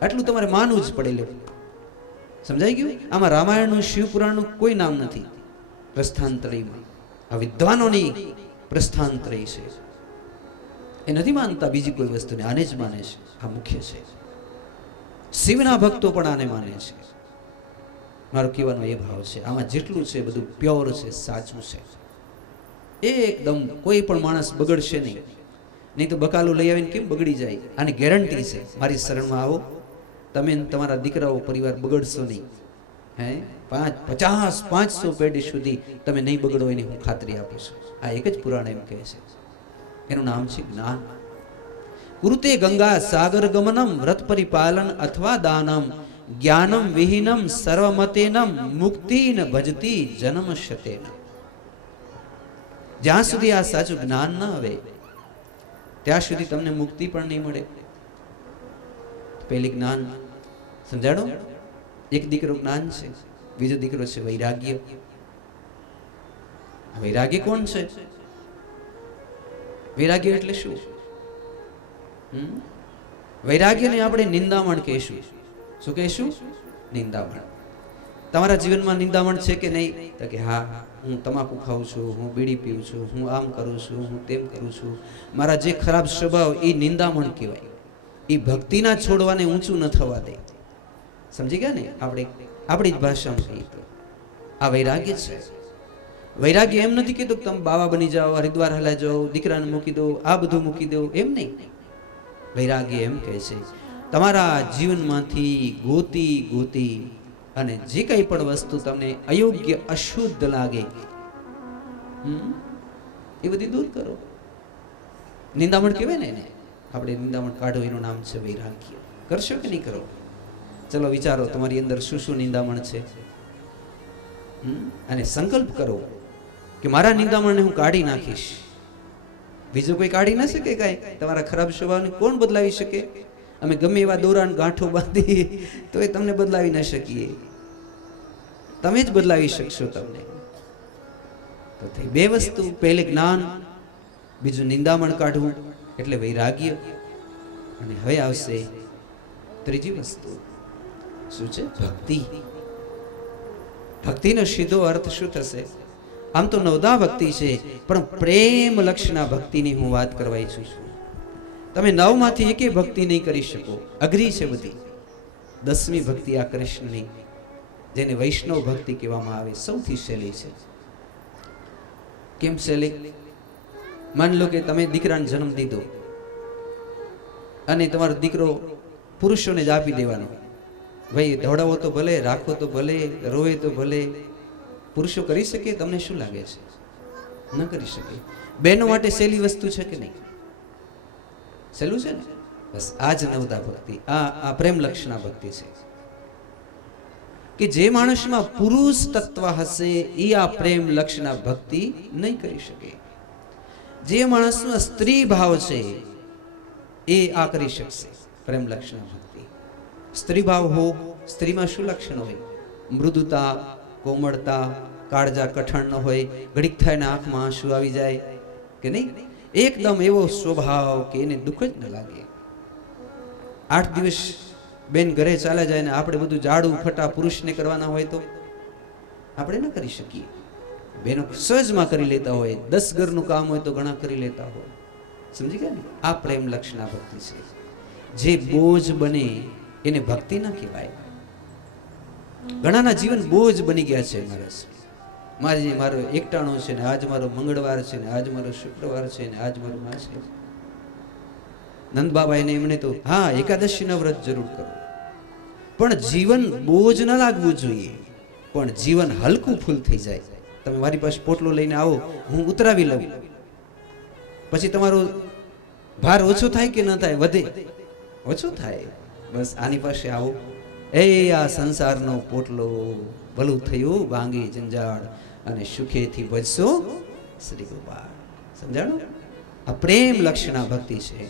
આટલું તમારે માનવું જ પડે. સમજાઈ ગયું? આમાં રામાયણનું, શિવપુરાણનું કોઈ નામ નથી પ્રસ્થાનત્રયમાં. આ વિદ્વાનોની પ્રસ્થાનત્રય છે. એ નથી માનતા બીજી કોઈ વસ્તુને, આને જ માને છે. આ મુખ્ય છે. શિવના ભક્તો પણ આને માને છે. મારો કહેવાનો એ ભાવ છે. આમાં જેટલું છે બધું પ્યોર છે, સાચું છે. એકદમ કોઈ પણ માણસ બગડશે નહીં. નહીં તો બકાલું લઈ આવીને કેમ બગડી જાય? આની ગેરંટી છે. મારી શરણમાં આવો, તમે તમારા દીકરાઓ પરિવાર બગડશો નહીં. 50, 500 પેઢી સુધી તમે નહીં બગડો એની હું ખાતરી આપું છું. આ એક જ પુરાણ એમ કહે છે. એનું નામ છે જ્ઞાન. કુરુતે ગંગા સાગર ગમનમ વ્રત પરિપાલન અથવા દાનમ જ્ઞાનમ વિહીનમ સર્વમતેનમ મુક્તિન ભજતી જન્મ શતેન. જ્યાં સુધી આ સાચું જ્ઞાન ન આવે ત્યાં સુધી તમને મુક્તિ પણ નહીં મળે. પહેલી જ્ઞાન સમજાડો. એક દીકરો જ્ઞાન છે, બીજો દીકરો છે વૈરાગ્ય. વૈરાગ્ય કોણ છે? વૈરાગ્ય એટલે શું? વૈરાગ્યને આપણે નિંદામણ કહીશું. શું કહીશું? નિંદામણ. તમારા જીવનમાં નિંદામણ છે કે નહીં? તો કે હા, હું તમાકુ ખાઉં છું, હું બીડી પીઉં છું, હું આમ કરું છું, હું તેમ કરું છું. મારા જે ખરાબ સ્વભાવ એ નિંદામણ કહેવાય. એ ભક્તિના છોડવાને ઊંચું ન થવા દે. સમજી ગયા ને? આપણે આપણી જ ભાષામાં કહીએ તો આ વૈરાગ્ય છે. વૈરાગ્ય એમ નથી કીધું કે તમે બાવા બની જાઓ, હરિદ્વાર હલા જાઓ, દીકરાને મૂકી દો, આ બધું મૂકી દો, એમ નહીં. વૈરાગ્ય એમ કહે છે તમારા જીવનમાંથી ગોતી ગોતી અને જે કંઈ પણ વસ્તુ તમને અયોગ્ય અશુદ્ધ લાગે એ બધી દૂર કરો. નિંદામણ કહેવાય ને એને, આપણે નિંદામણ કાઢો એનું નામ છે વૈરાગ્ય. કરશો કે નહીં કરો? ચલો વિચારો તમારી અંદર શું શું નિંદામણ છે અને સંકલ્પ કરો કે મારા નિંદામણને હું કાઢી નાખીશ. બીજું કોઈ કાઢી ન શકે કાંઈ. તમારા ખરાબ સ્વભાવને કોણ બદલાવી શકે? અમે ગમે એવા દોરાન ગાંઠો બાંધી તો એ તમને બદલાવી ન શકીએ. તમે જ બદલાવી શકશો તમને. તો થઈ બે વસ્તુ, પહેલે જ્ઞાન, બીજું નિંદામણ કાઢવું એટલે વૈરાગ્ય. અને હવે આવશે ત્રીજી વસ્તુ, શું છે? ભક્તિ. ભક્તિનો સીધો અર્થ શું થશે? આમ તો નવદા ભક્તિ છે, પણ પ્રેમ લક્ષના ભક્તિની હું વાત કરવા ઈચ્છું છું. તમે નવમાંથી એકેય ભક્તિ નહીં કરી શકો, અઘરી છે બધી. 10મી ભક્તિ આ કૃષ્ણની, જેને વૈષ્ણવ ભક્તિ કહેવામાં આવે, સૌથી સહેલી છે. કેમ સહેલી? માન લો કે તમે દીકરાને જન્મ દીધો અને તમારો દીકરો પુરુષોને જ આપી દેવાનો. ભાઈ ધોડાવો તો ભલે, રાખો તો ભલે, રોવે તો ભલે, પુરુષો કરી શકે? તમને શું લાગે છે? ન કરી શકે. બહેનો માટે સહેલી વસ્તુ છે કે નહીં? સહેલું છે ને? બસ આ જ નવદા ભક્તિ, આ પ્રેમ લક્ષણા ભક્તિ છે કે જે માણસમાં પુરુષ તત્વ હશે એ આ પ્રેમ લક્ષણા ભક્તિ નહીં કરી શકે. જે માણસમાં સ્ત્રી ભાવ છે એ આ કરી શકશે પ્રેમ લક્ષણા ભક્તિ. સ્ત્રી ભાવ હો, સ્ત્રીમાં શું લક્ષણ હોય? મૃદુતા, કોમળતા, કાળજા કઠણ ન હોય, ઘડીક થાય ને આંખમાં આંસુ આવી જાય કે નહીં? એકદમ એવો સ્વભાવ કે એને દુઃખ જ ન લાગે. 8 દિવસ બેન ઘરે ચાલ્યા જાય ને આપણે બધું જાડું ફટા પુરુષને કરવાના હોય તો આપણે ન કરી શકીએ. બેનો સહજમાં કરી લેતા હોય, 10 ઘરનું કામ હોય તો ઘણા કરી લેતા હોય. સમજી ગયા ને? આ પ્રેમ લક્ષણા ભક્તિ છે. જે બોજ બને એને ભક્તિ ન કહેવાય. ઘણાના જીવન બોજ બની ગયા છે. મારો એકટાણો છે ને આજ મારો મંગળવાર છે ને આજ મારો શુક્રવાર છે ને આજ મારો માસ છે. નંદ બાબા એને એમણે તો હા એકાદશીના વ્રત જરૂર કરો, પણ જીવન બોજ ન લાગવું જોઈએ, પણ જીવન હલકું ફૂલ થઈ જાય. તમે મારી પાસે પોટલો લઈને આવો, હું ઉતરાવી લઉં, પછી તમારો ભાર ઓછો થાય કે ન થાય? વધે, ઓછો થાય. બસ આની પાસે આવો, એ આ સંસારનો પોટલો ભલું થયું ભાંગી જંજાળ અને સુખેથી ભજશો શ્રી ગોપાલ. સમજાણો? આ પ્રેમ લક્ષણા ભક્તિ છે.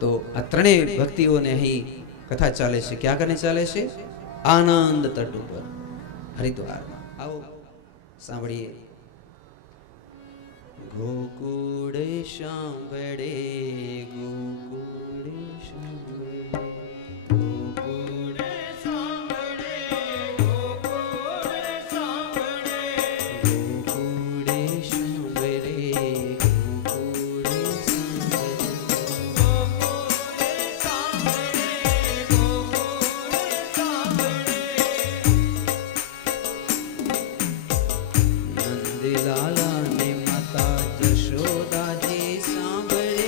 તો આ ત્રણેય ભક્તિઓને અહીં કથા ચાલે છે. ક્યાં કને ચાલે છે? આનંદ તટ ઉપર, હરિદ્વારમાં. આવો સાંભળીએ. ગોકુળે સાંભળે, ગોકુળે સાંભળે, ગોકુળે સાંભળે, ગોકુળે સાંભળે, ગોકુળે સાંભળે, ગોકુળે સાંભળે, ગોકુળે સાંભળે. નંદલાલા ને માતા જશોદાજી સાંભળે,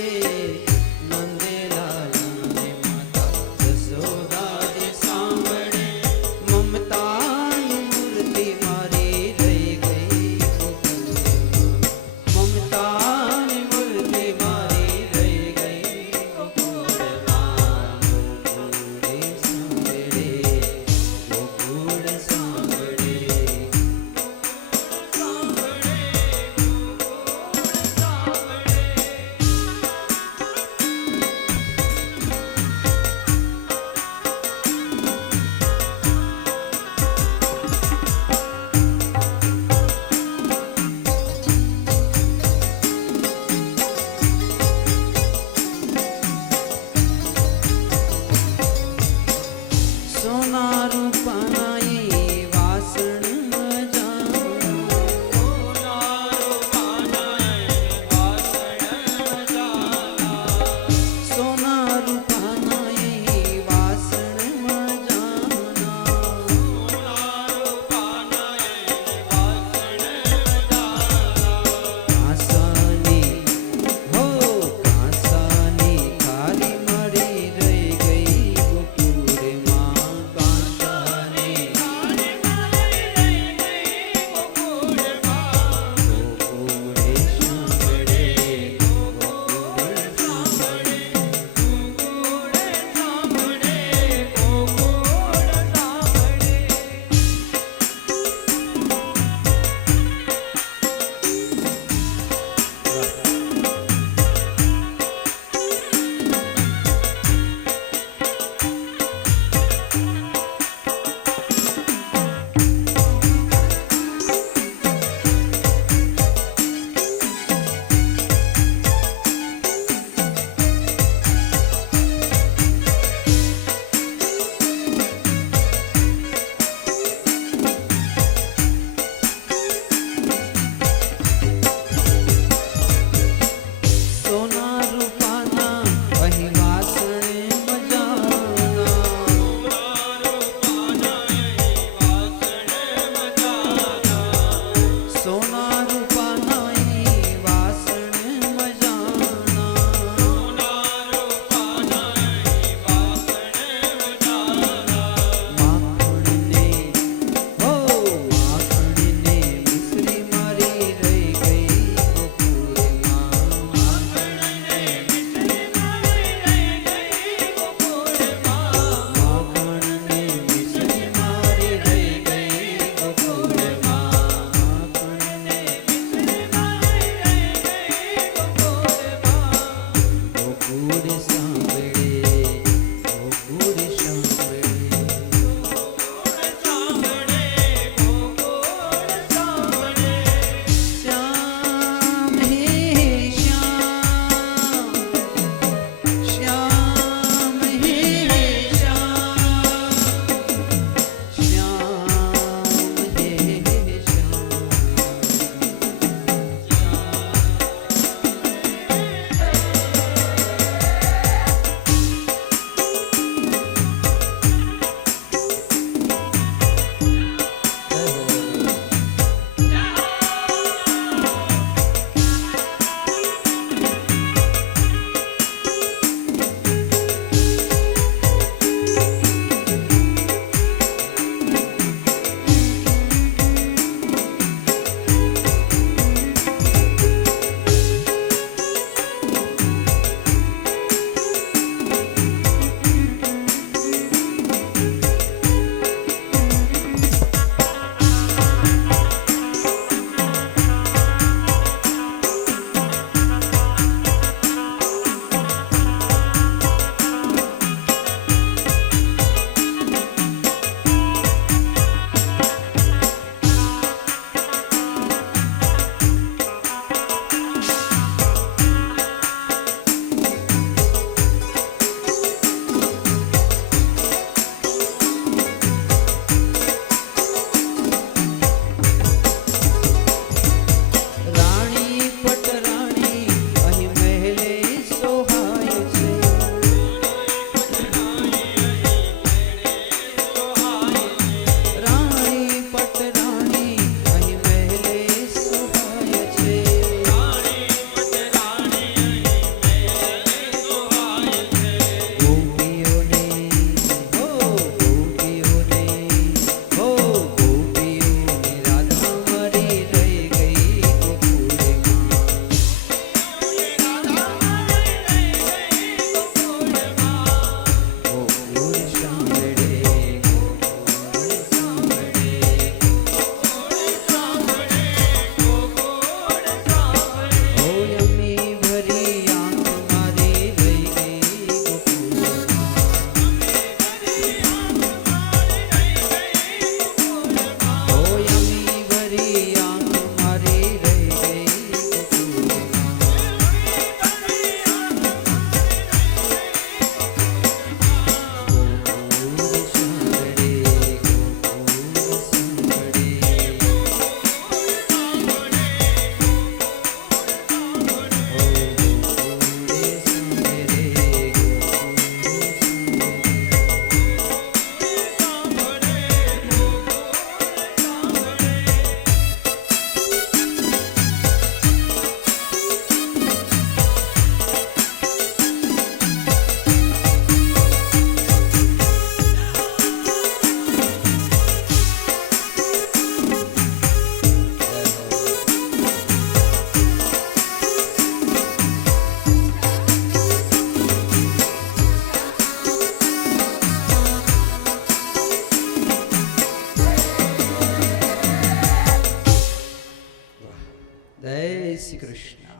શ્રી કૃષ્ણ.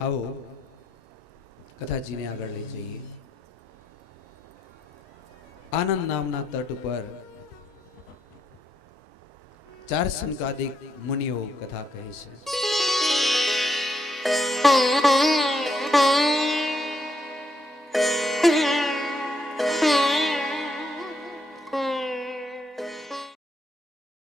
આવો કથાજીને આગળ લઈ જઈએ. આનંદ નામના તટ ઉપર 4 સંકાદિક મુનિઓ કથા કહે છે.